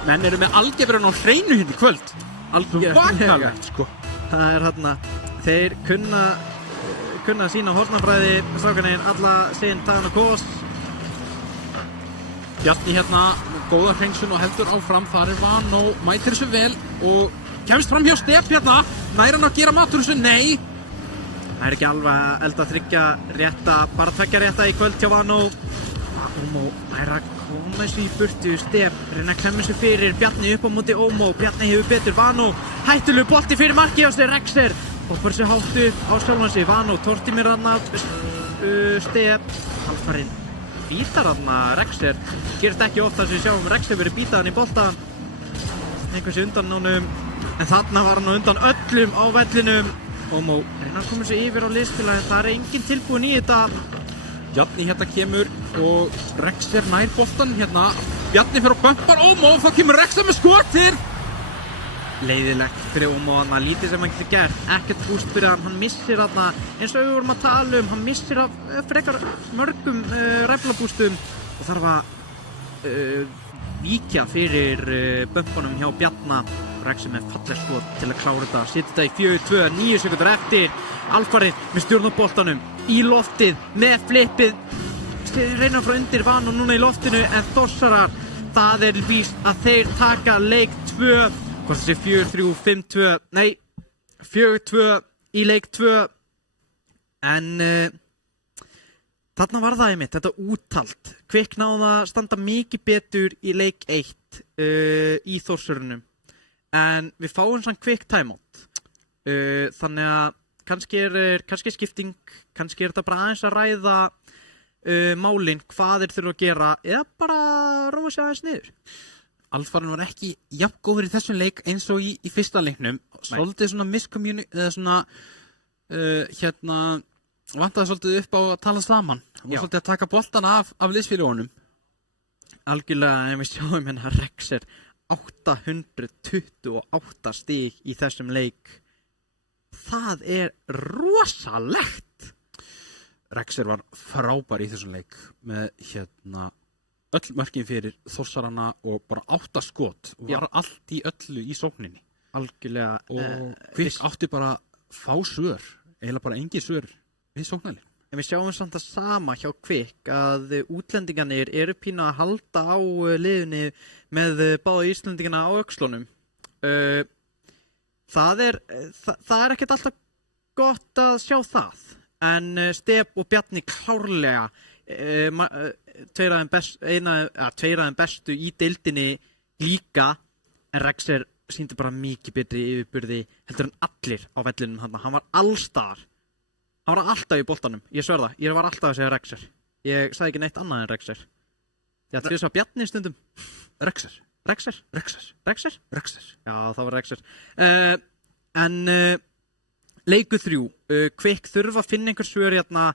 Menn eru með algebrun á hreinu hérna í kvöld. Algjörlega, sko. Það er hérna, þeir kunna sína hornafræði, strákanir, alla sinn tagan og kos. Bjarni hérna, góða hreinsun og heldur áfram. Þar er Vano, mætir þessu vel og kemst fram hjá Stef hérna. Nær hann að gera matur þessu? Nei. Það er ekki alveg að elda þriggja rétta, bara tveggja rétta í kvöld hjá Vano. Ómó er að koma þessu í burtu, Stef reyna að kemja þessu fyrir, Bjarni upp á móti Ómó, Bjarni hefur betur, Vano hættulegu bolti fyrir marki á sig, Rexer og bara sér hátt upp á sjálfan sig, Vano Tortimir þarna, Stef, Alfarinn bítar þarna, Rexer, gerist ekki oft þar sem við sjáum Rexer verið bítað hann í boltan, einhversi undan honum, en þarna var hann undan öllum á vellinum. Ómó reyna að koma sér yfir á liðsfélagið, það er engin tilbúin í þetta. Bjarni hérna kemur og Rexer nær boltan hérna. Bjarni fyrir að bumpar Ómó og þá kemur Rexer með skotir. Leiðilegt fyrir Ómó, hann lítið sem hann getur gert, ekkert búst fyrir hann missir hann eins og við vorum að tala hann missir af frekar mörgum ræflabústum og þarf að víkja fyrir bumpunum hjá Bjarna. Rexer með falleg skot til að klára þetta, setja þetta í 4-2, 9 sekundur eftir. Alfarinn með stjórn á boltanum í loftið með flippið reyna frá undir, Vano núna í loftinu en Þórsarar, það er víst að þeir taka leik 2, hvort þessi 4-3, 5-2, nei 4-2 í leik 2 en þarna var það einmitt, þetta úttalt. Quick náði að standa mikið betur í leik 1 í Þórsarunum. En við fáum svona quick timeout. Þannig að kannski er skipting, kannski er þetta bara aðeins að ræða málin, hvað þeir þurfa að gera eða bara róa sig aðeins niður. Alfarinn var ekki jafn góður í þessum leik eins og í fyrsta leiknum. Svolítið svona eða svona vantaði svolítið upp á að tala saman. Hann var svolítið að taka boltana af liðsfélögunum. Algjörlega, en við sjáum hérna Rexer 828 stig í þessum leik. Það er rosalegt. Rexer var frábær í þessum leik með öll mörkin fyrir Þórsarana og bara 8 skot og var allt í öllu í sókninni. Algjörlega. Og Quick átti bara fá svör, eiginlega bara engin svör við sóknarlið. En við sjáum samt að sama hjá Quick að útlendingarnir eru pínu að halda á liðunni með báða Íslendingana á öxlunum. Það er ekkert alltaf gott að sjá það. En Stef og Bjarni klárlega tveir af þeim bestu í deildinni líka, en Rexer sýndi bara mikið betri yfirburði heldur en allir á vellinum hann. Hann var allstaðar. Hann var alltaf í boltanum, ég sver það. Ég var alltaf að segja Rexer. Ég sagði ekki neitt annað en Rexer. Já, því að Bjarni stundum. Rexer. Já, það var Rexer. En leikur 3. Quick þurfa að finna einhver svör hérna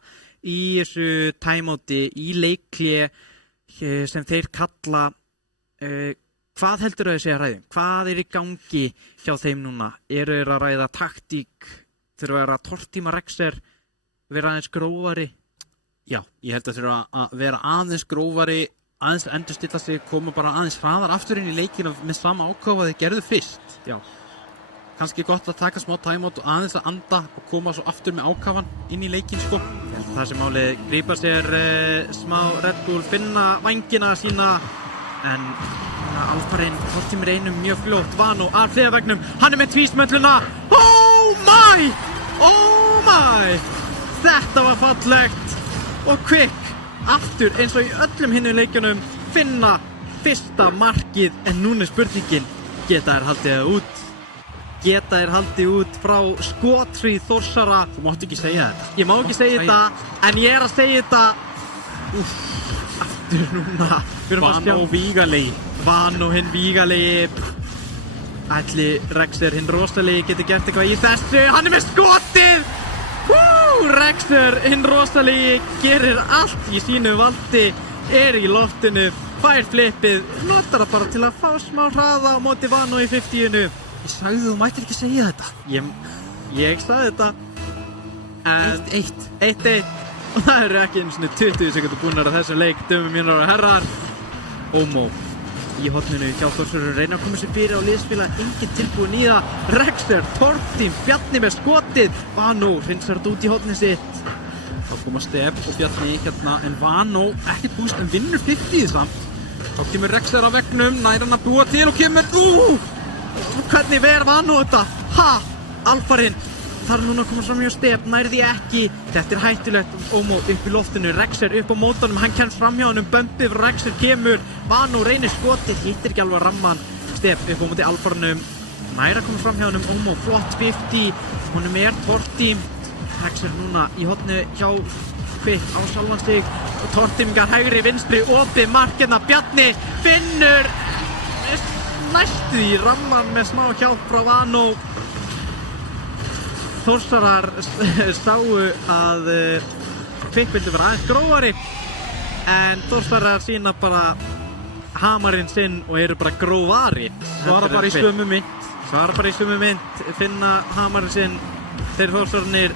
í þessu timeouti, í leikhlé sem þeir kalla. Hvað heldur þau að segja ræðum? Hvað í gangi hjá þeim núna? Eru þeir að ræða taktík? Þurfa að vera tortíma Rexer? Vera aðeins grófari? Já, ég held að þurfa að vera aðeins grófari, aðeins endurstilla sig, koma bara aðeins hraðar aftur inn í leikina með sama ákváð þeir gerðu fyrst. Já. Kannski gott að taka smá timeout og aðeins að anda og koma svo aftur með ákváðan inn í leikin, sko. Það sem málið grípa sér smá Red Bull, finna vængina sína, en alfarinn tortímir einum mjög fljótt. Vano að hliðarvegnum, hann með tvísmölluna. Oh my! Þetta var fallegt. Og Quick aftur eins og í öllum hinnum leikjunum finna fyrsta markið, en núna spurningin, geta þær haldið það út? Geta þær haldið út frá skotfrí Þórsara? Þú mátt ekki segja þetta. Ég má ekki segja þetta, en ég að segja þetta. Aftur núna. Vano Vígalegi. Vano hinn Vígalegi. Ætli Rexer hinn rosalegi geti gert eitthvað í þessu. Hann með skotið! Rexer hinn rosalegi gerir allt í sínu valdi, í loftinu, fær flippið, notar það bara til að fá smá hraða á móti Vano í 50-inu. Ég sagði þú mættir ekki segja þetta. Ég sagði þetta. 1-1. Og það eru ekki einu 20 sekundur búnar að þessum leik, dömum mínir og herrar. Ómó í hotninu hjá Þórsarur, reyna að koma sér fyrir á liðspila, engin tilbúin í það. Rexer, tortím, Bjarni með skotið, Vano hreinsar þetta út í hotnið sitt. Þá koma Stef og Bjarni hérna, en Vano ekkert búist, en vinnur 50 samt. Þá kemur Rexer á vegnum, nær hann að búa til og kemur. Hvernig ver Vano þetta? Alfarinn. Það núna að koma fram hjá Stef, nærði ekki. Þetta hættulegt. Ómó upp í loftinu, Rexer upp á mótunum, hann kemst fram hjá honum, bumpið frá Rexer kemur. Vano reynir skotið, hittir ekki alveg ramman. Stef upp á móti alfarnum, nær að koma fram hjá honum. Ómó, flott 50, honum tortím. Rexer núna í hotnu hjá Quick á sjálfan sig. Tortímingar hægri, vinstri, opið markina. Bjarni finnur næstu í ramman með smá hjálp frá Vano. Þórsarar sáu að Quick vildi vera aðeins grófari, en Þórsarar sína bara hamarinn sinn og eru bara grófari. Svara bara í sömu mynd. Finna hamarinn sinn. Þeir Þórsararnir.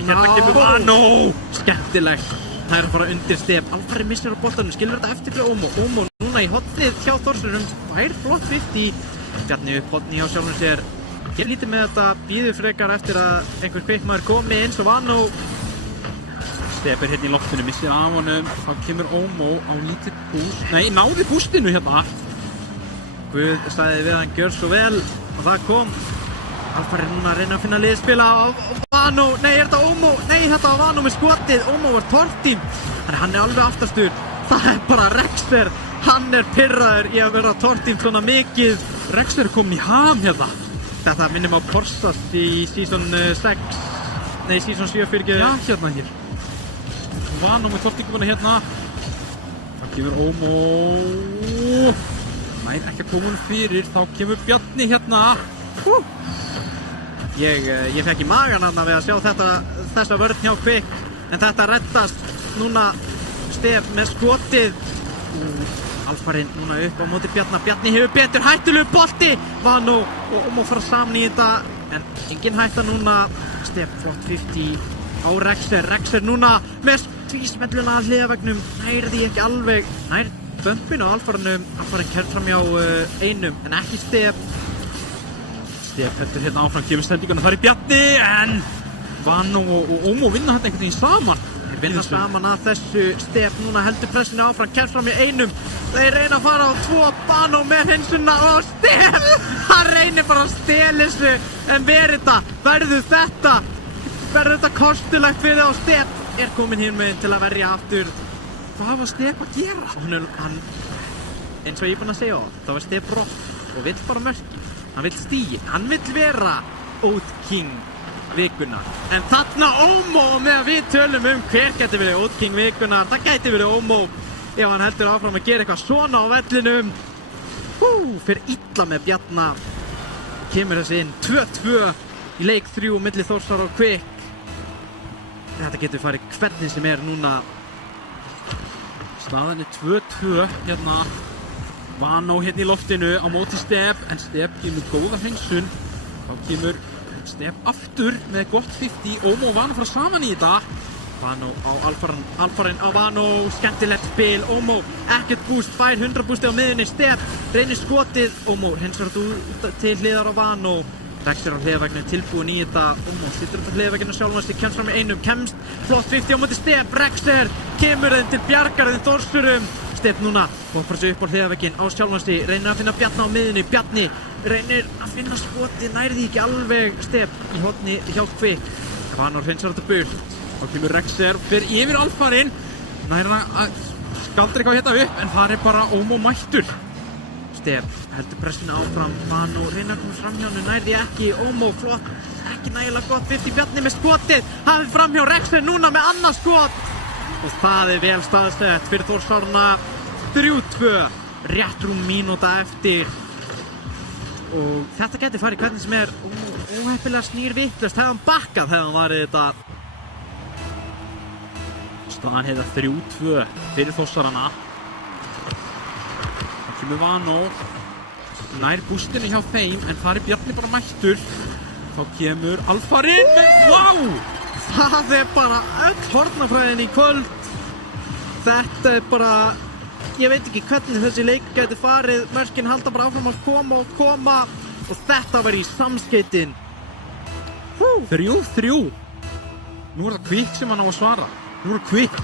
Hérna kemur Vano. Skemmtilegt. Það er bara undir Stef. Alfarinn missir á boltanum. Skilur þetta eftir fyrir Ómó. Ómó núna í hotnið hjá Þórsarum. Fær flott 50. Bjarni upp hotni hjá sjálfum sér. Ég lítið með þetta, býður frekar eftir að einhver Quickmaður komi eins og Vano. Stef hérna í loftinu, missir af honum. Þá kemur Ómó á lítið búst. Nei, náði bústinu hérna. Guð sagði við hann, gjör svo vel. Og það kom. Alfarinn núna að reyna að finna liðspila á Vano. Nei, þetta Ómó? Nei, þetta var Vano með skotið. Ómó var tortím. Hann alveg aftastur. Það bara Rexer. Hann pirraður í að vera tortím svona mikið. Rexer kom í ham hérna. Þetta minnir mig á Porsas í season 6. Nei, season 7 fyrir ekki. Já, hérna hér. Vano með tortínguna hérna. Það kemur Ómó. Nær ekki að koma hún fyrir. Þá kemur Bjarni hérna. Ég fekk í magan þarna við að sjá þessa vörn hjá Quick. En þetta reddast. Núna Stef með skotið. Alfarinn núna upp á móti Bjarna. Bjarni hefur betur, hættulegu bolti. Vano og Ómó fara saman í þetta, en engin hætta núna. Stef flott 50 á Rexer. Rexer núna með tvísmelluna að hliðarvegnum. Nærði ekki alveg. Nær bumpinu á Alfarinn. Alfarinn kært fram hjá einum, en ekki Stef. Stef eftir hérna áfram kemur stendingarna. Það Bjarni, en Vano og Ómó vinna þetta einhvern veginn saman. Þeir vinna saman að þessu. Stef núna heldur pressinu áfram, kemst fram í einum. Þeir reyna að fara á 2, Vano með hinsuna og Stef, hann reynir bara að stela þessu. En verður þetta verður þetta kostulegt fyrir á Step komin hér með til að verja aftur. Hvað var Step að gera? Hann eins og ég búinn að segja það var Step brott og vill bara mörki. Hann vill stígin, hann vill vera Oath King vikunar. En þarna Omo meðan við tölum hver geti verið Oath King vikunar. Það gæti verið Omo ef hann heldur áfram að gera eitthvað svona á vellinum. Fyrir illa með Bjarna. Kemur þessi inn 2-2 í leik 3 milli Þórsara og Quick. Þetta getur farið hvernig sem núna. Staðan 2-2 hérna. Vano hérna í loftinu á móti Step, en Step kemur góða hreinsun. Þá kemur Step aftur með gott 50. Omo og Vano fara saman í þetta. Vano á Alfarin á Vano, skemmtilegt spil. Omo, ekkert boost, fær 100 boosti á miðunni. Step reynir skotið. Omo hreinsar þetta til hliðar á Vano. Rexer á hliðarvagnin tilbúin í þetta. Omo sittur þetta hliðarvagnin sjálfan sig, kemst fram í einum, kemst flott 50 á móti Step. Rexer kemur þeim til bjargar þeim Þórsurum. Step núna, hoppar sig upp á hliðarvegginn á sjálfan sig, reynir að finna Bjarna á miðunni. Bjarni reynir að finna skotið, nærði ekki alveg. Step í horni hjá Quick. Vano hreinsar þetta burt. Þá kemur Rexer fyrir yfir Alfarinn. Nær að skaldra eitthvað hérna upp, en það bara Omo mættur. Step heldur pressinu áfram. Vano reynir að koma fram hjá hennu, nærði ekki. Omo flott, ekki nægilega gott 50. Bjarni með skotið, hafið fram hjá Rexer núna með annað skot. Og það vel staðsett fyrir Þórsárna. 3-2, rétt rúm mínúta eftir. Og þetta geti farið hvernig sem óheppilega snýr vitlaust. Hefði hann bakkað hefði hann varið þetta. Staðan heiða 3-2 fyrir Þórsarana. Það kemur Vano. Nær bústinu hjá þeim, en það Bjarni bara mættur. Þá kemur Alfarinn. Vá! Það bara öll hornafræðin í kvöld. Þetta bara, ég veit ekki hvernig þessi leik gæti farið. Mörkin halda bara áfram að koma og þetta var í samskeytin. 3-3. Nú það Quick sem hann á að svara. Nú Quick.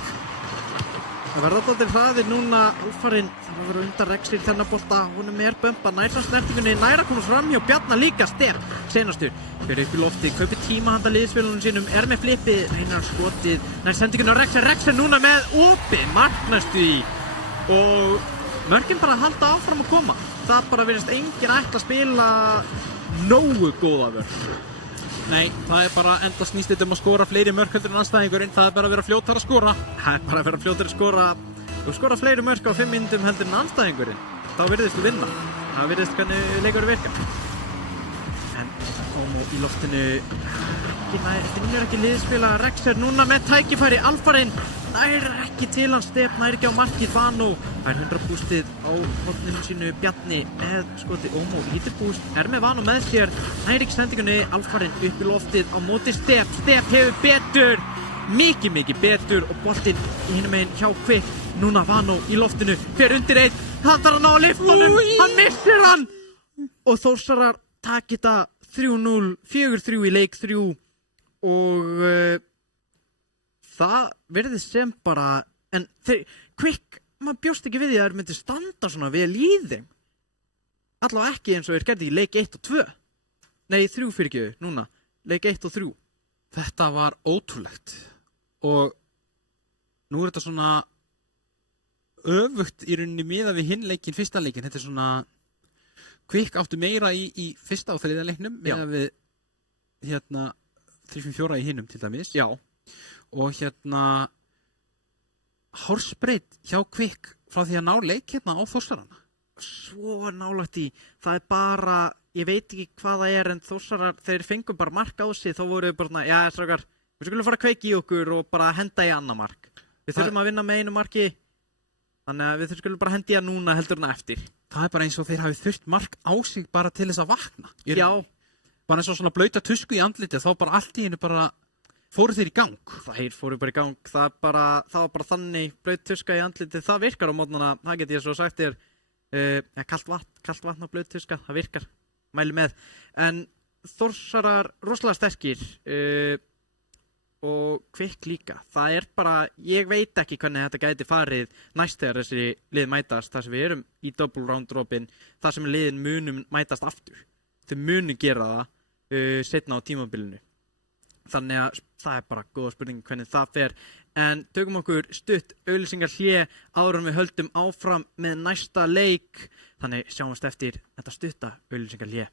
Það verða alltaf hraðir núna. Alfarinn þarf að vera undan Rexir þennan bolta. Honum bömpa, nær svo snertingunni, nær að koma fram hjá Bjarna líka. Step senastur, fyrir upp í lofti, kaupir tíma handa liðsfélunum sínum, með flippi, reynar skotið, nær sendingunni á Rexir. Rexir núna með opið mark næstu í. Og mörkin bara halda áfram að koma. Það bara virðist enginn ætla að spila nógu góða vörn. Nei, það bara enda snýst þetta að skora fleiri mörk heldur en anstæðingurinn. Það bara að vera fljótar að skora. Það bara að vera fljótar að skora. Þú skora fleiri mörk á 5 mínútum heldur en anstæðingurinn. Þá virðist þú vinna. Það virðist hvernig leikur virkar. En Omo í loftinu. Finnur ekki liðspila. Rexer núna með tækifæri. Alfarinn nær ekki til hans. Step nær ekki á markið. Vano fær 100 bústið á horninu sínu. Bjarni með skoti. Omo lítið búst, með Vano með sér, nær ekki sendingunni. Alfarinn upp í loftið á móti Step. Step hefur betur, mikið betur, og boltinn hinum meginn hjá Quick. Núna Vano í loftinu, fer undir einn, hann þarf að ná að lyfta honum, hann missir hann. Og Þórsarar taka þetta 3-0, 4-3 í leik 3. Og það virðist sem bara, en Quick, maður bjóst ekki við því að það myndi standa svona vel í þeim. Allavega ekki eins og gerði í leik 1 og 2. Nei, 3 fyrirgefðu, núna. Leik 1 og 3. Þetta var ótrúlegt. Og nú þetta svona öfugt í rauninni miðað við hinn leikinn, fyrsta leikinn. Þetta svona Quick áttu meira í fyrsta og þriðja leiknum miðað við 3-4 í hinnum til dæmis. Já. Og hársbreytt hjá Quick frá því að ná leik á Þórsarana. Svo nálægt í, það bara, ég veit ekki hvað það en Þórsarar, þeir fengu bara mark á sig, þá voru bara svona, já strákar, við skulum fara að kveiki í okkur og bara henda í annað mark. Við þurfum að vinna með einu marki, þannig að við skulum bara hendi í að núna heldur hana eftir. Það bara eins og þeir hafi þurft mark á sig bara til þess að vakna. Já. Bara eins og svona blauta tusku í andlitið, þá bara allt í hennu bara fóru þeir í gang. Þeir fóru bara í gang, það var bara þannig blaut tuska í andlitið, það virkar á mótnana, það get ég svo sagt þér. Kalt vatn á blaut tuska, það virkar, mæli með. En Þórsarar rosalega sterkir og Quick líka. Það bara, ég veit ekki hvernig þetta gæti farið næst þegar þessi lið mætast, þar sem við erum í double round robin, þar sem liðin munum mætast aftur. Þau munu gera það seinna á tímabilinu. Þannig að það bara góða spurning hvernig það fer. En tökum okkur stutt auglýsingahlé áður en við höldum áfram með næsta leik. Þannig sjáumst eftir þetta stutta auglýsingahlé.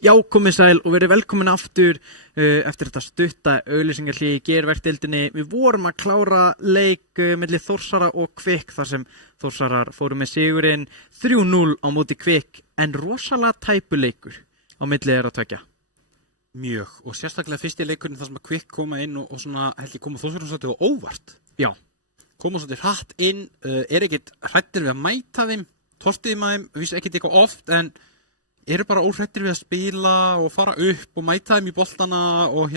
Já, komið sæl og verið velkomin aftur eftir þetta stutta auglýsingahlé í GR-verkdeildinni. Við vorum að klára leik milli Þórsara og Kvik þar sem Þórsarar fóru með sigurinn 3-0 á móti Kvik, en rosalega tæpuleikur á milli þeirra tveggja. Mjög, og sérstaklega fyrsti leikurinn þar sem að Kvik koma inn og svona helgi koma Þórsarar svolítið og óvart. Já. Koma svolítið hratt inn, ekkert hrættir við að mæta þeim, tortið með þeim, vissi ekkert eitthvað oft, en eru bara óhrættir við að spila og fara upp og mæta þeim í boltana og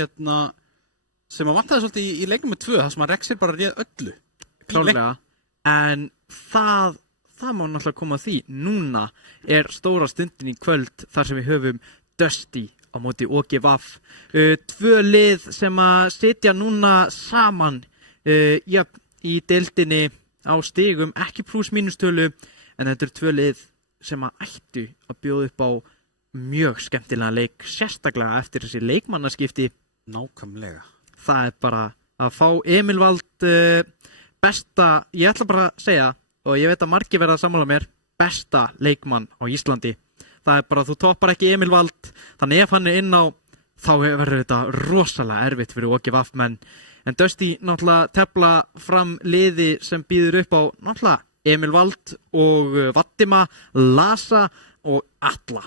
sem að vantaði svolítið í leik nr. 2 þar sem að Rexir bara réð öllu. Klárlega, en það má náttúrulega koma að því. Núna er stóra stundin í kvöld þar sem við höfum Dusty á móti OGVAF. Tvö lið sem að sitja núna saman í deildinni á stigum, ekki pluss mínustölu, en þetta eru tvö lið sem að ættu að bjóða upp á mjög skemmtilega leik, sérstaklega eftir þessi leikmannaskipti. Nákvæmlega. Það er bara að fá Emil Vald besta, ég ætla bara að segja, og ég veit að margir verða að sammála mér, besta leikmann á Íslandi. Það er bara að þú toppar ekki Emil Vald, þannig ef hann er inn á, þá verður þetta rosalega erfitt fyrir OGVAF menn. En Dusty náttúrulega tefla fram liði sem býður upp á náttúrulega Emil Vald og Vatima, Lasa og Atla.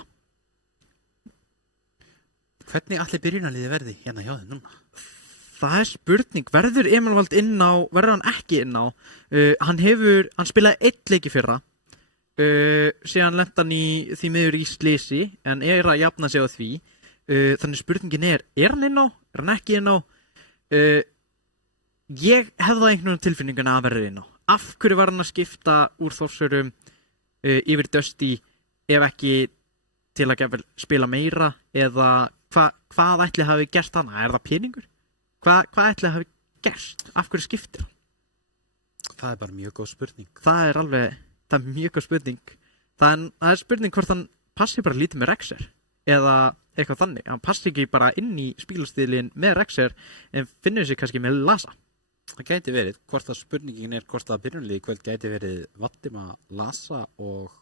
Hvernig allir byrjunarliði verði hérna hjá þeim núna? Það er spurning, verður Emil Vald inn á, verður hann ekki inn á? Hann spilaði 1 leik í fyrra, síðan lenti hann í því miður í slysi, en er að jafna sig á því. Þannig spurningin er hann inn á? Er hann ekki inn á? Ég hefði einhvern tilfinninguna að verður inn á. Af hverju var hann að skipta úr Þórsurum yfir Dusty ef ekki til að spila meira, eða hvað ætli hafi gerst hana? Er það peningur? Hvað ætli hafi gerst? Af hverju skiptir hann? Það er bara mjög góð spurning. Það er mjög góð spurning. Það er spurning hvort hann passi bara lítið með Rexer eða eitthvað þannig. Hann passi ekki bara inn í spílastílinn með Rexer en finnur sig kannski með Lasa. Það gæti verið, hvort að spurningin er hvort að byrjunarliði í kvöld gæti verið Vatima, Lasa og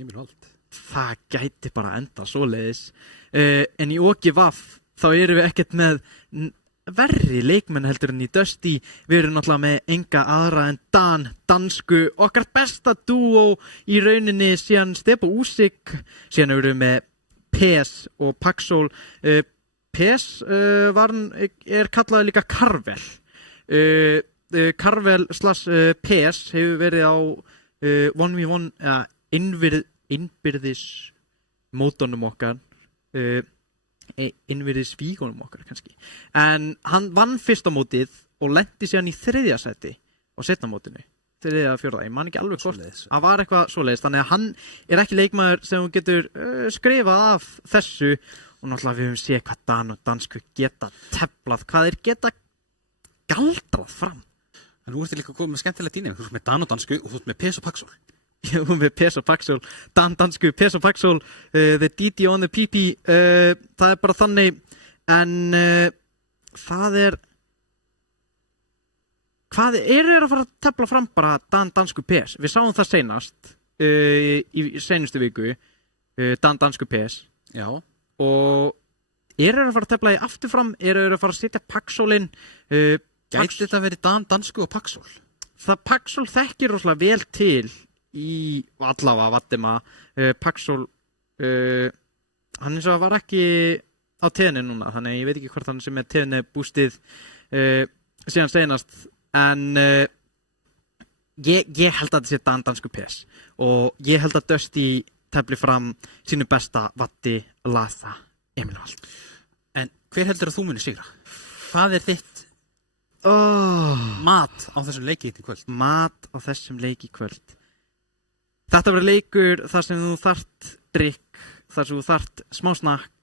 Emil Vald. Það gæti bara enda svoleiðis. En í OGVAF þá erum við ekkert með verri leikmenn heldur en í Dusty. Við erum náttúrulega með enga aðra en dansku, okkar besta dúó í rauninni síðan Stepo Úsik, síðan erum við með PES og Paxol. PES er kallað líka Karvel. Karvel / PES hefur verið á 1v1 innbyrðis mótunum okkar, innbyrðis vígunum okkar kannski, en hann vann fyrsta mótið og lenti síðan í 3. sæti á seinna mótinu, 3. eða 4. ég man ekki alveg hvort, það var eitthvað svoleiðis, þannig að hann er ekki leikmaður sem hún getur skrifað af þessu. Og náttúrulega við höfum séð hvað Dan og dansku geta teflað, hvað þeir geta galdrað fram. En nú ertu líka komið með skemmtilega dýnum. Þú ert með Dan og dansku og þú ert með PES og Paxol. Ég er með PES og Paxol, Dan, dansku, PES og Paxol, the DD on the PP, það er bara þannig, en það er, hvað eru að fara að tefla fram bara Dan, dansku, PES? Við sáum það seinast, í seinustu viku, Dan, dansku, PES. Já. Og eru að fara að tefla í afturfram, eru að fara að setja Paxolinn, Gæti þetta verið Dan, dansku og Paxol? Það Paxol þekkir rosalega vel til í allavega Vatima. Paxol hann eins og var ekki á teðinu núna, þannig ég veit ekki hvort hann sem er teðinu bústið síðan seinast, en ég held að þetta sé Dan, dansku, PES og ég held að Dusty tefli fram sínu besta Vatti, Latha, Emil Vald. En hver heldur að þú munir sigra? Hvað er þitt mat á þessum leiki í kvöld? Mat á þessum leiki í kvöld. Þetta verður leikur þar sem þú þarft drikk, þar sem þú þarft smá snakk.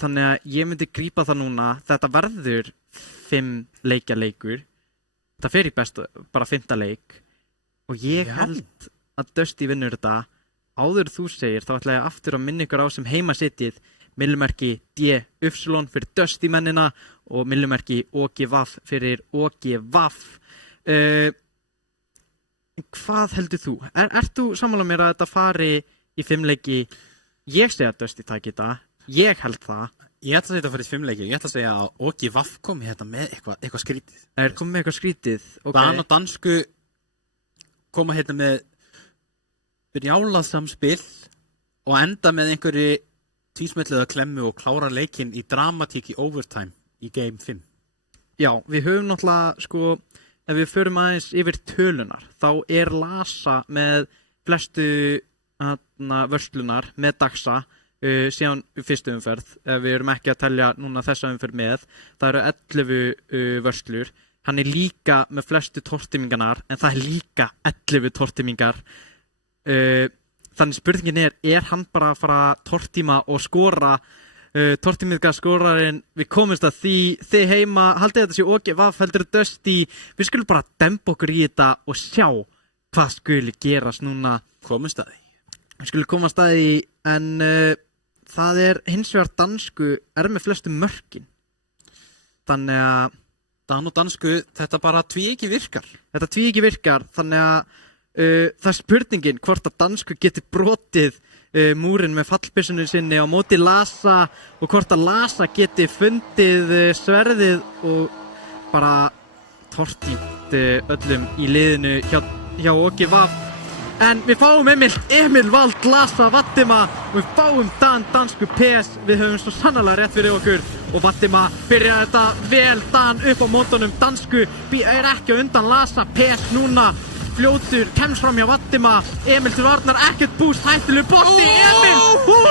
Þannig að ég myndi grípa það núna. Þetta verður 5 leikja leikur. Það fer í bestu, bara 5. leik. Og ég held að Dusty vinnur þetta. Áður þú segir, þá ætla ég aftur að minna ykkur á sem heimasitið millimerki DY fyrir Dusty mennina og millimerki OGVAF fyrir OGVAF. Hvað heldur þú? Ert þú sammála mér að þetta fari í 5 leiki? Ég segi að Dusty taki þetta. Ég held það. Ég ætla að þetta fari í 5 leiki. Ég ætla að segja að OGVAF komi hérna með eitthvað skrítið. Er komið með eitthvað skrítið? Okay. Dan og dansku koma hérna með brjálað samspil og enda með einhverju tvísmetliða klemmu og klára leikinn í dramatík í overtime í game 5. Já, við höfum náttúrulega, sko, ef við förum aðeins yfir tölunar, þá er Lasa með flestu vörslunar með Daxa síðan fyrstu umferð. Við erum ekki að telja núna þessa umferð með. Það eru 11 vörslur. Hann er líka með flestu tortímingarnar, en það er líka 11 tortímingar. Þannig spurningin er hann bara að fara að tortíma og skora? Tortímiðga skorarinn, við komumst að því, þið heima, haldið þetta sé OGVAF, heldur Dusty, við skulum bara dempa okkur í þetta og sjá hvað skuli gerast núna. Komumst að því. Við skulum komast að því, en það er hins vegar dansku, er með flestu mörkin. Þannig að Dan og dansku, þetta bara tvíegi virkar. Þetta tvíegi virkar, þannig að það er spurningin hvort að dansku geti brotið múrin með fallbyssunni sinni á móti Lasa og hvort að Lasa geti fundið sverðið og bara tortímt öllum í liðinu hjá OGVAF. En við fáum Emil Vald, Lasa, Vatima og við fáum Dan, dansku, PES. Við höfum svo sannarlega rétt fyrir okkur og Vatima byrjaði þetta vel. Dan upp á mótunum, dansku er ekki á undan Lasa, PES núna fljótur, kemst fram hjá Vatima, Emil til varnar, ekkert búst, hættileg botti, Emil,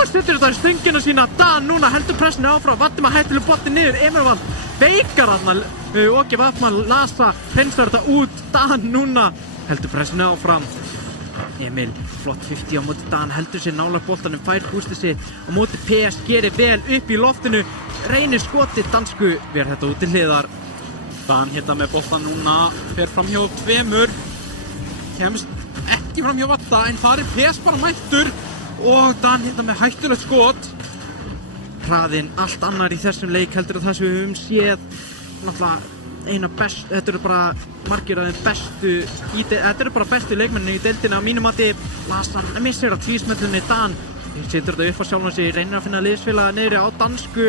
setur þetta í stöngina sína, Dan núna heldur pressinu áfram, Vatima hættileg botti niður, Emil Vald veikar hann, OGVAF Lasa, hreinsar þetta út, Dan núna heldur pressinu áfram, Emil, flott 50 á móti Dan, heldur sér nála boltanum, fær bústið sitt á móti PES, gerir vel upp í loftinu, reynir skotið, dansku, verð þetta út til hliðar. Dan hérna með boltan núna, fer fram hjá 2, kemst ekki fram hjá Vatta, en það er PES bara mættur og Dan hérna með hættulegt skot. Hraðinn allt annar í þessum leik heldur að það sem við höfum séð. Náttúrulega þetta eru bara margir af þeim bestu þetta eru bara bestu leikmennir í deildinni á mínum mati. Lasan missir á tvísmellunni. Dan setur þetta upp á sjálfan sig, reynir að finna liðsfélaga niðri á dansku.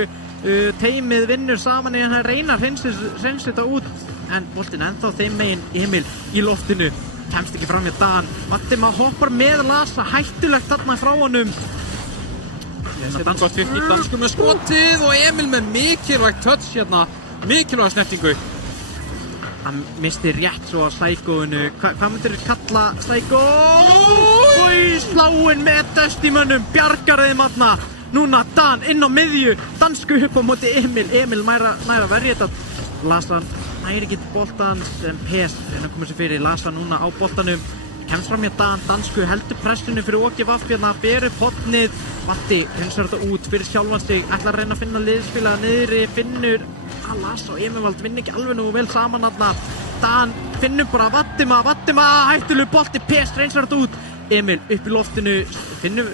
Teimið vinnur saman í hann reynar hreinsa þetta út en boltinn ennþá þeim megin. Emil í loftinu, kemst ekki fram hjá Dan. Mattima hoppar með Lasa, hættulegt þarna frá honum. Þetta gott fyrir í dansku með skotið og Emil með mikilvægt touch hérna, mikilvæg snertingu. Hann misti rétt svo að Psychoinu. Hvað myndir þið kalla Psycho? Sláinn með döst í mönnum, bjargar þeim þarna. Núna Dan inn á miðju, dansku upp á móti Emil. Emil næra verja þetta. Lasan næri ekki boltan sem pes en að koma sér fyrir. Lasan núna á boltanum, kemst fram hjá Dan. Dansku heldur pressinu fyrir OGVF hérna, ber upp hotnið. Vatti hrinsar þetta út fyrir sjálfan sig, ætlar að reyna að finna liðsfélaga niðri, finnur að Lasa og Emilvald vinna ekki alveg nú vel saman þarna. Dan finnur bara Vattima, hættulegu bolti, pes hrinsar þetta út. Emil upp í loftinu, finnur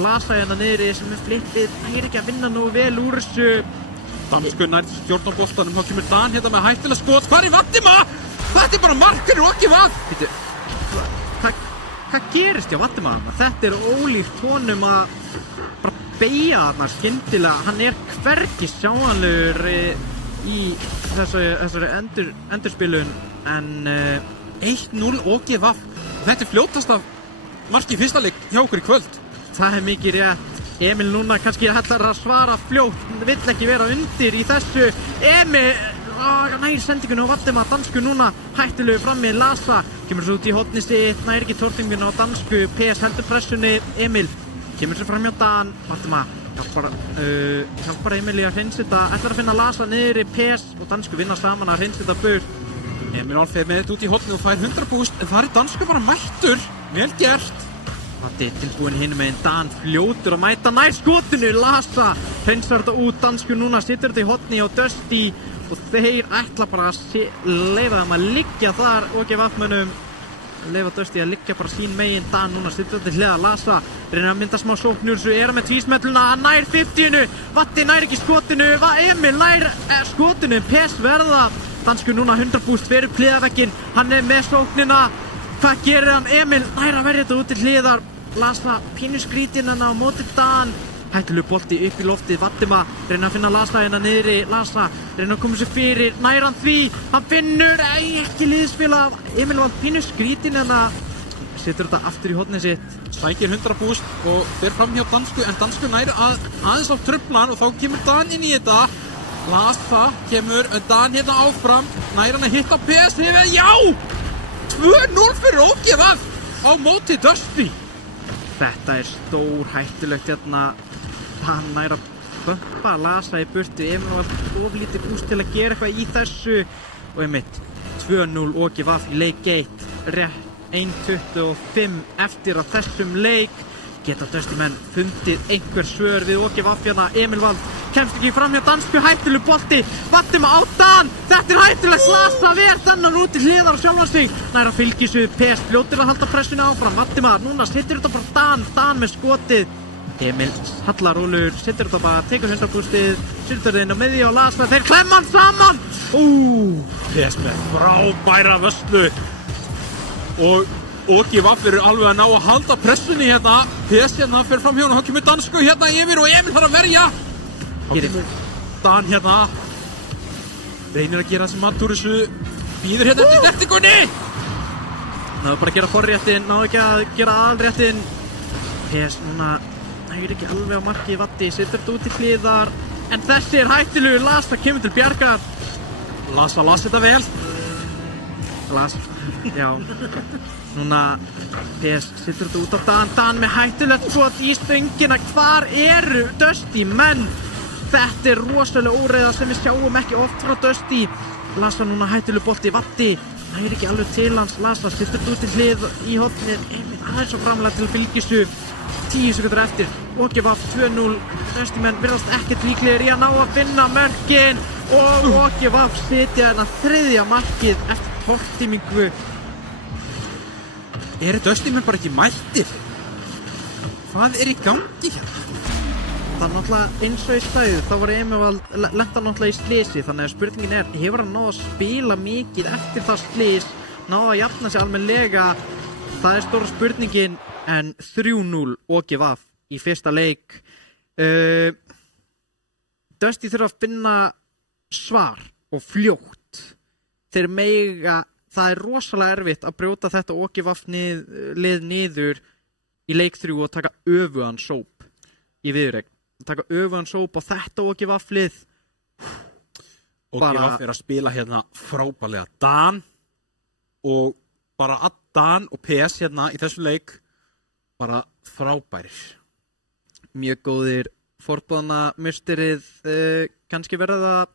Lasa hérna niðri sem flippið, næri ekki að vinna nú vel úr þessu. Dansku nær stjórn á boltanum, þá kemur Dan hérna með hættulega skot. Hvar er Vattima? Þetta bara markinu og ekki vað. Hvað gerist hjá Vattima? Þetta er ólíkt honum að bara beygja þarna skyndilega. Hann er hvergi sjáanlegur í þessari endurspilun en 1-0 OGVF. Þetta er fljótast af marki í fyrsta leik hjá okkur í kvöld. Það er mikið rétt. Emil núna kannski ætlar að svara fljótt, vill ekki vera undir í þessu. Emil nær sendingunni á Vattima. Dansku núna hættulegu frammi. Lasa kemur svo út í hotni sitt, nær ekki tortinguna á dansku. PS heldur pressunni. Emil kemur svo fram hjá Dan. Vattima hjálpar Emil í að hreinsa þetta, ætlar að finna Lasa niðri. PS og dansku vinna saman að hreinsa þetta burt. Emil Alfeð með þetta út í hotni og fær 100 boost en það er dansku bara mættur. Vel gert. Vatti tilbúin hinum megin. Dan fljótur að mæta nær skotinu. Lasa hreinsar þetta út. Dansku núna situr þetta í hotni á Dusty og þeir ætla bara að leyfa þeim að liggja þar OGVF-mönnum. Leyfa Dusty að liggja bara sín megin. Dan núna situr þetta hliða. Lasa reynir að mynda smá sóknur svo er með tvísmelluna. Hann nær 50-inu. Vatti nær ekki skotinu. Emil nær skotinu. PS verða. Dansku núna 100 boost fyrir hliðavekkin. Hann er með sóknina. Hvað gerir hann? Emil nær að verja þetta út til hliðar. Lasa pínu skrítin hann á móti Dan. Hættulegu bolti upp í loftið. Vattima reyna að finna Lasa hérna niðri. Lasa reyna að koma sér fyrir. Nær hann því. Hann finnur ekki liðsfélag. Emil var pínu skrítin hérna. Setur þetta aftur í hotnið sitt. Sækir 100 boost og fer fram hjá dansku en dansku nær aðeins á tröflan og þá kemur Dan inn í þetta. Lasa kemur Dan hérna áfram. Nær hann að hitta PS hefur. Já! 2-0 fyrir OGVF á móti Dusty. Þetta er stór hættulegt hérna. Hann nær að bömpa Lasa í burtu. Emil var oflítið búst til að gera eitthvað í þessu og einmitt 2-0 OGVF í leik 1. Rétt 1:25 eftir að þessum leik. Geta Dusty menn fundið einhver svör við OGVF hérna. Emilvald kemst ekki fram hjá dansku, hættulegu bolti. Vattima á Dan. Þetta er hættulegt. Lasa ver þennan út í hliðar á sjálfan sig. Nær að fylgis við PS, fljótur að halda pressinu áfram. Vattima núna setur þetta bara Dan með skotið. Emil hallar rólur, setur þetta bara, tekur 100 boostið, setur þetta inn á miðju og Lasa. Þeir klemma hann saman. PS með frábæra vörslu og OGVF eru alveg að ná að halda pressunni hérna. PS hérna fyrir fram hjá hann og hann kemur dansku hérna yfir og Emil þarf að verja. Þá kemur Dan hérna. Reynir að gera þessi matt úr þessu. Býður hérna eftir snertingunni. Náðu bara að gera forréttin, náðu ekki að gera aðalréttin. PS núna nægir ekki alveg á marki. Vatti setur þetta út í hliðar. En þessi er hættulegur. Lasa kemur til bjargar. Lasa þetta vel. Lasa, já. Núna PS setur þetta út á Dan. Dan með hættulegt skot í stöngina. Hvar eru Dusty menn? Þetta er rosalega óreiða sem við sjáum ekki oft frá Dusty. Lasa núna hættulegu bolti. Vatti nægir ekki alveg til hans. Lasa setur þetta út til hlið í hotnið. Emil aðeins og framlega til fylgisu. 10 sekundur eftir. OGVF 2-0. Dusty menn virðast ekkert líklegir í að ná að finna mörkin. Og OGVF setja þarna þriðja markið eftir tortímingu. Eru Dusty menn bara ekki mættir? Hvað er í gangi hérna? það er náttúrulega eins og í stæðu, þá var Emilvald lenta náttúrulega í slysi, þannig að spurningin hefur hann náð að spila mikið eftir það slys, náð að jafna sig almennilega, það er stóra spurningin, en 3-0 OGVF í fyrsta leik. Dusty þurfa að finna svar og fljótt, þeir mega, það er rosalega erfitt að brjóta þetta OGVF lið niður í leik 3 og taka öfugan sóp í viðureign. Taka öfugan sóp á þetta OGVF lið. OGVF að spila hérna frábærlega. Dan og bara að Dan og PS hérna í þessum leik bara frábærir. Mjög góðir forbúðana musterið, kannski verða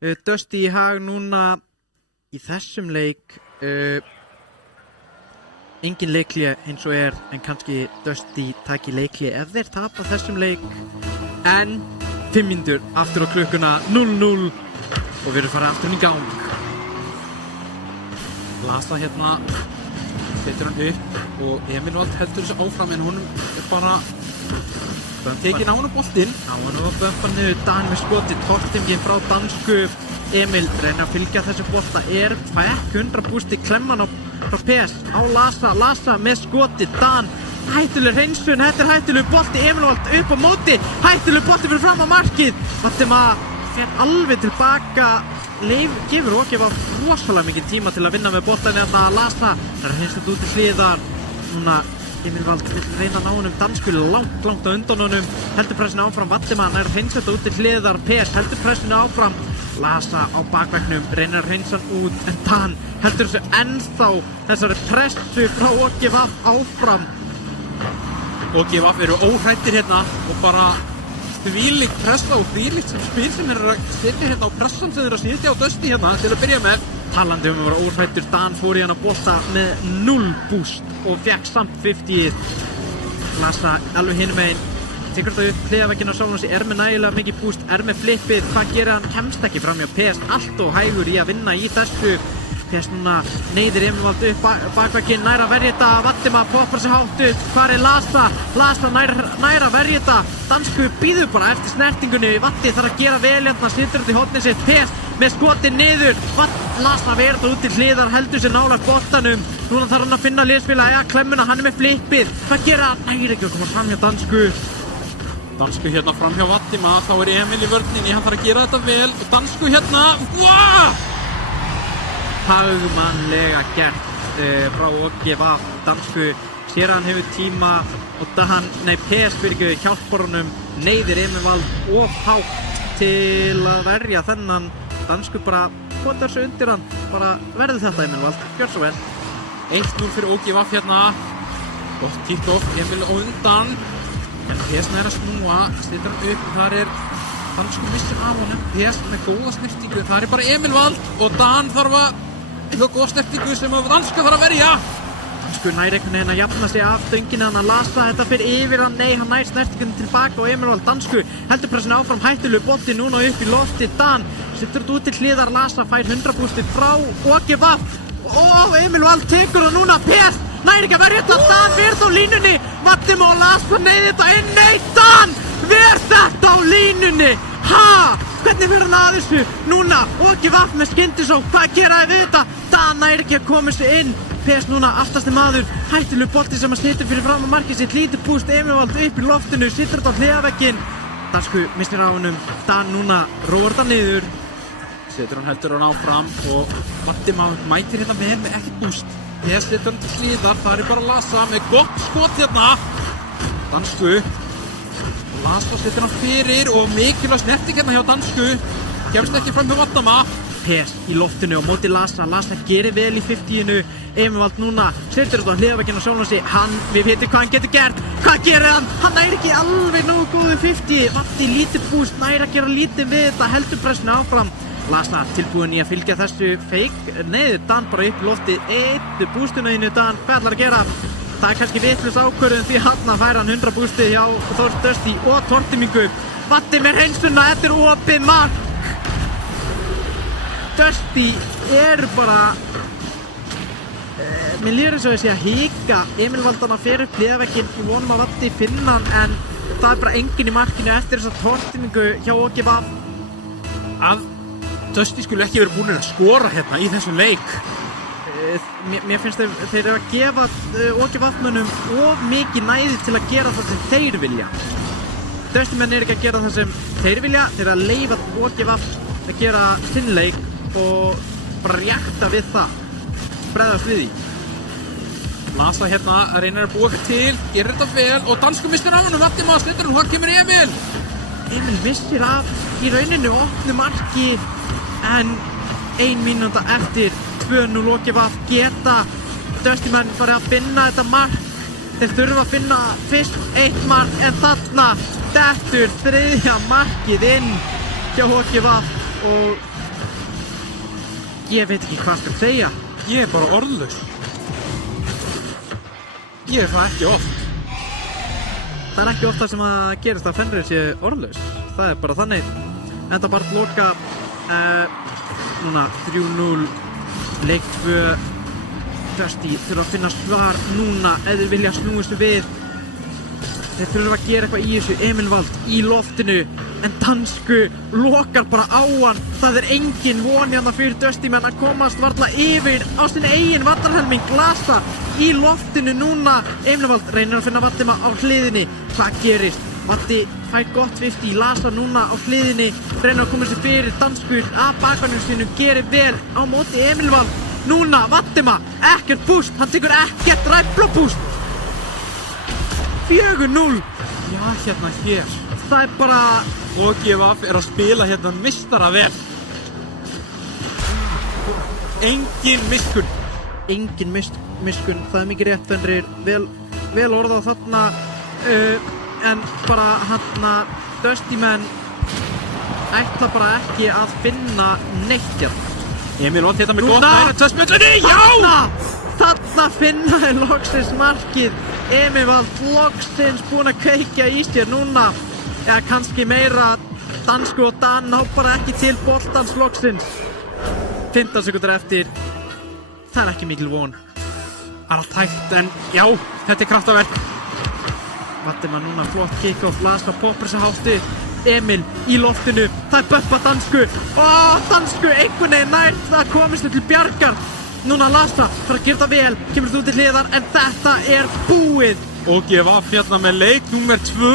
það Dusty í hag núna í þessum leik. Engin leikli eins og en kannski Dusty taki leikli ef þeir tapa þessum leik. En 5 mínútur aftur á klukkuna, 0-0 og við erum farið aftur í gang. Lasa hérna, setur hann upp og Emilvald heldur þessu áfram en honum bara tekinn á hann boltinn. Á hann og bömpa niður, Dan með skoti, tortimginn frá dansku. Emil reynir að fylgja þessu bolta, fæk 100 bústi klemman frá PS á Lasa með skoti, Dan, hættuleg hreinsun, þetta hættuleg bolti, Emilvald upp á móti, hættuleg bolti fyrir fram á markið, Vatima fer alveg tilbaka, gefur OGVF rosalega mikið tíma til að vinna með boltan eða Lasa, það er hreinsað út í hliðar, núna Emilvald vill reyna að ná honum, dansku langt á undan honum, heldur pressinu áfram, Vatima er hreinsað út í hliðar, PS heldur pressinu áfram, Lasa á bakveggnum, reynir að hreinsa hann út, en Dan heldur þessu ennþá þessari pressu frá OGVF áfram. OGVF eru óhrættir hérna og bara þvílíkt pressa og þvílíkt spil sem að setja hérna á pressan sem að setja á Dusty hérna til að byrja með. Talandi að vera óhrættur, Dan fór í hann að bolta með 0 boost og fekk samt 50. Lasa alveg hinum megin. Tekur þetta upp hliðarvegginn á sjálfan sig, með nægilega mikið búst, með flippið, hvað gerir hann, kemst ekki fram hjá PS, allt og hægur í að vinna í þessu. PS núna neyðir Emilvald upp bakvegginn, nær að verja þetta, Vatima poppar sig hátt upp, hvað Lasa? Lasa nær að verja þetta, dansku býður bara eftir snertingunni, Vatti þarf að gera vel hérna, situr þetta í hornið sitt, PS með skotið niður, Lasa verður þetta út til hliðar, heldur sér nálægt boltanum, núna þarf hann að finna liðsfélaga, klemmuna, hann með flippið, hvað gera hann? Nær ekki að koma fram hjá dansku. Dansku hérna fram hjá Vatima, þá Emil í vörninni, hann þarf að gera þetta vel og dansku hérna, Hagmannlega gert frá OGVF, dansku sér hann hefur tíma og PS hjálpar honum, neyðir Emilvald of hátt til að verja þennan, dansku bara potar sig undir hann, bara verði þetta Emilvald, gjör svo vel. 1-0 fyrir OGVF hérna, gott kick-off, Emil á undan. En PS með að snúa, setur hann upp, þar dansku missir af honum, PS með góða snertingu, það bara Emilvald og Dan þarf að eitthvað góða snertingu sem dansku þarf að verja. Dansku nær einhvern veginn að jafna sig af dönginni, hann að Lasa þetta fyrir yfir hann, nei hann nær snertingunni tilbaka og Emilvald, dansku heldur pressinu áfram, hættulegu bolti núna upp í lofti, Dan setur þetta út til hliðar, Lasa fær 100 bústið frá OGVF og Emilvald tekur það núna, PS nær ekki að verja þetta, Dan verð á línunni, Vatima og Lasa neyði þetta inn, nei Dan verð þetta á línunni, hvernig verður hann að þessu, núna OGVF með skyndisókn, hvað geraði við þetta, Dan nær ekki að koma sig inn, PS núna aftasti maður, hættulegur bolti sem að situr fyrir fram á markið sitt, lítið búst, Emilvald upp í loftinu, situr þetta á hliðarvegginn, dansku missir á honum, Dan núna róar þetta niður, setur hann heldur hann áfram og Vatima mætir hérna með ekkert búst. PS setur hann til hliðar, það bara Lasa með gott skot hérna. Dansku. Lasa setur hann fyrir og mikilvæg snerting hérna hjá dansku. Kemst ekki fram hjá Vatima. PS í loftinu á móti Lasa. Lasa gerir vel í 50-inu. Emilvald núna setur þetta á hliðarvegginn á sjálfan sig. Við veitum hvað hann getur gert. Hvað gerir hann? Hann nær ekki alveg nógu góðu 50. Vatti lítið búst, nær að gera lítið við þetta. Heldur pressinu áfram. Lasa tilbúin í að fylgja þessu neyður Dan bara upp í lofti, eittu bústinu innu Dan, hvað ætlar að gera? Það kannski vitlaus ákvörðun því hann fær hann 100 bústið hjá Dusty og tortimingu. Vatti með hreinsuna, þetta opið mark. Dusty bara, mér líður eins og þessi að hika, Emilvald hann fer upp hliðarvegginn í vonum að Vatti finna hann en það er bara enginn í markinu eftir þessa tortímingu hjá OGVAF. Að Dusty skulle ekki verið búin að skora hérna í þessum leik. Mér finnst þeir eru að gefa OGVAF-mönnum of mikið næði til að gera það sem þeir vilja. Dusty menn eru ekki að gera það sem þeir vilja, þeir eru að leyfa OGVAF að gera sinn leik og bara rétta við það, bregðast við því. Lasa hérna reynir að búa eitthvað til, gerir þetta vel og dansku missir af honum, Valdimar snittur og hvað kemur Emil? Emil missir af í rauninu opnu marki en 1 mínúta eftir 2-0 OGVAF geta Dusty menn farið að finna þetta mark. Þeir þurfa að finna fyrst 1 mark en þarna dettur 3. markið inn hjá OGVAF og ég veit ekki hvað skal segja. Ég er bara orðlaus. Ég er það ekki oft. Það er ekki oft það sem að gerist að Fenrir sé orðlaus. Það er bara þannig. Enda bara loka núna 3-0 leik 2. Dusty þurfa að finna svar núna ef þeir vilja snúa sig við. Þeir þurfa að gera eitthvað í þessu. Emil Vald í loftinu en dansku lokar bara á hann. Það er engin von hérna fyrir Dusty menn að komast varla yfir á sinni eigin vallarhelming. Lasa í loftinu núna. Emil Vald reynir að finna Valdimar á hliðinni. Hvað gerist? Valdi fær gott vift í Lasa núna á hliðinni. Reynir að koma sér fyrir danskur að bakvænum sínum gerir vel á móti Emil Vald. Núna Valdimar, ekkert búst, hann tekur ekkert ræflabúst. 4-0. Já, hérna hér. Það er bara OGVAF er að spila hérna mistara vel. Engin miskunn. Engin miskunn, það er mikið rétt Fenrir, vel orðað þarna en bara hann Dusty menn ætla bara ekki að finna neitt hérna. Emil Vald hérna með gott næra testmjöldinni, já! Þarna finnaði loksins markið. Emil Vald loksins búinn að kveikja í sér núna. Eða kannski meira, dansku og Dan ná bara ekki til boltans loksins. 15 sekúndur eftir. Það er ekki mikil von. Það er allt hægt en já, þetta er kraftaverk. Valdimar núna flott kick-off, Lasa poppar sér hátti. Emil í loftinu, það er böppa dansku. Dansku einhvern veginn nær það komist til bjargar. Núna Lasa þarf að gera það vel, kemur þú til hliðar en þetta er búið. OGVAF hérna með leik númer 2.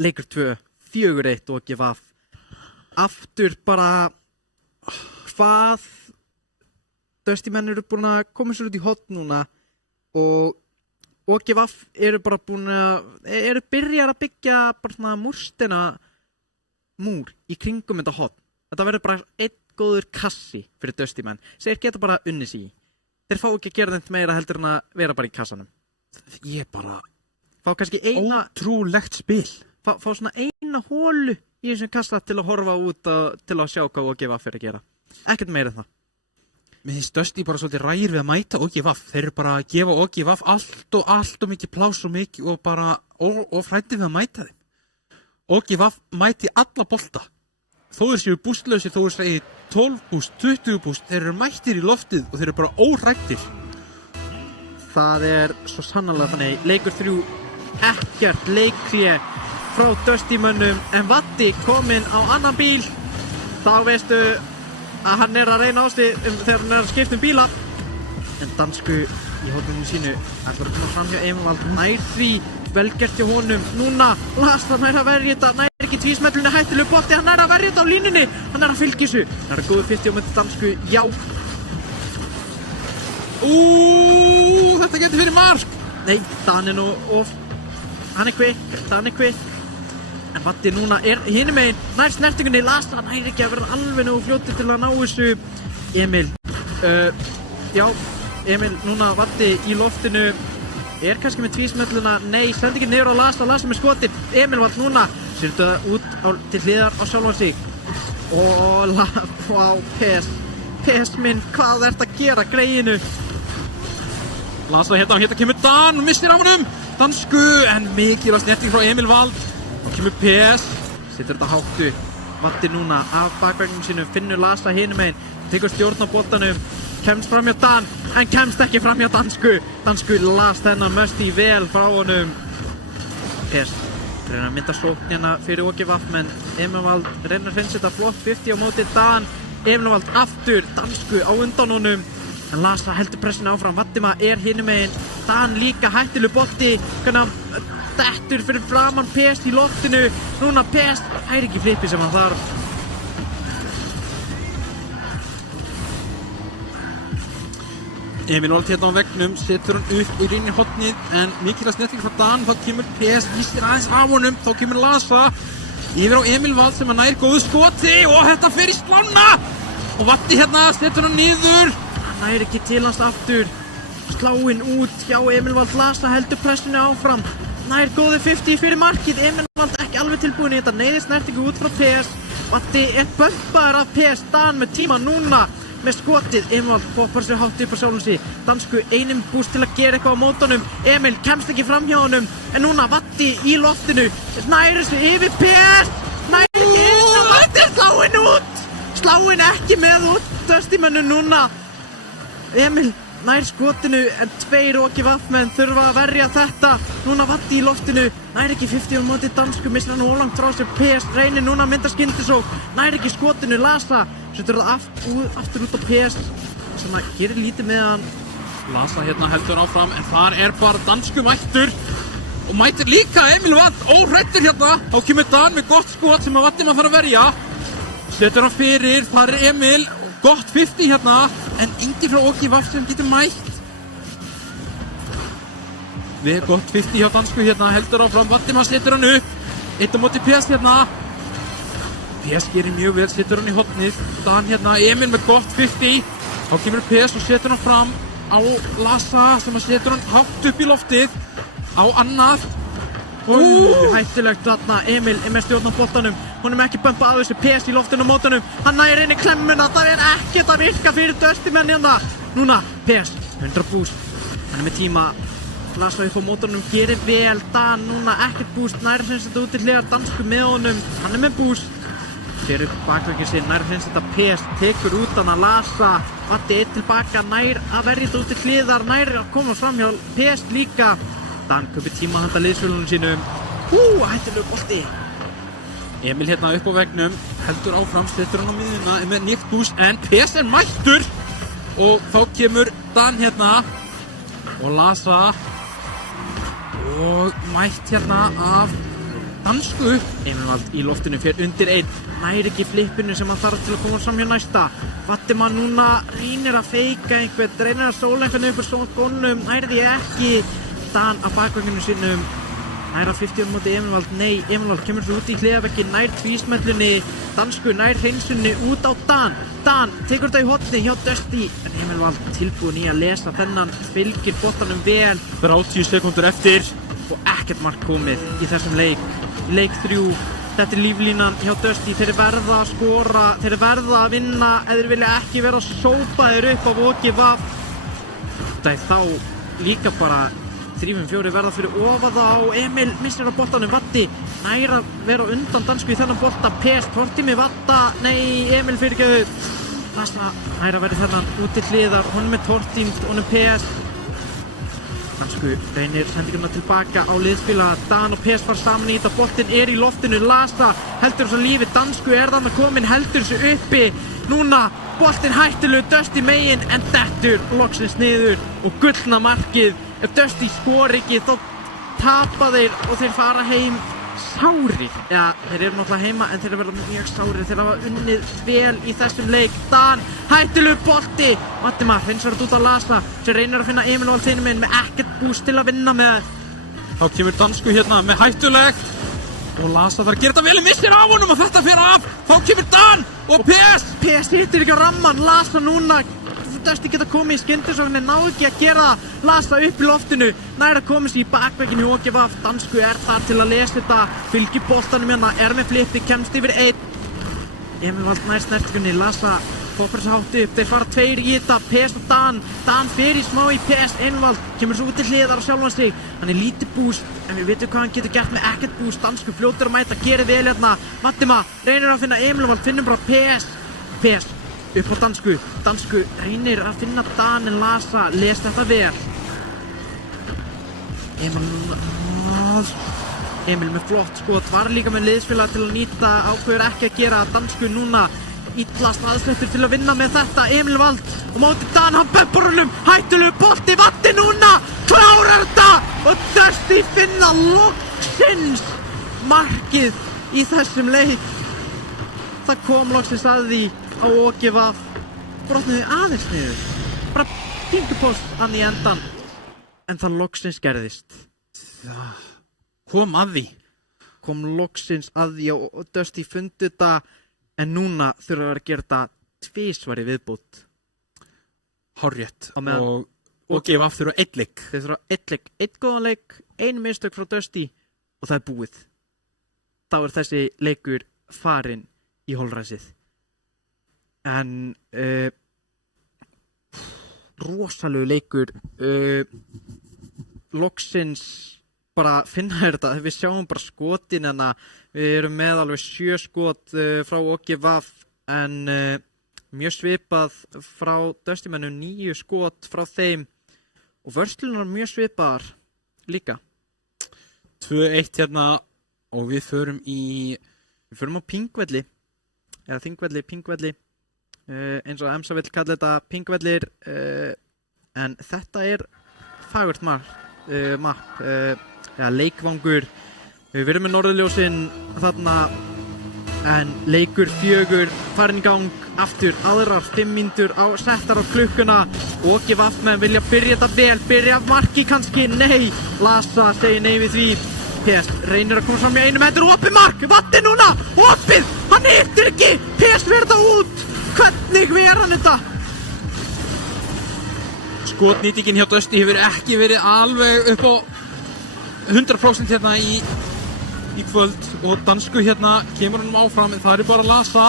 Leikur 2, 4-1 OGVAF. Aftur bara hvað Dusty menn eru búin að koma sér út í hotn núna og OGVAF eru bara búin að byrjar að byggja bara svona múrstina múr í kringum þetta hotn. Þetta verður bara einn góður kassi fyrir Dusty menn. Þeir geta bara unni sig í. Þeir fá ekki að gera þetta meira heldur en að vera bara í kassanum. Ég bara Fá kannski eina ótrúlegt spil. Fá svona eina hólu í þessum kassa til að horfa út til að sjá hvað OGVAF er að gera. Ekkert meira en það. Mér finnst Dusty bara svolítið rægir við að mæta OGVAF. Þeir eru bara að gefa OGVAF allt og mikið plás og mikið og bara og frændið við að mæta þeim. OGVAF mæti alla bolta. Þó þeir séu bústlausi, þó þeir segi 12 búst, 20 búst, þeir eru mættir í loftið og þeir eru bara óhrættir. Það er svo sannarlega þannig. Leikur 3, ekkert leikhlé frá Dusty mönnum en Vatti kominn á annan bíl. Þá veistu að hann er að reyna á sig þegar hann er að skipta bíla. En dansku í hóttunum sínu ætlar að koma fram hjá Emil Vald, nær því, velgert hjá honum. Núna, Lasa nær að verja þetta, nær ekki tvísmellunni hættilegu bolti, hann nær að verja þetta á línunni, hann er að fylgja þessu. Það er góður 50 á myndi dansku, já. Þetta getur fyrir mark. Nei, Dan er nú of, hann er kvikk. En Vatti núna er hinum megin, nær snertingunni, Lasa nær ekki að vera alveg nógu fljótur til að ná þessu. Emil, Emil núna Vatti í loftinu, er kannski með tvísmelluna, nei, sendi ekki niður á Lasa með skotin. Emil Vald núna, sér þetta út til hliðar á sjálfan sig. PS minn, hvað ert að gera greiðinu? Lasa hérna kemur Dan og missir af honum. Dansku, en mikilvæg snerting frá Emil Vald. Og kemur PS. Setur þetta háttu. Vatti núna af bakveggnum sínum, finnur Lasa hinum megin, tekur stjórn á boltanum, kemst fram hjá Dan, en kemst ekki fram hjá dansku. Dansku las þennan mösti vel frá honum. PS reynir að mynda sóknina fyrir OGVAF, menn Emelvald reynir að hreinsa þetta flott 50 á móti Dan. Emelvald aftur, dansku á undan honum, en Lasa heldur pressinu áfram. Vatima hinum megin, Dan líka hættileg bolti, dettur fyrir framan PS í loftinu. Núna PS fær ekki flippi sem hann þarf. Emelvald hérna á veggnum, setur hann upp í rauninni hornið, en mikilvægt snerting frá Dan, þá kemur PS vísir aðeins af honum, þá kemur Lasa yfir á Emelvald sem að nær góðu skoti og þetta fer í slána og Vatti hérna setur hann niður. Hann nær ekki til hans aftur, sláinn út hjá Emelvald. Lasa heldur pressinu áfram, nær góðu 50 fyrir markið. Emelvald ekki alveg tilbúin í þetta, neyðir snertingu út frá PS. Vatti bömpaður af PS. Dan með tíma núna með skotið. Emelvald poppar sér hátt upp á sjálfum sig. Dansku einum búst til að gera eitthvað á mótunum. Emil kemst ekki fram hjá honum, en núna Vatti í loftinu næri sig yfir PS. Næri inn og Vatti sláinn út, sláinn ekki með út Dusty-mönnum núna. Emil nær skotinu, en tveir OGVAF-menn þurfa að verja þetta. Núna Vatti í loftinu, nær ekki 50 á móti dansku, missir hann ólangt frá sér. PS reynir núna að mynda skyndisókn, nær ekki skotinu. Lasa setur það aftur út á PS, sem að gerir lítið með hann. Lasa hérna heldur áfram, en þar bara dansku mættur og mættir líka Emelvald óhrættur hérna. Þá kemur Dan með gott skot sem að Vatima þarf að verja, setur hann fyrir. Þar Emil, gott 50 hérna, en enginn frá OGVAF sem getur mætt. Við gott 50 hjá dansku hérna, heldur áfram. Vatima setur hann upp, eitt á móti PS hérna. PS gerir mjög vel, setur hann í hornið. Dan hérna, Emil með gott 50. Þá kemur PS og setur hann fram á Lasa sem að setur hann hátt upp í loftið á annað. Hættulegt þarna. Emil með stjórn á boltanum, honum ekki bömpa að þessu. PS í loftinu á mótunum, hann nær inn í klemmuna. Það ekkert að virka fyrir Dusty-menn hérna. Núna PS 100 boost, hann með tíma. Lasa upp á mótunum, gerir vel. Dan núna ekkert boost, nær sem þetta út til hliðar. Dansku með honum, hann með boost. Sér upp bakvöggin sinn, nær hreins þetta PS, tekur út hana Lasa. Vatti tilbaka, nær að verja þetta út til hliðar, nær að koma fram hjá PS líka. Dan kaupir tíma handa liðsfélunum sínum. Hættilegu bolti. Emil hérna upp á veggnum, heldur áfram, setur hann á miðjuna með nýtt búst, en PS mættur og þá kemur Dan hérna og Lasa og mætt hérna af dansku. Emelvald í loftinu fyrir undir einn, nær ekki flippinu sem hann þarf til að koma fram hjá næsta. Vatima núna reynir að feika einhvern, reynir að sóla einhvern upp úr sótkónum, nær því ekki. Dan að bakvögginu sínum, nær að 50 á móti Emelvald. Nei, Emelvald kemur svo út í hliðaveggi, nær tvísmellunni. Dansku nær hreinsunni út á Dan. Dan tekur þetta í horni hjá Dusty, en Emelvald tilbúin í að lesa þennan, fylgir boltanum vel. 30 sekúndur eftir og ekkert mark komið í þessum leik. Leik 3, þetta líflínan hjá Dusty. Þeir verða að skora, þeir verða að vinna eða þeir vilja ekki vera sópaðir upp af OGVAF. Það þá líka bara 3-4 verða fyrir ofan þá. Emil missir á boltanum. Vatti nær að vera undan dansku í þennan bolta. PS tortími Vatta, nei, Emil fyrirgefðu. Lasa nær að vera þennan út til hliðar, honum er tortímt, honum PS. Dansku reynir sendinguna tilbaka á liðspila. Dan og PS fara saman í þetta, boltinn í loftinu. Lasa heldur þessu lífi, dansku þarna komin, heldur þessu uppi. Núna boltinn hættilegu Dusty megin, en dettur loksins niður og gullna markið. Ef Dusty skor ekki, þá tapa þeir og þeir fara heim sárir. Já, þeir eru náttúrulega heima, en þeir verða mjög sárir. Þeir hafa unnið vel í þessum leik. Dan, hættilegu bolti. Vatima hreinsar þetta út á Lasa, sem reynir að finna Emelvald hinum megin með ekkert búst til að vinna með. Þá kemur dansku hérna með hættulegt og Lasa þarf að gera þetta vel, missir af honum og þetta fer af. Þá kemur Dan og PS. PS hittir ekki á ramman. Lasa núna, Dusty geta komið í skyndisókn, ná ekki að gera það. Lasa upp í loftinu, nær að komast í bakvegginu hjá OGVAF. Dansku þar til að lesa þetta, fylgir boltanum hérna, með flippi, kemst yfir einn. Emelvald nær snertingunni, Lasa poppar þessu hátt upp, þeir fara tveir í þetta. PS og Dan, Dan fer í smá í PS. Emelvald kemur svo út til hliðar á sjálfan sig, hann er lítið búst, en við veitum hvað hann getur gert með ekkert búst. Dansku fljótur að mæta, gerir vel hérna. Vatima reynir að finna Emelvald, finnum bara PS. PS upp á dansku. Dansku reynir að finna Dan, en Lasa les þetta vel. Emelvald Emil með flott skot, var líka með liðsfélag til að nýta, ákveður ekki að gera dansku núna, illa staðsettur til að vinna með þetta, Emil Vald og móti Dan, hann beppar honum, hættulegu bolti, Vatti núna, klárar þetta og Dusty finna loksins markið í þessum leik. Það kom loksins að því á OGVAF, brotniði aðeins niður, bara pingupost hann í endan, en það loksins gerðist. Kom að því. Kom loksins að því og Dusty fundi þetta, en núna þurfa að gera þetta tvisvar í viðbót. Hárrétt. Og gefa aftur á einn leik. Þeir þurfa einn leik, einn góðan leik, ein mistök frá Dusty og það búið. Þá þessi leikur farinn í holræsið. En rosalegu leikur, loksins bara finna þetta, við sjáum bara skotin en við erum með alveg 7 skot frá OGVAF en mjög svipað frá Dusty-mennum, 9 skot frá þeim og vörslunar mjög svipaðar líka. 2-1 hérna og við förum á Pingvelli eða Þingvelli, Pingvelli eins og Emsa vill kalla þetta Pingvellir en þetta fagurt mapp eða leikvangur. Við erum með norðurljósin þarna en leikur 4 farin í gang aftur, aðrar 5 mínútur settar á klukkuna og OGVAF menn vilja byrja þetta vel, byrja marki kannski, nei, Lasa segir nei við því. PS reynir að koma fram í einum, þetta opið mark, Vatti núna, opið, hann hittir ekki, PS verða út, hvernig ver hann þetta? Skotnýtingin hjá Dusty hefur ekki verið alveg upp á 100% hérna í kvöld og dansku hérna kemur hann áfram en það bara Lasa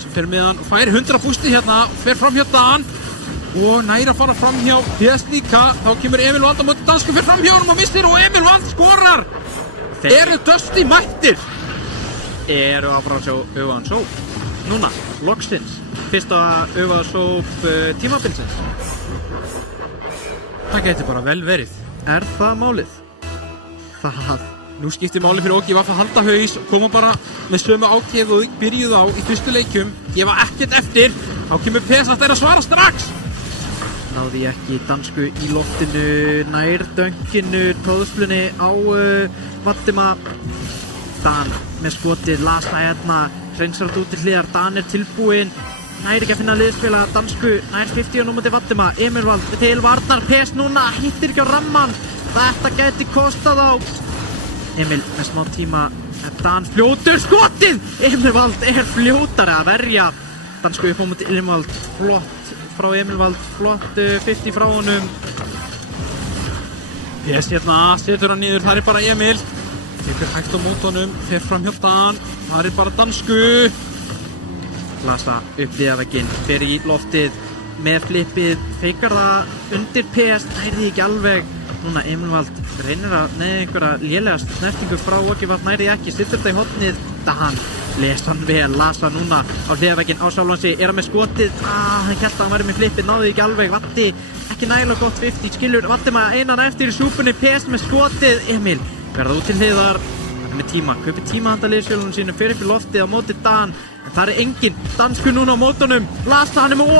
sem fer með hann og fær 100 bústi hérna og fer fram hjá Dan og næri að fara fram hjá PS líka, þá kemur Emil Vald á móti dansku, fer fram hjá hann og missir og Emil Vald skorar. Eru Dusty mættir? Eru að fara að sjá auðvaðan sóp núna, loksins, fyrsta auðvaðan sóp tímabilsins. Það getur bara vel verið. Það málið? Nú skiptir máli fyrir OGVAF að halda haus og koma bara með sömu ákefð og byrjuð á í fyrstu leikjum, gefa ekkert eftir, þá kemur PS að svara strax. Náði ekki dansku í loftinu, nær dönkinu, tóðsplunni á Vattima. Dan með skotið, Lasa hérna, hreinsar út til hliðar, Dan tilbúinn, nær ekki að finna liðsfélaga, dansku, nær 50 á móti Vattima, Emil Vald til varnar, PS núna, hittir ekki á ramman, þetta gæti kostað á. Emil með smá tíma, Dan fljótur skotið, Emil Vald fljótari að verja, dansku upp á móti Emil Vald, flott frá Emil Vald, flott 50 frá honum. PS hérna, setur hann niður, það bara Emil, tekur hægt á mót honum, fer fram hjá Dan, það bara dansku. Lasa upp liðavegginn, fer í loftið með flippið, feikar það undir PS, nærði ekki alveg. Núna Emil Vald reynir að neða einhverja lélega snertingu frá OGVAF, nærði ekki, sittur þetta í hotnið, Dan les hann vel, Lasa núna á hliðavegginn á sjálfansi, hann með skotið, hann hélt að hann væri með flippið, náði ekki alveg, Vatti ekki nægilega gott 50, skilur Vatti maður einan eftir í súpunni, PS með skotið, Emil verða út til hliðar, hann með tíma, kaupir tíma handa liðsfélunum sínum, fer upp í loftið á móti Dan, en það engin, dansku núna á mótunum, Lasa hann með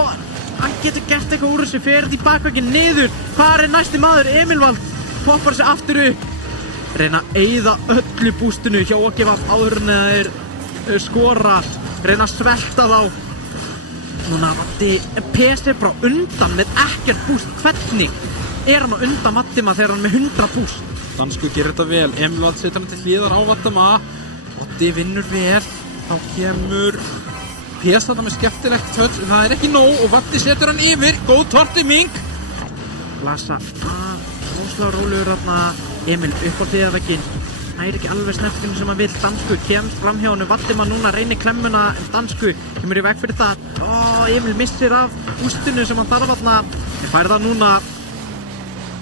hann getur gert eitthvað úr þessu, fer í bakvegginn niður, hvað næsti maður, Emil Vald poppar sig aftur upp, reyna að eyða öllu bústinu hjá OGVAF áður en þeir skora, reyna að svelta þá. Núna Vatti PS bara undan með ekkert búst, hvernig hann á undan Vattima þegar hann með 100 búst? Dansku gerir þetta vel, Emil Vald setur hann til hliðar á Vattima, Vatti vinnur vel, þá kemur PS þetta með skemmtilegt touch, en það ekki nóg og Vatti setur hann yfir, góð tortiming. Lasa, ósláð rólegur þarna, Emil upp á hliðarvegginn, nær ekki alveg snertingin sem hann vill, dansku kemst fram hjá honum, Vattima núna reynir klemmuna, en dansku kemur í veg fyrir það, Emil missir af ústinu sem hann þarf þarna, en fær það núna,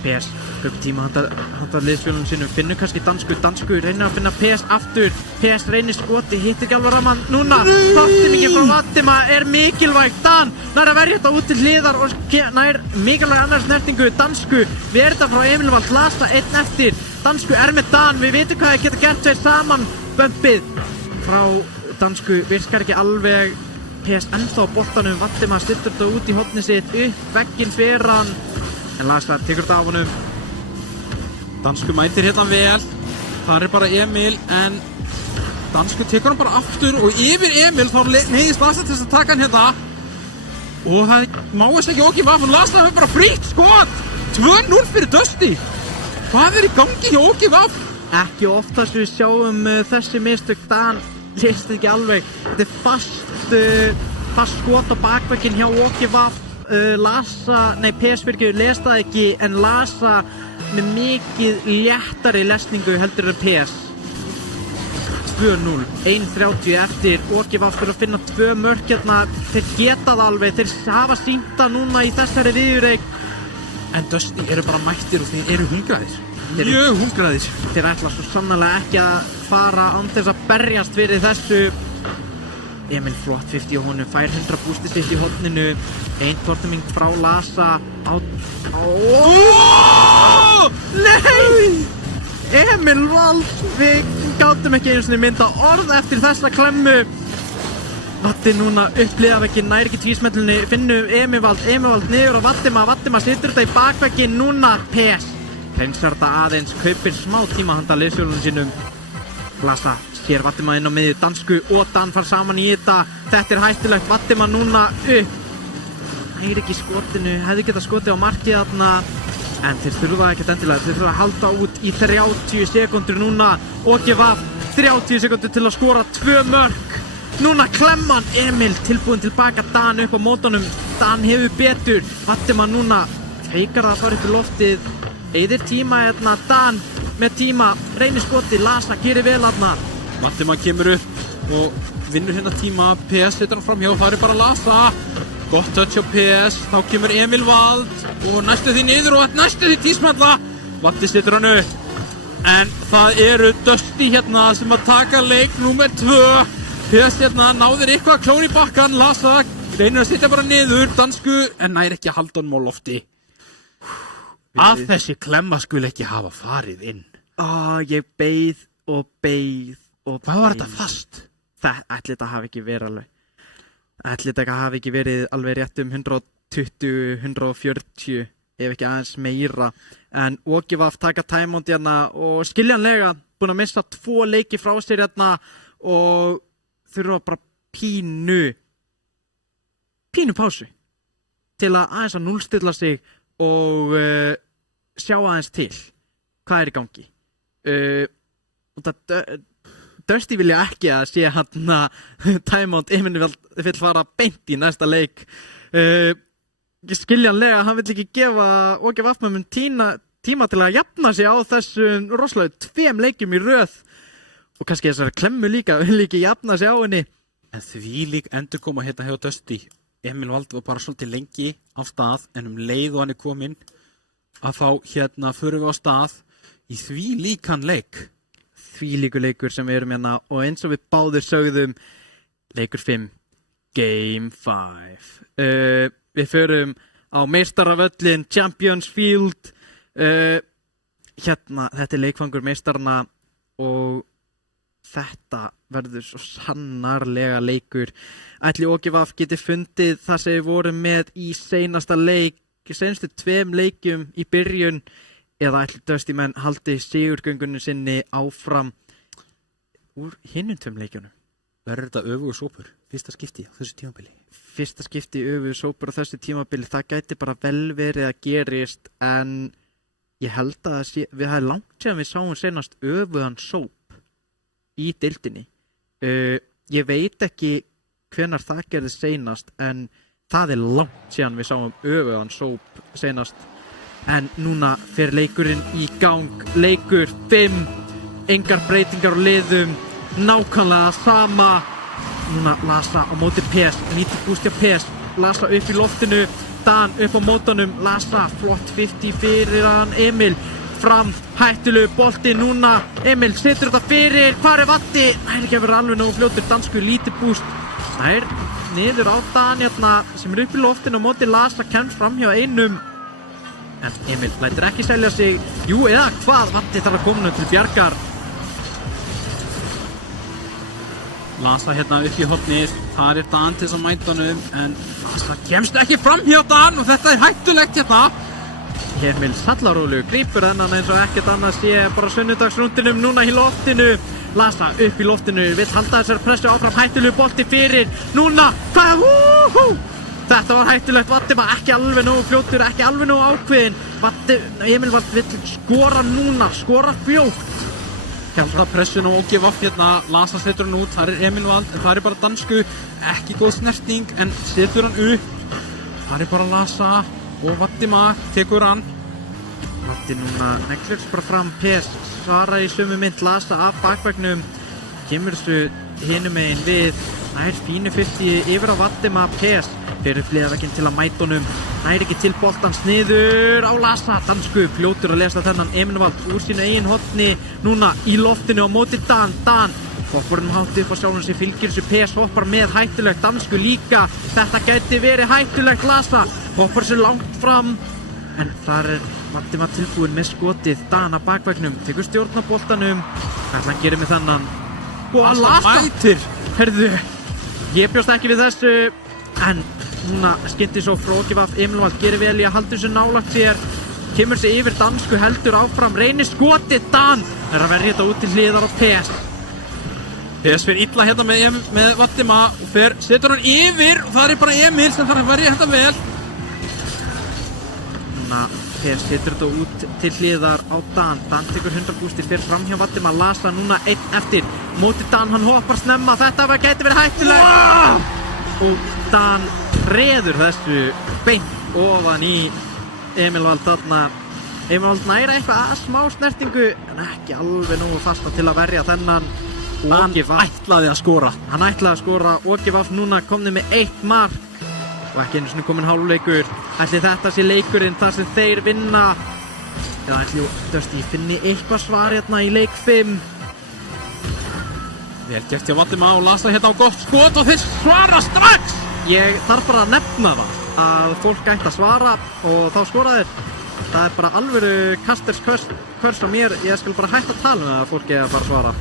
PS kaupi tíma handa liðsfélunum sínum, finnur kannski dansku reynir að finna PS aftur, PS reynir skoti, hittir ekki alveg ramman, núna tortimingin frá Vattima mikilvægt, Dan nær að verja þetta út til hliðar og nær mikilvæg annars snertingu, dansku verða frá Emil Vald, Lasa einn eftir, dansku með Dan, við vitum hvað þeir geta gert þeir saman, bumpið frá dansku virkar ekki alveg, PS ennþá á boltanum, Valdimar stillir þetta út í hornið sitt, upp vegginn fyrir hann, en Lasa tekur þetta af honum. Dansku mætir hérna vel, það bara Emil, en dansku tekur hann bara aftur og yfir Emil þá neyðist Lasa til þess að taka hann hérna og það máist ekki okki vaff, og Lasa hefur bara frítt skot, 2-0 fyrir Dusty. Hvað í gangi hjá okki vaff? Ekki oftast við sjáum þessi mistök, Dan lést ekki alveg, þetta fast skot á bakvegginn hjá okki vaff, PS lést það ekki, en Lasa með mikið léttari lesningu heldur en PS. 2-0, 1:30 eftir, okki vaff fyrir að finna 2 mörk hérna, þeir geta það alveg, þeir hafa sýnt það núna í þessari viðureik. En Dusty eru bara mættir og þeir eru hungraðir. Mjög hungraðir. Þeir ætla svo sannarlega ekki að fara án þess að berjast fyrir þessu. Emil flott 50 og honum fær 100 bústi sitt í horninu. Einn tortuming frá Lasa á... Nei! Emil Vald, við gátum ekki einu sinni mynda orð eftir þessa klemmu. Vatti núna uppliðar ekki, nær ekki tvísmellunni, finnum Emil Vald niður á Valdimar situr þetta í bakvegginn núna, PS. Hreinsar þetta aðeins, kaupir smá tíma handa liðsjólunum sínum. Lasa sér Valdimar inn á miðju, dansku og Dan fara saman í þetta. Þetta hættulegt, Valdimar núna upp. Nær ekki skotinu, hefði getað skotið á markið þarna. En þeir þurfa ekkert endilega, þeir þurfa að halda út í 30 sekundur núna. Okki vaff, 30 sekundur til að skora 2 mörk. Núna klemman, Emil tilbúinn tilbaka, Dan upp á mótunum. Dan hefur betur, Valdimar núna feikar það að fara upp í loftið. Eyðir tíma hérna, Dan með tíma, reynir skoti, Lasa gerir vel hérna. Valdimar kemur upp og vinnur hérna tíma, PS setur hann framhjá, það bara Lasa. Gott touch á PS, þá kemur Emil Vald og næstu því niður og næstu því tísmella. Valdi setur hann upp. En það eru Dusty hérna sem að taka leik númer 2. PS hérna náðir eitthvað að klóra í bakkan, Lasa reynir að setja bara niður, dansku, en nær ekki að halda honum á lofti. Að þessi klemma skuli ekki hafa farið inn. Ég beið og beið. Hvað var þetta fast? Ætli þetta hafi ekki verið alveg. Ætli þetta hafi ekki verið alveg rétt 120, 140, ef ekki aðeins meira. En okki vaff taka timeout hérna og skiljanlega búin að missa 2 leiki frá sér hérna og þurfa bara pínu pásu til að aðeins að núllstilla sig og sjá aðeins til hvað í gangi. Dusty vilja ekki að sé hann timeout, Emil vill fara beint í næsta leik. Skiljanlega, hann vill ekki gefa okki vaffmönnum tíma til að jafna sig á þessum rosalega 2 leikjum í röð og kannski þessari klemmu líka, vil ekki jafna sig á henni. En því lík endur koma hérna hjá Dusty. Emil Vald var bara svolítið lengi á stað, en leið og hann kominn að þá hérna förum við á stað í því líkan leik. Því líku leikur sem við erum hérna og eins og við báðir sögðum, leikur 5, Game 5. Við förum á meistaravöllin, Champions Field. Hérna, þetta leikfangur meistarana og þetta verður svo sannarlega leikur. Ætli okki vaff geti fundið það sem við vorum með í seinasta leik, seinustu 2 leikjum í byrjun, eða ætli Dusty menn haldi sigurgöngunni sinni áfram úr hinum 2 leikjunum. Verður þetta öfugur sópur? Fyrsta skipti á þessu tímabili? Fyrsta skipti öfugur sópur á þessu tímabili, það gæti bara vel verið að gerist, en ég held að við hafði langt síðan við sáum senast öfugan sóp í deildinni. Ég veit ekki hvenær það gerði seinast, en það langt síðan við sáum öfugan sóp seinast. En núna fer leikurinn í gang, leikur 5, engar breytingar á liðum, nákvæmlega sama. Núna Lasa á móti PS, lítið bústi á PS, Lasa upp í loftinu, Dan upp á mótunum, Lasa flott 50 fyrir hann, Emil fram, hættulegu bolti núna, Emil setur þetta fyrir, hvar Vatti? Það ekki að vera alveg nógu fljótur, dansku lítið búst, það niður á Dan hérna sem upp í loftinu á móti Lasa, kemst fram hjá einum. En Emil lætur ekki selja sig. Jú, eða hvað? Vatti þarf að koma til bjargar. Lasa hérna upp í hornið, þar Dan til þess að mæta honum, en Lasa kemst ekki fram hjá Dan og þetta hættulegt hérna. Emil sallarólu, grípur þennan eins og ekkert annað sé bara sunnudagsrúndinum núna í loftinu. Lasa upp í loftinu, vill halda þessar pressu áfram, hættulegu bolti fyrir. Núna, hvað? Þetta var hættulegt, Vatti var ekki alveg nógu fljótur, ekki alveg nógu ákveðinn. Emil vill skora núna, skora fljótt. Hjálta pressun og OGVF hérna, Lasa setur hann út, þar Emil Vald, en það bara dansku, ekki góð snerting, en setur hann upp. Það bara Lasa og Vatti tekur hann. Vatti núna neglur bara fram, PS svara í sömu mynd, Lasa af bakveggnum, kemur þessu hinum megin við, nær fínu 50 yfir á Vatti PS, fyrir fliðaveginn til að mæta honum, nær ekki til boltans niður á Lasa, dansku, fljótur að lesa þennan Emil Vald úr sínu eigin horni, núna í loftinu á móti Dan, hoppar hátt upp á sjálfum sig, fylgir þessu, PS hoppar með, hættulegt, dansku líka, þetta gæti verið hættulegt, Lasa, hoppar sér langt fram, en þar Vatti tilbúinn með skotið, Dan að bakveggnum, tekur stjórn á boltanum, hvað hann gerir með þannan, og Lasa mætir, herðu, ég bjóst ekki við þessu, en núna skynti svo frá OGVF, Emil Vald gerir vel í að halda þessu nálægt sér, kemur sig yfir, dansku heldur áfram, reynir skotið, Dan að verja þetta út til hliðar á PS. PS fyrir illa hérna með Vatti og setur hann yfir og það bara Emil sem þarf að verja þetta vel. Núna PS setur þetta út til hliðar á Dan tekur 100 bústir, fer fram hjá Vatti Lasa núna einn eftir, móti Dan, hann hoppar snemma, þetta gæti verið hættulegt. Og Dan reður þessu beint ofan í Emil Vald þarna. Emil Vald næra eitthvað að smá snertingu, en ekki alveg nógu fasta til að verja þennan. Dan ætlaði að skora. Hann ætlaði að skora, OGVF núna komnið með 1 mark og ekki einu sinni kominn hálfleikur. Ætli þetta sé leikurinn þar sem þeir vinna. Eða ætli Dusty finni eitthvað svar hérna í leik 5. Vel gert hjá Vatti og Lasa hérna á gott skot og þeir svara strax. Ég þarf bara að nefna það að fólk ætti að svara og þá skora þeir. Það bara alvöru kasters körs á mér, ég skal bara hætta að tala um það að fólk eða bara svara.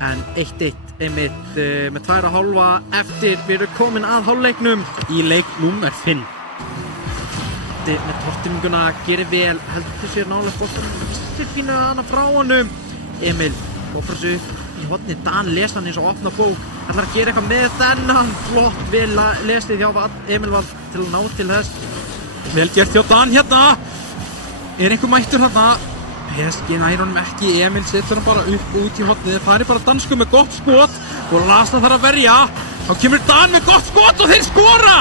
En 1-1 einmitt með 2,5 eftir, við erum komin að hálfleiknum í leik númer 5. Með tortiminguna gerir vel, heldur sér nálega bóttanum, sér fínu að hana frá honum. Emil hoppar þessu upp í horni, Dan lesa hann eins og opna bók, ætlar að gera eitthvað með þennan, flott vel lesið hjá Emil Vald til að ná til þess. Vel gert hjá Dan hérna, einhver mættur þarna, PSG nær honum ekki, Emil setur hann bara upp út í hornið, það bara dansku með gott skot og Lasa þarf að verja, þá kemur Dan með gott skot og þeir skora!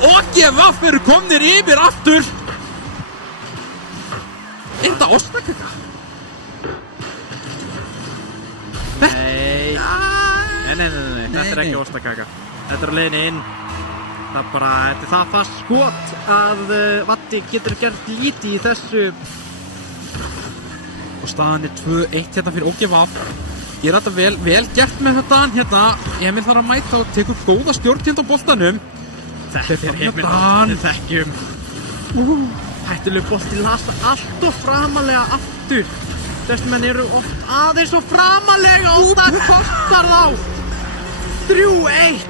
OGVF eru komnir yfir aftur. Þetta ostakaka? Nei, þetta er ekki ostakaka. Þetta er á leiðinni inn. Þetta er það fast skot að Vatti getur gert lítið í þessu. Og staðan er 2-1 hérna fyrir OGVF. Ég þetta vel gert með þetta hérna. Emil þarf að mæta og tekur góða stjórn hérna á boltanum. Þetta er Emil Vald, við þekkjum. Hættuleg bolti, Lasa allt og framalega aftur. Þessi menn eru oft aðeins og framalega og það kostar þá. 3-1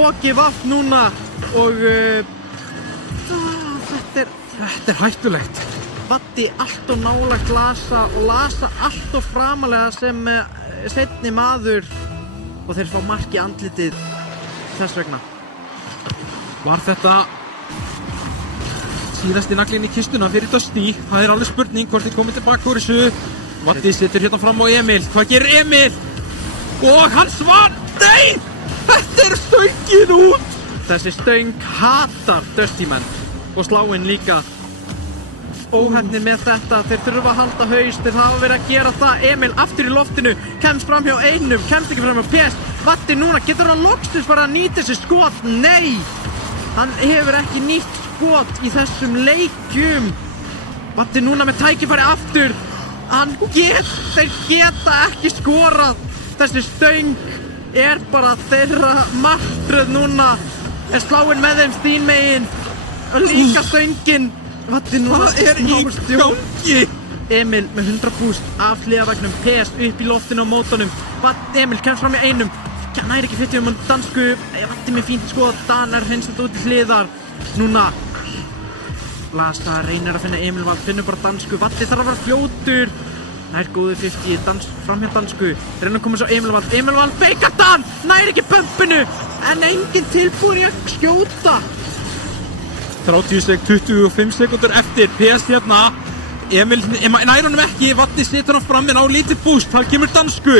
OGVF núna og þetta er hættulegt. Vatti allt og nálægt Lasa og Lasa allt og framalega sem seinni maður og þeir fá mark í andlitið þess vegna. Var þetta síðasti naglinn í kistuna fyrir Dusty? Það er alveg spurning hvort þið komið tilbaka úr þessu. Vatti setur hérna fram á Emil. Hvað gerir Emil? Og hann svar... Nei! Þetta er stöngin út! Þessi stöng hatar Dusty menn og sláinn líka. Óheppnir með þetta, þeir þurfa að halda haus, þeir hafa verið að gera það. Emil aftur í loftinu, kemst fram hjá einum, kemst ekki fram hjá PS. Vatti núna, getur hann loksins bara að nýta þessi skot? Nei! Hann hefur ekki nýtt skot í þessum leikjum. Vatti núna með tækifæri aftur. Þeir geta ekki skorað. Þessi stöng er bara þeirra martröð núna. er sláinn með þeim Stínmegin og líka stöngin. Hvað er í gangi? Emil með 100 boost af hliðavagnum, PS upp í loftinu á mótunum. Emil kemst fram í einum, næri ekki fyrir dansku, Vatti með fínt sko, Dan er hreinsað út í hliðar. Núna Lasa reynir að finna Emil Vald, finnur bara dansku, Vatti þarf að vera fljótur. Nær góðu 50 framhjá dansku, reynir að koma svo Emil Vald beikar Dan, næri ekki bumpinu, en engin tilbúin í að skjóta. 25 sekundur eftir, PS hérna, Emil nær honum ekki, Vatti setur hann fram en á lítið búst, það kemur dansku.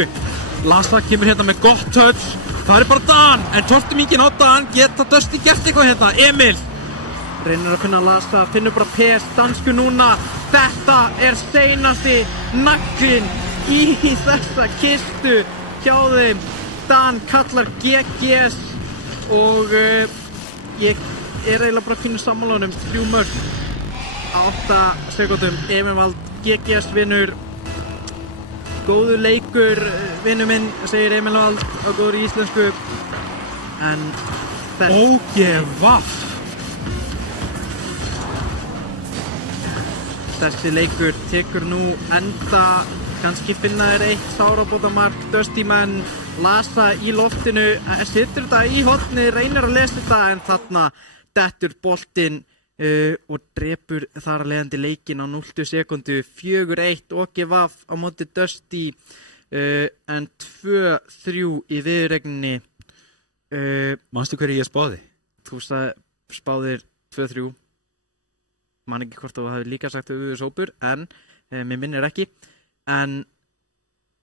Lasa kemur hérna með gott touch, það er bara Dan, en tortumíkin á Dan, geta Dusty gert eitthvað hérna, Emil. Reynir að finna Lasa, finnur bara PS dansku núna. Þetta er seinasti naglinn í þessa kistu hjá þeim. Dan kallar GGS og ég er eiginlega bara að finna sammálunum 3 mörk á 8 sekundum. Emil Vald, GGS vinnur. Góður leikur, vinur minn, segir Emil Vald á góður íslensku. En ógevaff. Þessi leikur tekur nú enda, kannski finna þér eitt sárabótamark, Dusty menn, Lasa í loftinu, setur þetta í horni, reynir að lesa þetta en þarna dettur boltinn og drepur þar að leiðandi leikinn á 0 sekundu, 4-1 OGVAF á móti Dusty en 2-3 í viðuregninni. Manstu hverju ég spáði? Þú spáðir 2-3. Man ekki hvort þú hefði líka sagt auðvitað sópur, en mér minnir ekki. En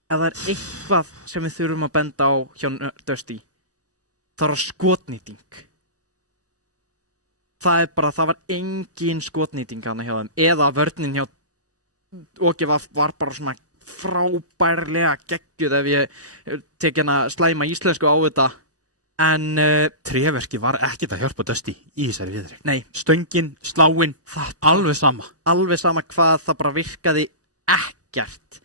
ef það er eitthvað sem við þurfum að benda á hjá Dusty, það er skotnýting. Það var engin skotnýting hana hjá þeim, eða vörnin hjá OGVAF var bara svona frábærlega geggjuð ef ég tek hérna slæma íslensku á þetta. En tréverki var ekkert að hjálpa Dusty í þessari viðri. Nei. Stöngin, sláin, alveg sama. Alveg sama hvað, það bara virkaði ekkert.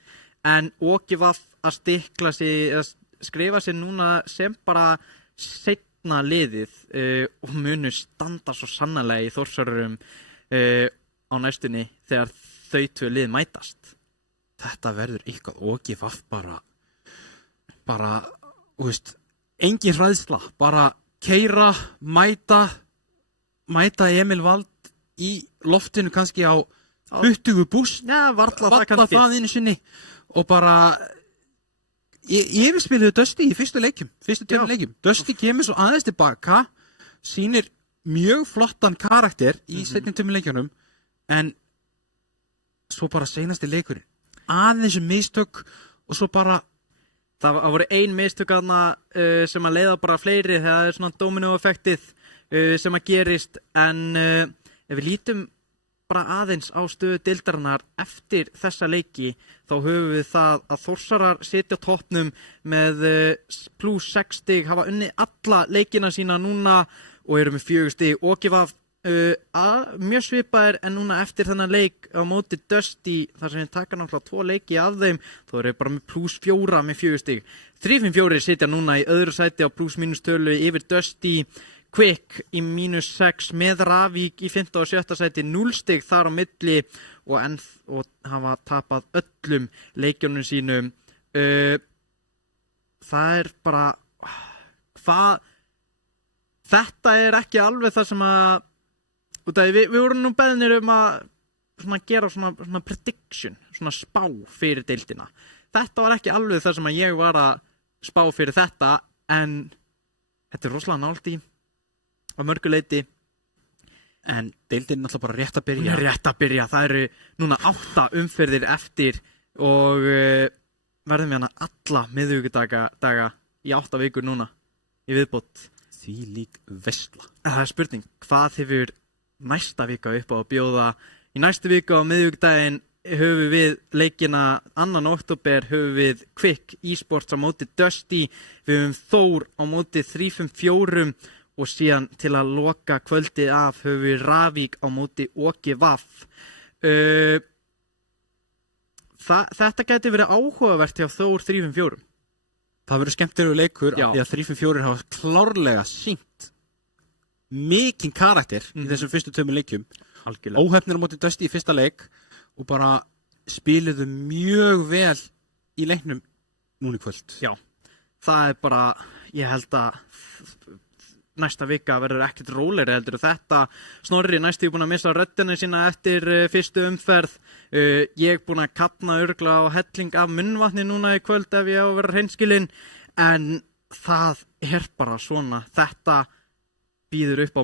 En OGVAF að stikla sig, að skrifa sig núna sem bara seinna liðið og munu standa svo sannarlega í Þórsarum á næstunni þegar þau 2 lið mætast. Þetta verður eitthvað OGVAF bara, þú veist, engin hræðsla, bara keyra, mæta Emil Vald í loftinu kannski á 20 búst, varla það einu sinni og bara yfirspiluðu Dusty í fyrstu 2 leikjum. Dusty kemur svo aðeins tilbaka, sýnir mjög flottan karakter í seinni 2 leikjunum en svo bara seinasti leikurinn, aðeins mistök og svo bara það voru ein mistök þarna sem að leiða bara fleiri, það er svona domino-effektið sem að gerist, en ef við lítum bara aðeins á stöðu deildarinnar eftir þessa leiki, þá höfum við það að Þórsarar sitja á toppnum með plus 6 stig, hafa unnið alla leikina sína núna og eru með 4 stig. OGVAF mjög svipaðir en núna eftir þennan leik á móti Dusty, þar sem við taka náttúrulega 2 leiki af þeim, þá eru við bara með plus 4 með 4 stig. 3-5-4 sitja núna í öðru sæti á plus mínus tölu yfir Dusty. Quick í mínus 6 með Ravík í 5. og 7. sæti, 0 stig þar á milli og hafa tapað öllum leikjunum sínum. Það er bara þetta er ekki alveg það sem að við vorum nú beðnir að gera svona prediction, svona spá fyrir deildina. Þetta var ekki alveg það sem að ég var að spá fyrir þetta, en þetta er rosalega nálægt í á mörgu leyti. En deildin er náttúrulega bara rétt að byrja. Það eru núna 8 umferðir eftir og verðum við hana alla miðvikudaga í 8 vikur núna í viðbót. Því lík veisla. Það er spurning, hvað hefur næsta vika upp á að bjóða? Í næstu viku á miðvikudaginn höfum við leikina 2. október, höfum við Quick eSports á móti Dusty, við höfum Þór á móti 3-5-4 og síðan til að loka kvöldið af höfum við Ravík á móti OGVAF. Þetta gæti verið áhugavert hjá Þór 3-5-4. Það verður skemmtilegur leikur, því að 3-5-4 hafa klárlega sýnt mikinn karakter í þessum fyrstu 2 leikjum. Algjörlega. Óheppnir á móti Dusty í fyrsta leik og bara spiluðu mjög vel í leiknum núna í kvöld. Já, það bara, ég held að næsta vika verður ekkert rólegri heldur þetta. Snorri næstu búin að missa röddina sína eftir fyrstu umferð. Ég búin að kafna örgla á helling af munnvatni núna í kvöld ef ég á að vera hreinskilinn. En það bara svona. Þetta býður upp á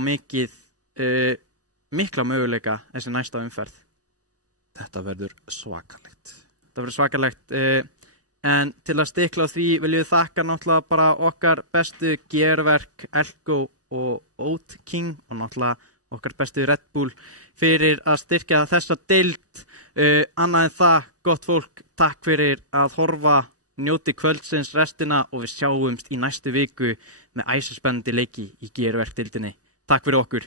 mikla möguleika þessi næsta umferð. Þetta verður svakalegt. En til að stikla á því viljum við þakka náttúrulega bara okkar bestu gearverk Elko og Oat King og náttúrulega okkar bestu Red Bull fyrir að styrkja þessa deild. Annað en það, gott fólk, takk fyrir að horfa, njóti kvöldsins restina og við sjáumst í næstu viku með æsispennandi leiki í gearverk deildinni. Takk fyrir okkur.